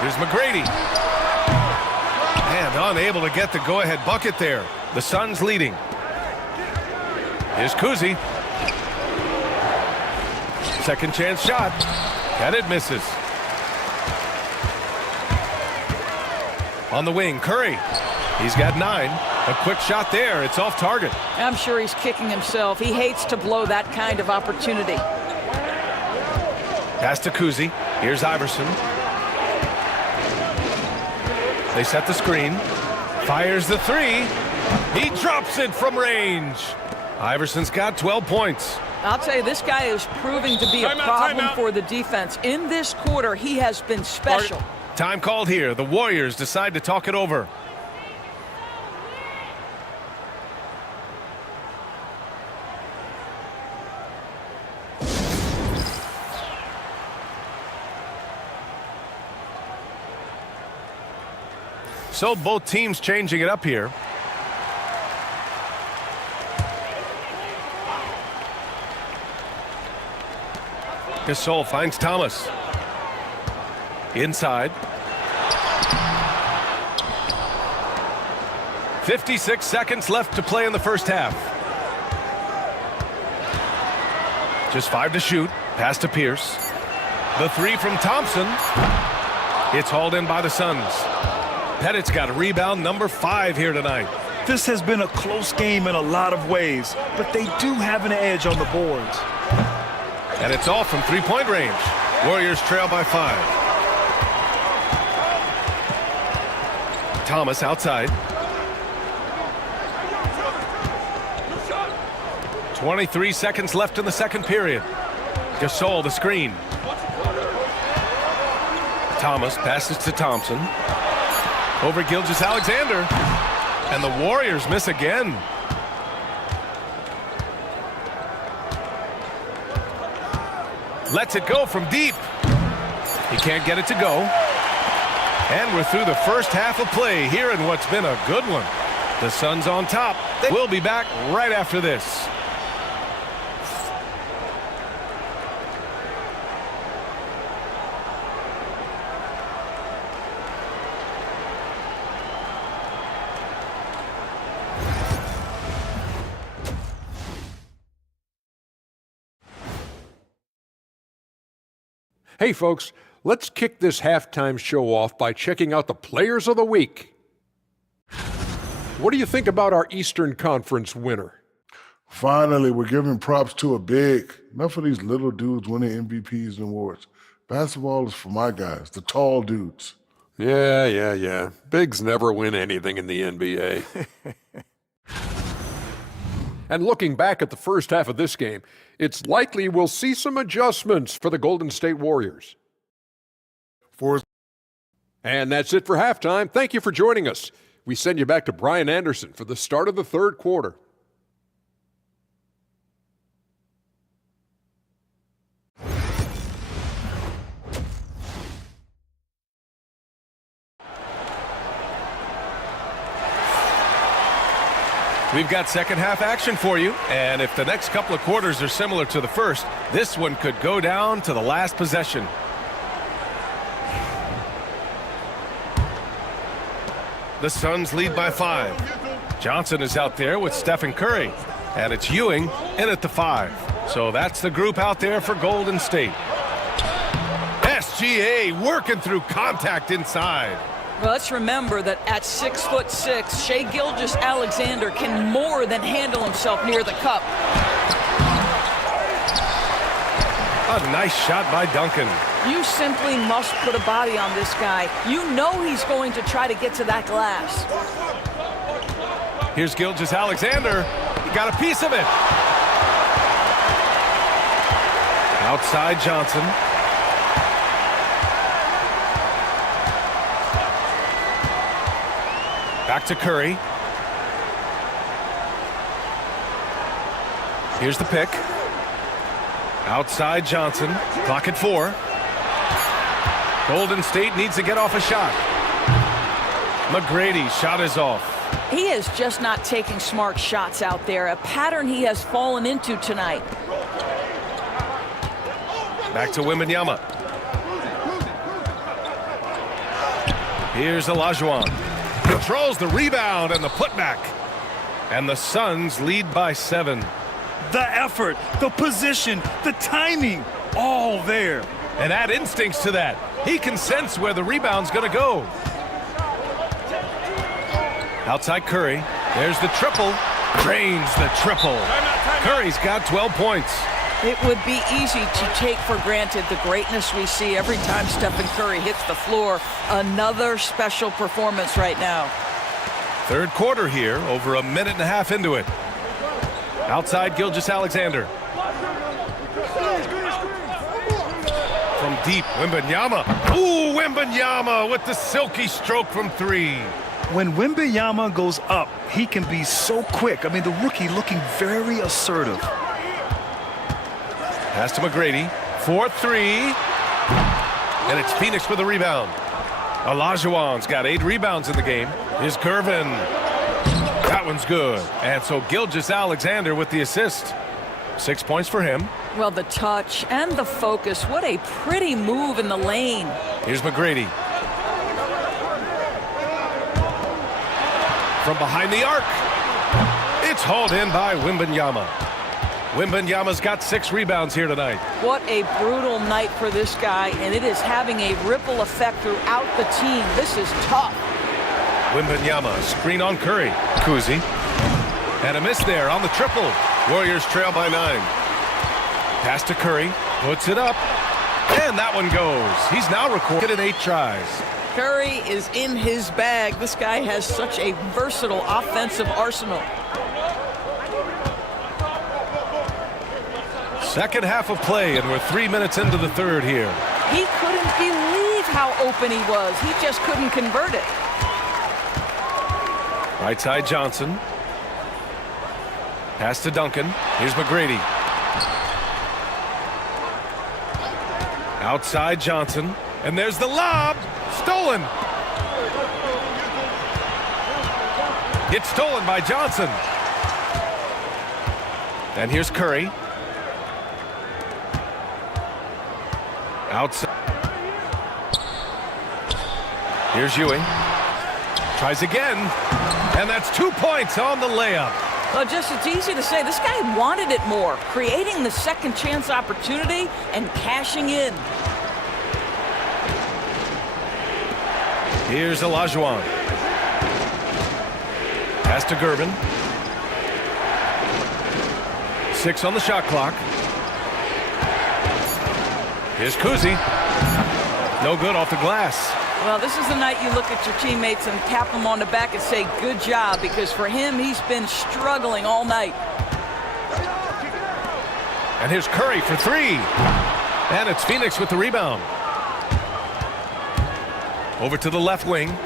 Here's McGrady. And unable to get the go-ahead bucket there. The Suns leading. Here's Kuzi. Second chance shot. And it misses. On the wing, Curry. He's got 9. A quick shot there. It's off target. I'm sure he's kicking himself. He hates to blow that kind of opportunity. Pass to Kuzi. Here's Iverson. They set the screen. Fires the 3. He drops it from range. Iverson's got 12 points. I'll tell you, this guy is proving to be a problem for the defense. In this quarter, he has been special. Time called here. The Warriors decide to talk it over. So both teams changing it up here. Gasol finds Thomas. Inside. 56 seconds left to play in the first half. Just 5 to shoot. Pass to Pierce. The 3 from Thompson. It's hauled in by the Suns. Pettit's got a rebound, number 5 here tonight. This has been a close game in a lot of ways, but they do have an edge on the boards. And it's off from 3-point range. Warriors trail by 5. Thomas outside. 23 seconds left in the second period. Gasol the screen. Thomas passes to Thompson. Over Gilgeous-Alexander. And the Warriors miss again. Lets it go from deep. He can't get it to go. And we're through the first half of play here in what's been a good one. The Suns on top. We'll be back right after this. Hey, folks, let's kick this halftime show off by checking out the Players of the Week. What do you think about our Eastern Conference winner? Finally, we're giving props to a big. Enough of these little dudes winning MVPs and awards. Basketball is for my guys, the tall dudes. Yeah. Bigs never win anything in the NBA. And looking back at the first half of this game, it's likely we'll see some adjustments for the Golden State Warriors. And that's it for halftime. Thank you for joining us. We send you back to Brian Anderson for the start of the third quarter. We've got second half action for you, and if the next couple of quarters are similar to the first, this one could go down to the last possession. The Suns lead by 5. Johnson is out there with Stephen Curry, and it's Ewing in at the 5. So that's the group out there for Golden State. SGA working through contact inside. Well, let's remember that at 6'6", Shai Gilgeous-Alexander can more than handle himself near the cup. A nice shot by Duncan. You simply must put a body on this guy. You know he's going to try to get to that glass. Here's Gilgeous-Alexander. He got a piece of it. Outside Johnson. Back to Curry. Here's the pick. Outside Johnson. Clock at 4. Golden State needs to get off a shot. McGrady, shot is off. He is just not taking smart shots out there, a pattern he has fallen into tonight. Back to Wembanyama. Here's Olajuwon. Controls the rebound and the putback. And the Suns lead by 7. The effort, the position, the timing, all there. And add instincts to that. He can sense where the rebound's going to go. Outside Curry. There's the triple. Drains the triple. Curry's got 12 points. It would be easy to take for granted the greatness we see every time Stephen Curry hits the floor. Another special performance right now. Third quarter here, over a minute and a half into it. Outside Gilgeous-Alexander. From deep, Wembanyama. Ooh, Wembanyama with the silky stroke from 3. When Wembanyama goes up, he can be so quick. I mean, the rookie looking very assertive. Pass to McGrady. 4-3. And it's Phoenix with the rebound. Olajuwon's got 8 rebounds in the game. Here's Gervin. That one's good. And so Gilgeous-Alexander with the assist. 6 points for him. Well, the touch and the focus. What a pretty move in the lane. Here's McGrady. From behind the arc. It's hauled in by Wembanyama. Wembanyama's got 6 rebounds here tonight. What a brutal night for this guy, and it is having a ripple effect throughout the team. This is tough. Wembanyama, screen on Curry. Kuzi. And a miss there on the triple. Warriors trail by 9. Pass to Curry. Puts it up. And that one goes. He's now recorded in 8 tries. Curry is in his bag. This guy has such a versatile offensive arsenal. Second half of play, and we're 3 minutes into the third here. He couldn't believe how open he was. He just couldn't convert it. Right side Johnson. Pass to Duncan. Here's McGrady. Outside Johnson. And there's the lob. Stolen. It's stolen by Johnson. And here's Curry. Outside. Here's Ewing. Tries again. And that's 2 points on the layup. Well, just it's easy to say this guy wanted it more, creating the second chance opportunity and cashing in. Here's Olajuwon. Pass to Gervin. 6 on the shot clock. Here's Kuzi. No good off the glass. Well, this is the night you look at your teammates and tap them on the back and say, good job, because for him, he's been struggling all night. And here's Curry for 3. And it's Phoenix with the rebound. Over to the left wing.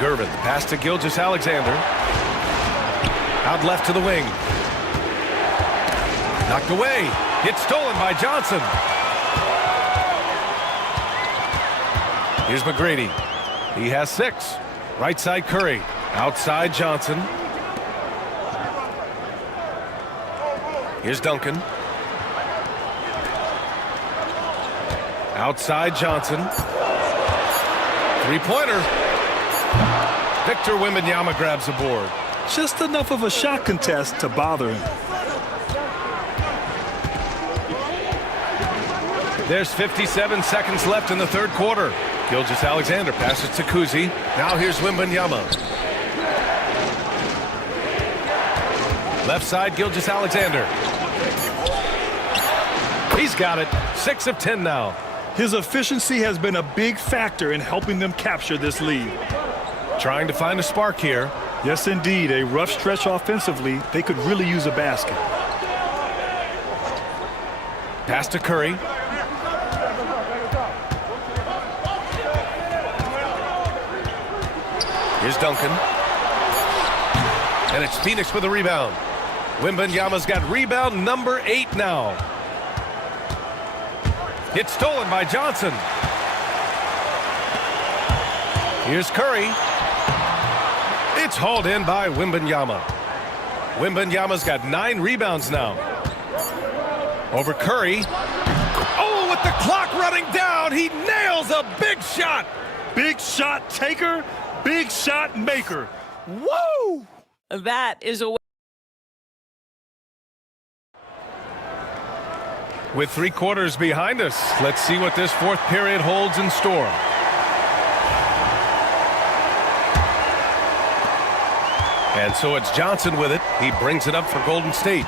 Gervin, pass to Gilgeous-Alexander. Out left to the wing. Knocked away. It's stolen by Johnson. Here's McGrady. He has 6. Right side Curry. Outside Johnson. Here's Duncan. Outside Johnson. 3-pointer. Victor Wembanyama grabs the board. Just enough of a shot contest to bother him. There's 57 seconds left in the third quarter. Gilgeous-Alexander passes to Kuzi. Now here's Wembanyama. Left side, Gilgeous-Alexander. He's got it. 6 of 10 now. His efficiency has been a big factor in helping them capture this lead. Trying to find a spark here. Yes, indeed. A rough stretch offensively. They could really use a basket. Pass to Curry. Here's Duncan. And it's Phoenix with a rebound. Wembanyama's got rebound number 8 now. It's stolen by Johnson. Here's Curry. It's hauled in by Wembanyama. Wembanyama's got 9 rebounds now. Over Curry. Oh, with the clock running down, he nails a big shot. Big shot taker, big shot maker. Woo! That is a... With 3 quarters behind us, let's see what this fourth period holds in store. And so it's Johnson with it. He brings it up for Golden State.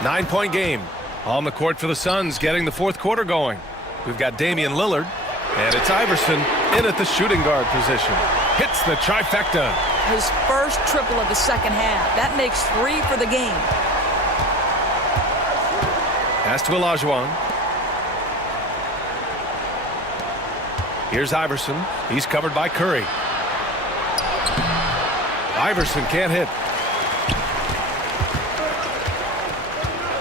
9-point game. On the court for the Suns, getting the fourth quarter going. We've got Damian Lillard, and it's Iverson in at the shooting guard position. Hits the trifecta. His first triple of the second half. That makes 3 for the game. Pass to Olajuwon. Here's Iverson. He's covered by Curry. Iverson can't hit.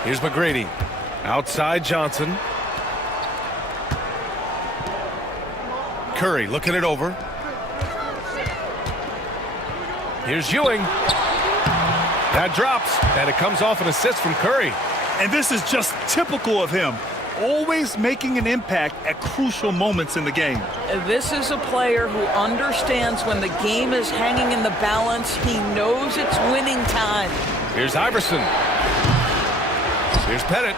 Here's McGrady. Outside Johnson. Curry looking it over. Here's Ewing. That drops, and it comes off an assist from Curry. And this is just typical of him. Always making an impact at crucial moments in the game. This is a player who understands when the game is hanging in the balance. He knows it's winning time. Here's Iverson. Here's Pettit.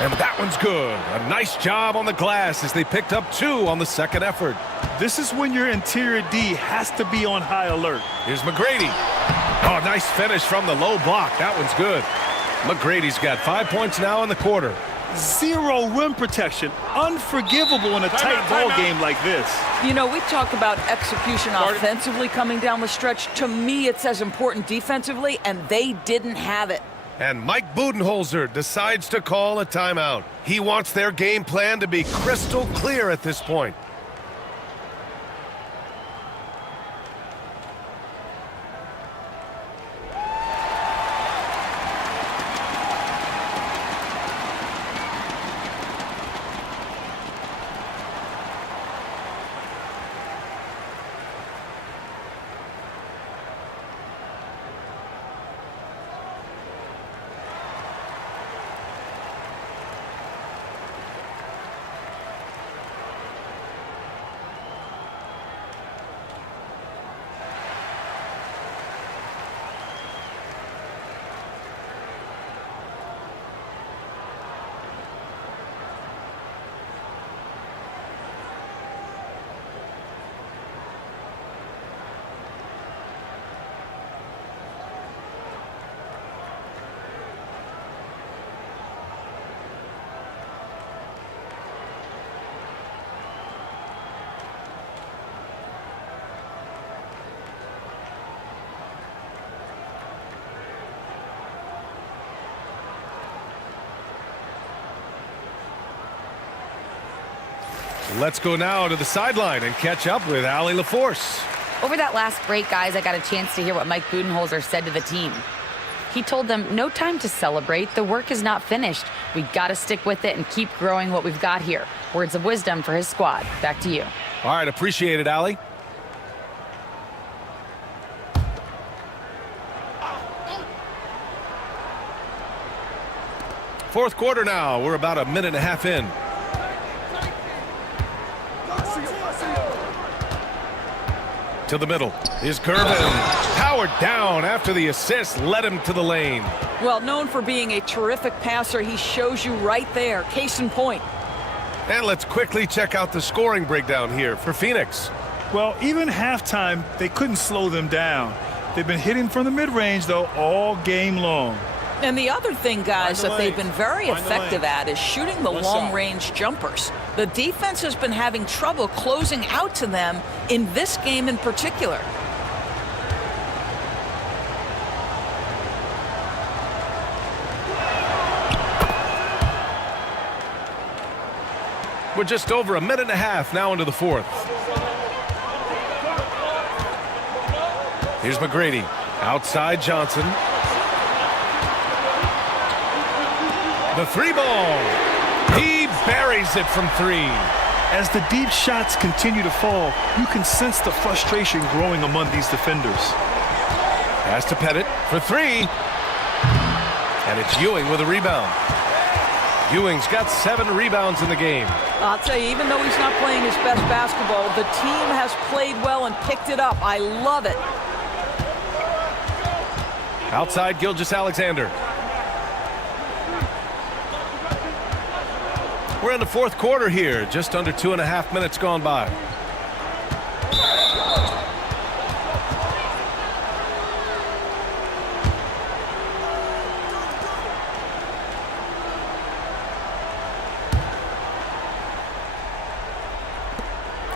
And that one's good. A nice job on the glass as they picked up 2 on the second effort. This is when your interior D has to be on high alert. Here's McGrady. Oh, nice finish from the low block. That one's good. McGrady's got 5 points now in the quarter. 0 rim protection. Unforgivable in a tight ball game like this. You know, we talk about execution offensively coming down the stretch. To me, it's as important defensively, and they didn't have it. And Mike Budenholzer decides to call a timeout. He wants their game plan to be crystal clear at this point. Let's go now to the sideline and catch up with Allie LaForce. Over that last break, guys, I got a chance to hear what Mike Budenholzer said to the team. He told them, no time to celebrate. The work is not finished. We got to stick with it and keep growing what we've got here. Words of wisdom for his squad. Back to you. All right, appreciate it, Allie. Fourth quarter now. We're about a minute and a half in. To the middle is Gervin. Powered down after the assist led him to the lane. Well, known for being a terrific passer, he shows you right there. Case in point. And let's quickly check out the scoring breakdown here for Phoenix. Well, even halftime, they couldn't slow them down. They've been hitting from the mid-range, though, all game long. And the other thing, guys, that they've been very effective at is shooting the long-range jumpers. The defense has been having trouble closing out to them in this game in particular. We're just over a minute and a half now into the fourth. Here's McGrady. Outside Johnson. The three ball. He buries it from three. As the deep shots continue to fall, you can sense the frustration growing among these defenders. Pass to Pettit for three. And it's Ewing with a rebound. Ewing's got 7 rebounds in the game. I'll tell you, even though he's not playing his best basketball, the team has played well and picked it up. I love it. Outside Gilgeous-Alexander. We're in the fourth quarter here, just under 2.5 minutes gone by.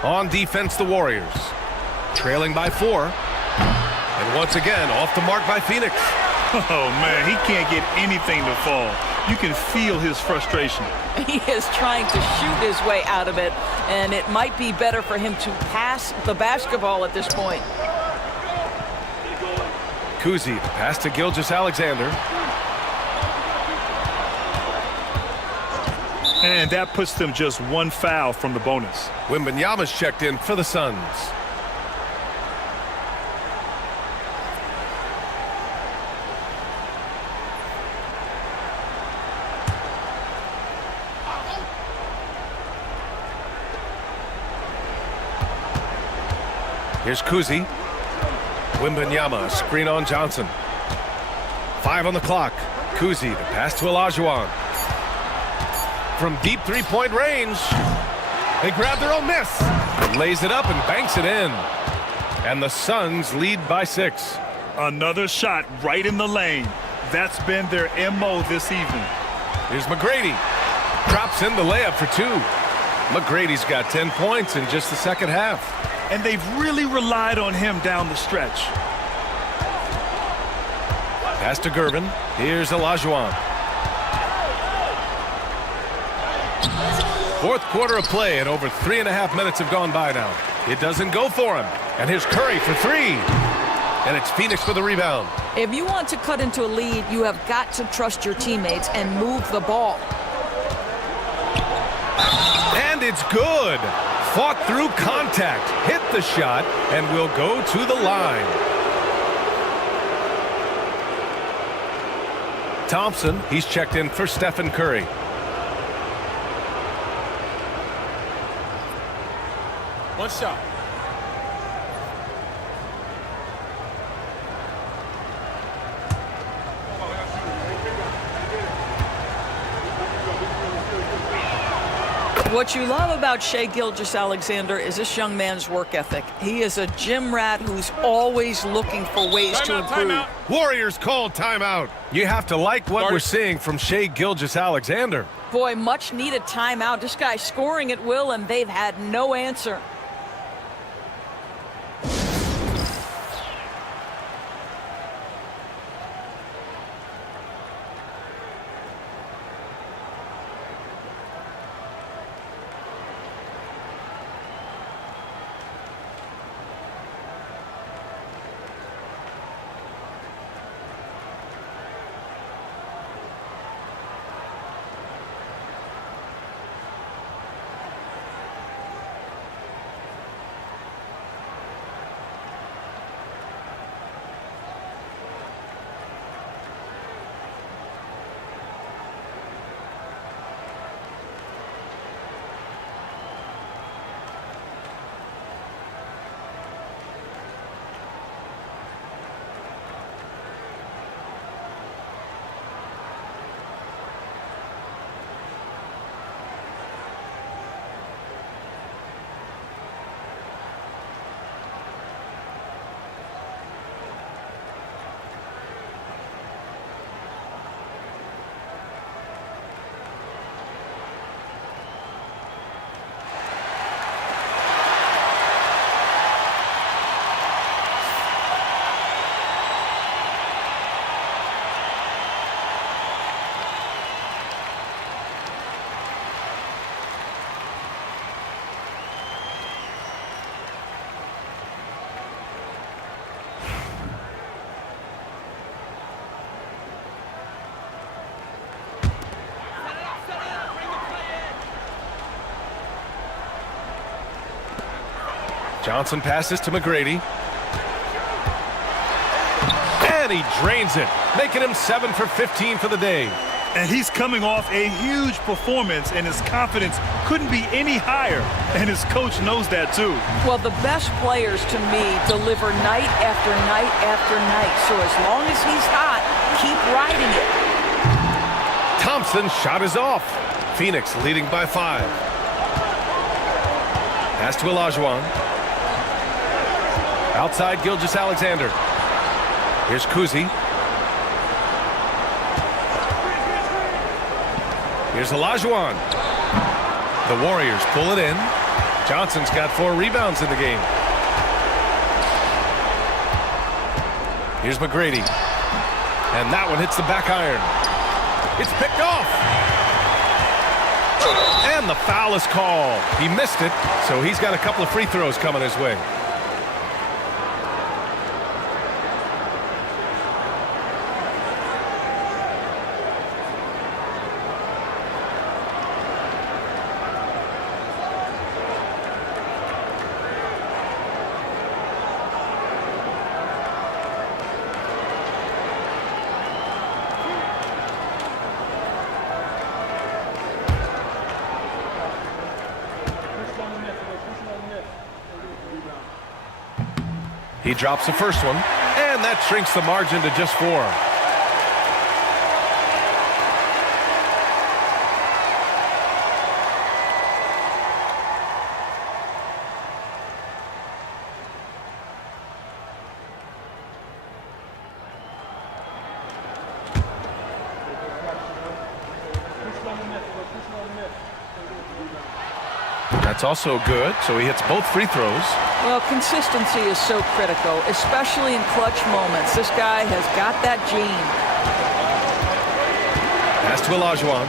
On defense, the Warriors. Trailing by 4. And once again, off the mark by Phoenix. Oh, man, he can't get anything to fall. You can feel his frustration. He is trying to shoot his way out of it, and it might be better for him to pass the basketball at this point. Kuzi, the pass to Gilgeous-Alexander. And that puts them just 1 foul from the bonus. Wembanyama's checked in for the Suns. Here's Kuzi. Wembanyama, screen on Johnson. 5 on the clock. Kuzi, the pass to Olajuwon. From deep three-point range. They grab their own miss. Lays it up and banks it in. And the Suns lead by 6. Another shot right in the lane. That's been their MO this evening. Here's McGrady. Drops in the layup for 2. McGrady's got 10 points in just the second half. And they've really relied on him down the stretch. Pass to Gervin. Here's Olajuwon. Fourth quarter of play, and over 3.5 minutes have gone by now. It doesn't go for him. And here's Curry for 3. And it's Phoenix for the rebound. If you want to cut into a lead, you have got to trust your teammates and move the ball. And it's good. Fought through contact, hit the shot, and will go to the line. Thompson, he's checked in for Stephen Curry. One shot. What you love about Shai Gilgeous-Alexander is this young man's work ethic. He is a gym rat who's always looking for ways to improve. Warriors called timeout. You have to like what we're seeing from Shai Gilgeous-Alexander. Boy, much needed timeout. This guy's scoring at will, and they've had no answer. Johnson passes to McGrady. And he drains it, making him 7 for 15 for the day. And he's coming off a huge performance, and his confidence couldn't be any higher. And his coach knows that, too. Well, the best players, to me, deliver night after night after night. So as long as he's hot, keep riding it. Thompson's shot is off. Phoenix leading by 5. Pass to Olajuwon. Outside Gilgeous-Alexander. Here's Kuzi. Here's Olajuwon. The Warriors pull it in. Johnson's got 4 rebounds in the game. Here's McGrady. And that one hits the back iron. It's picked off. And the foul is called. He missed it, so he's got a couple of free throws coming his way. He drops the first one, and that shrinks the margin to just 4. That's also good, so he hits both free throws. Well, consistency is so critical, especially in clutch moments. This guy has got that gene. Pass to Olajuwon.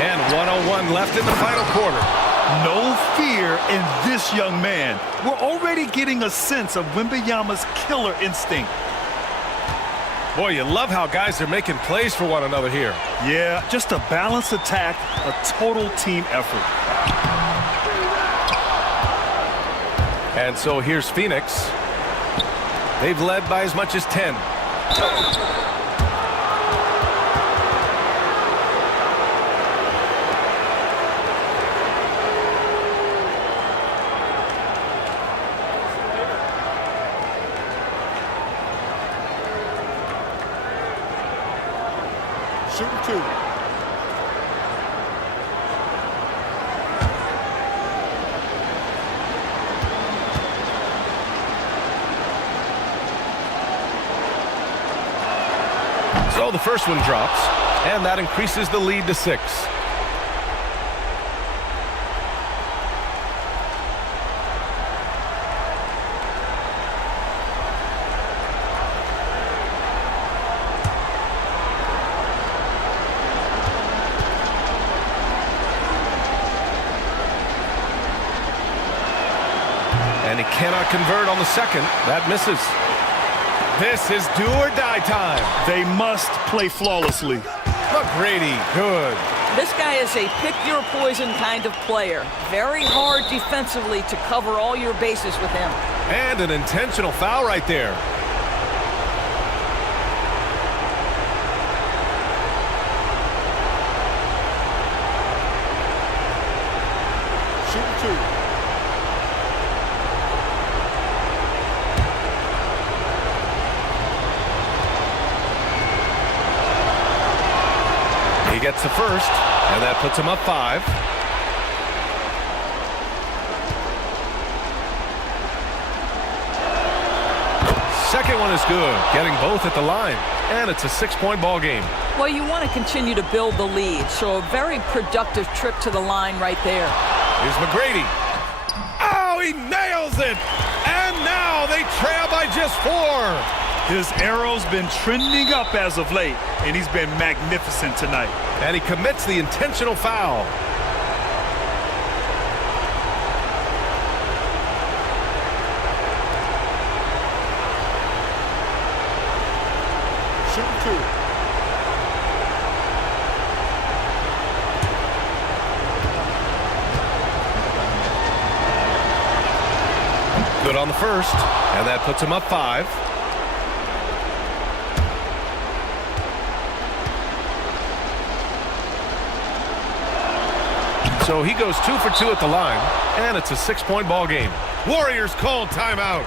And 1:01 left in the final quarter. No fear in this young man. We're already getting a sense of Wembanyama's killer instinct. Boy, you love how guys are making plays for one another here. Yeah, just a balanced attack, a total team effort. And so here's Phoenix. They've led by as much as 10. Shooting 2. So the first one drops, and that increases the lead to 6. And he cannot convert on the second. That misses. This is do or die time. They must play flawlessly. McGrady, good. This guy is a pick-your-poison kind of player. Very hard defensively to cover all your bases with him. And an intentional foul right there. Shooting 2. He gets the first, and that puts him up 5. Second one is good, getting both at the line, and it's a 6-point ball game. Well, you want to continue to build the lead, so a very productive trip to the line right there. Here's McGrady. Oh, he nails it! And now they trail by just 4. His arrow's been trending up as of late, and he's been magnificent tonight. And he commits the intentional foul. Shooting 2. on the first, and that puts him up 5. So he goes 2 for 2 at the line, and it's a 6-point ball game. Warriors call timeout.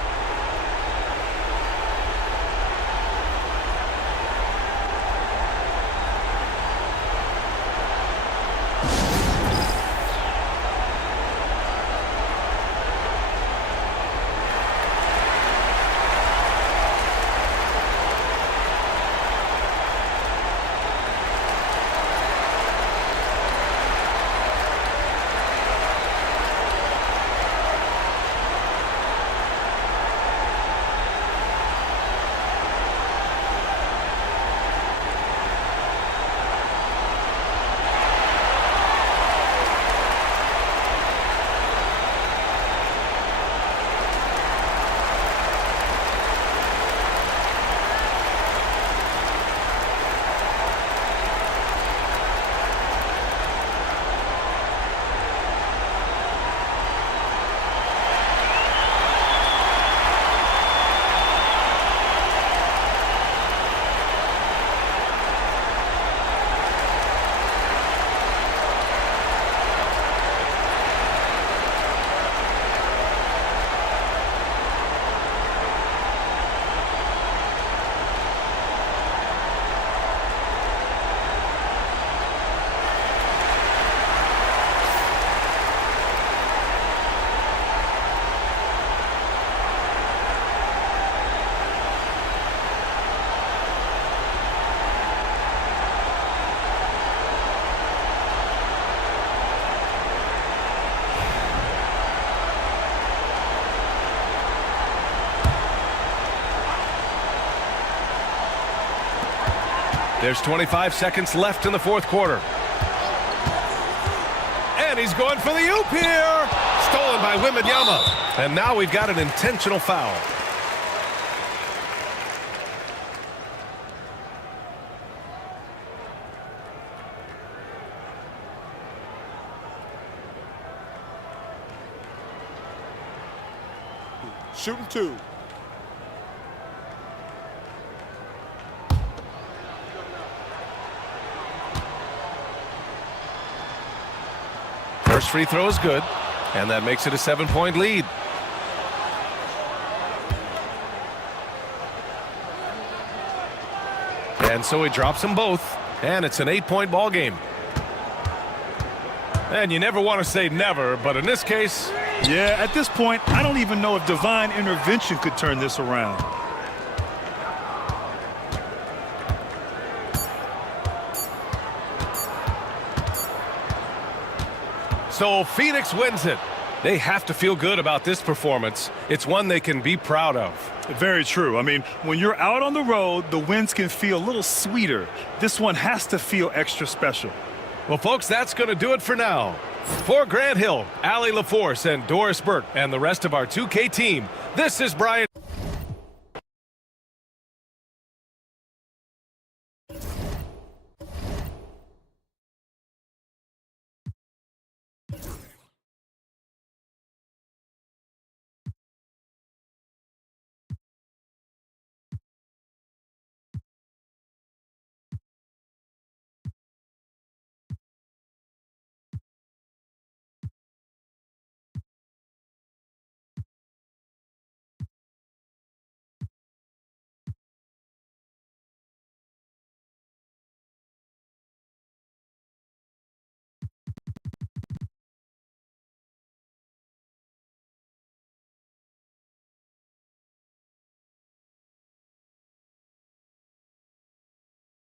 There's 25 seconds left in the fourth quarter. And he's going for the oop here. Stolen by Wembanyama. And now we've got an intentional foul. Shooting 2. First free throw is good, and that makes it a 7-point lead. And so he drops them both, and it's an 8-point ball game. And you never want to say never, but in this case... Yeah, at this point, I don't even know if divine intervention could turn this around. So Phoenix wins it. They have to feel good about this performance. It's one they can be proud of. Very true. I mean, when you're out on the road, the wins can feel a little sweeter. This one has to feel extra special. Well, folks, that's going to do it for now. For Grant Hill, Allie LaForce, and Doris Burke, and the rest of our 2K team, this is Brian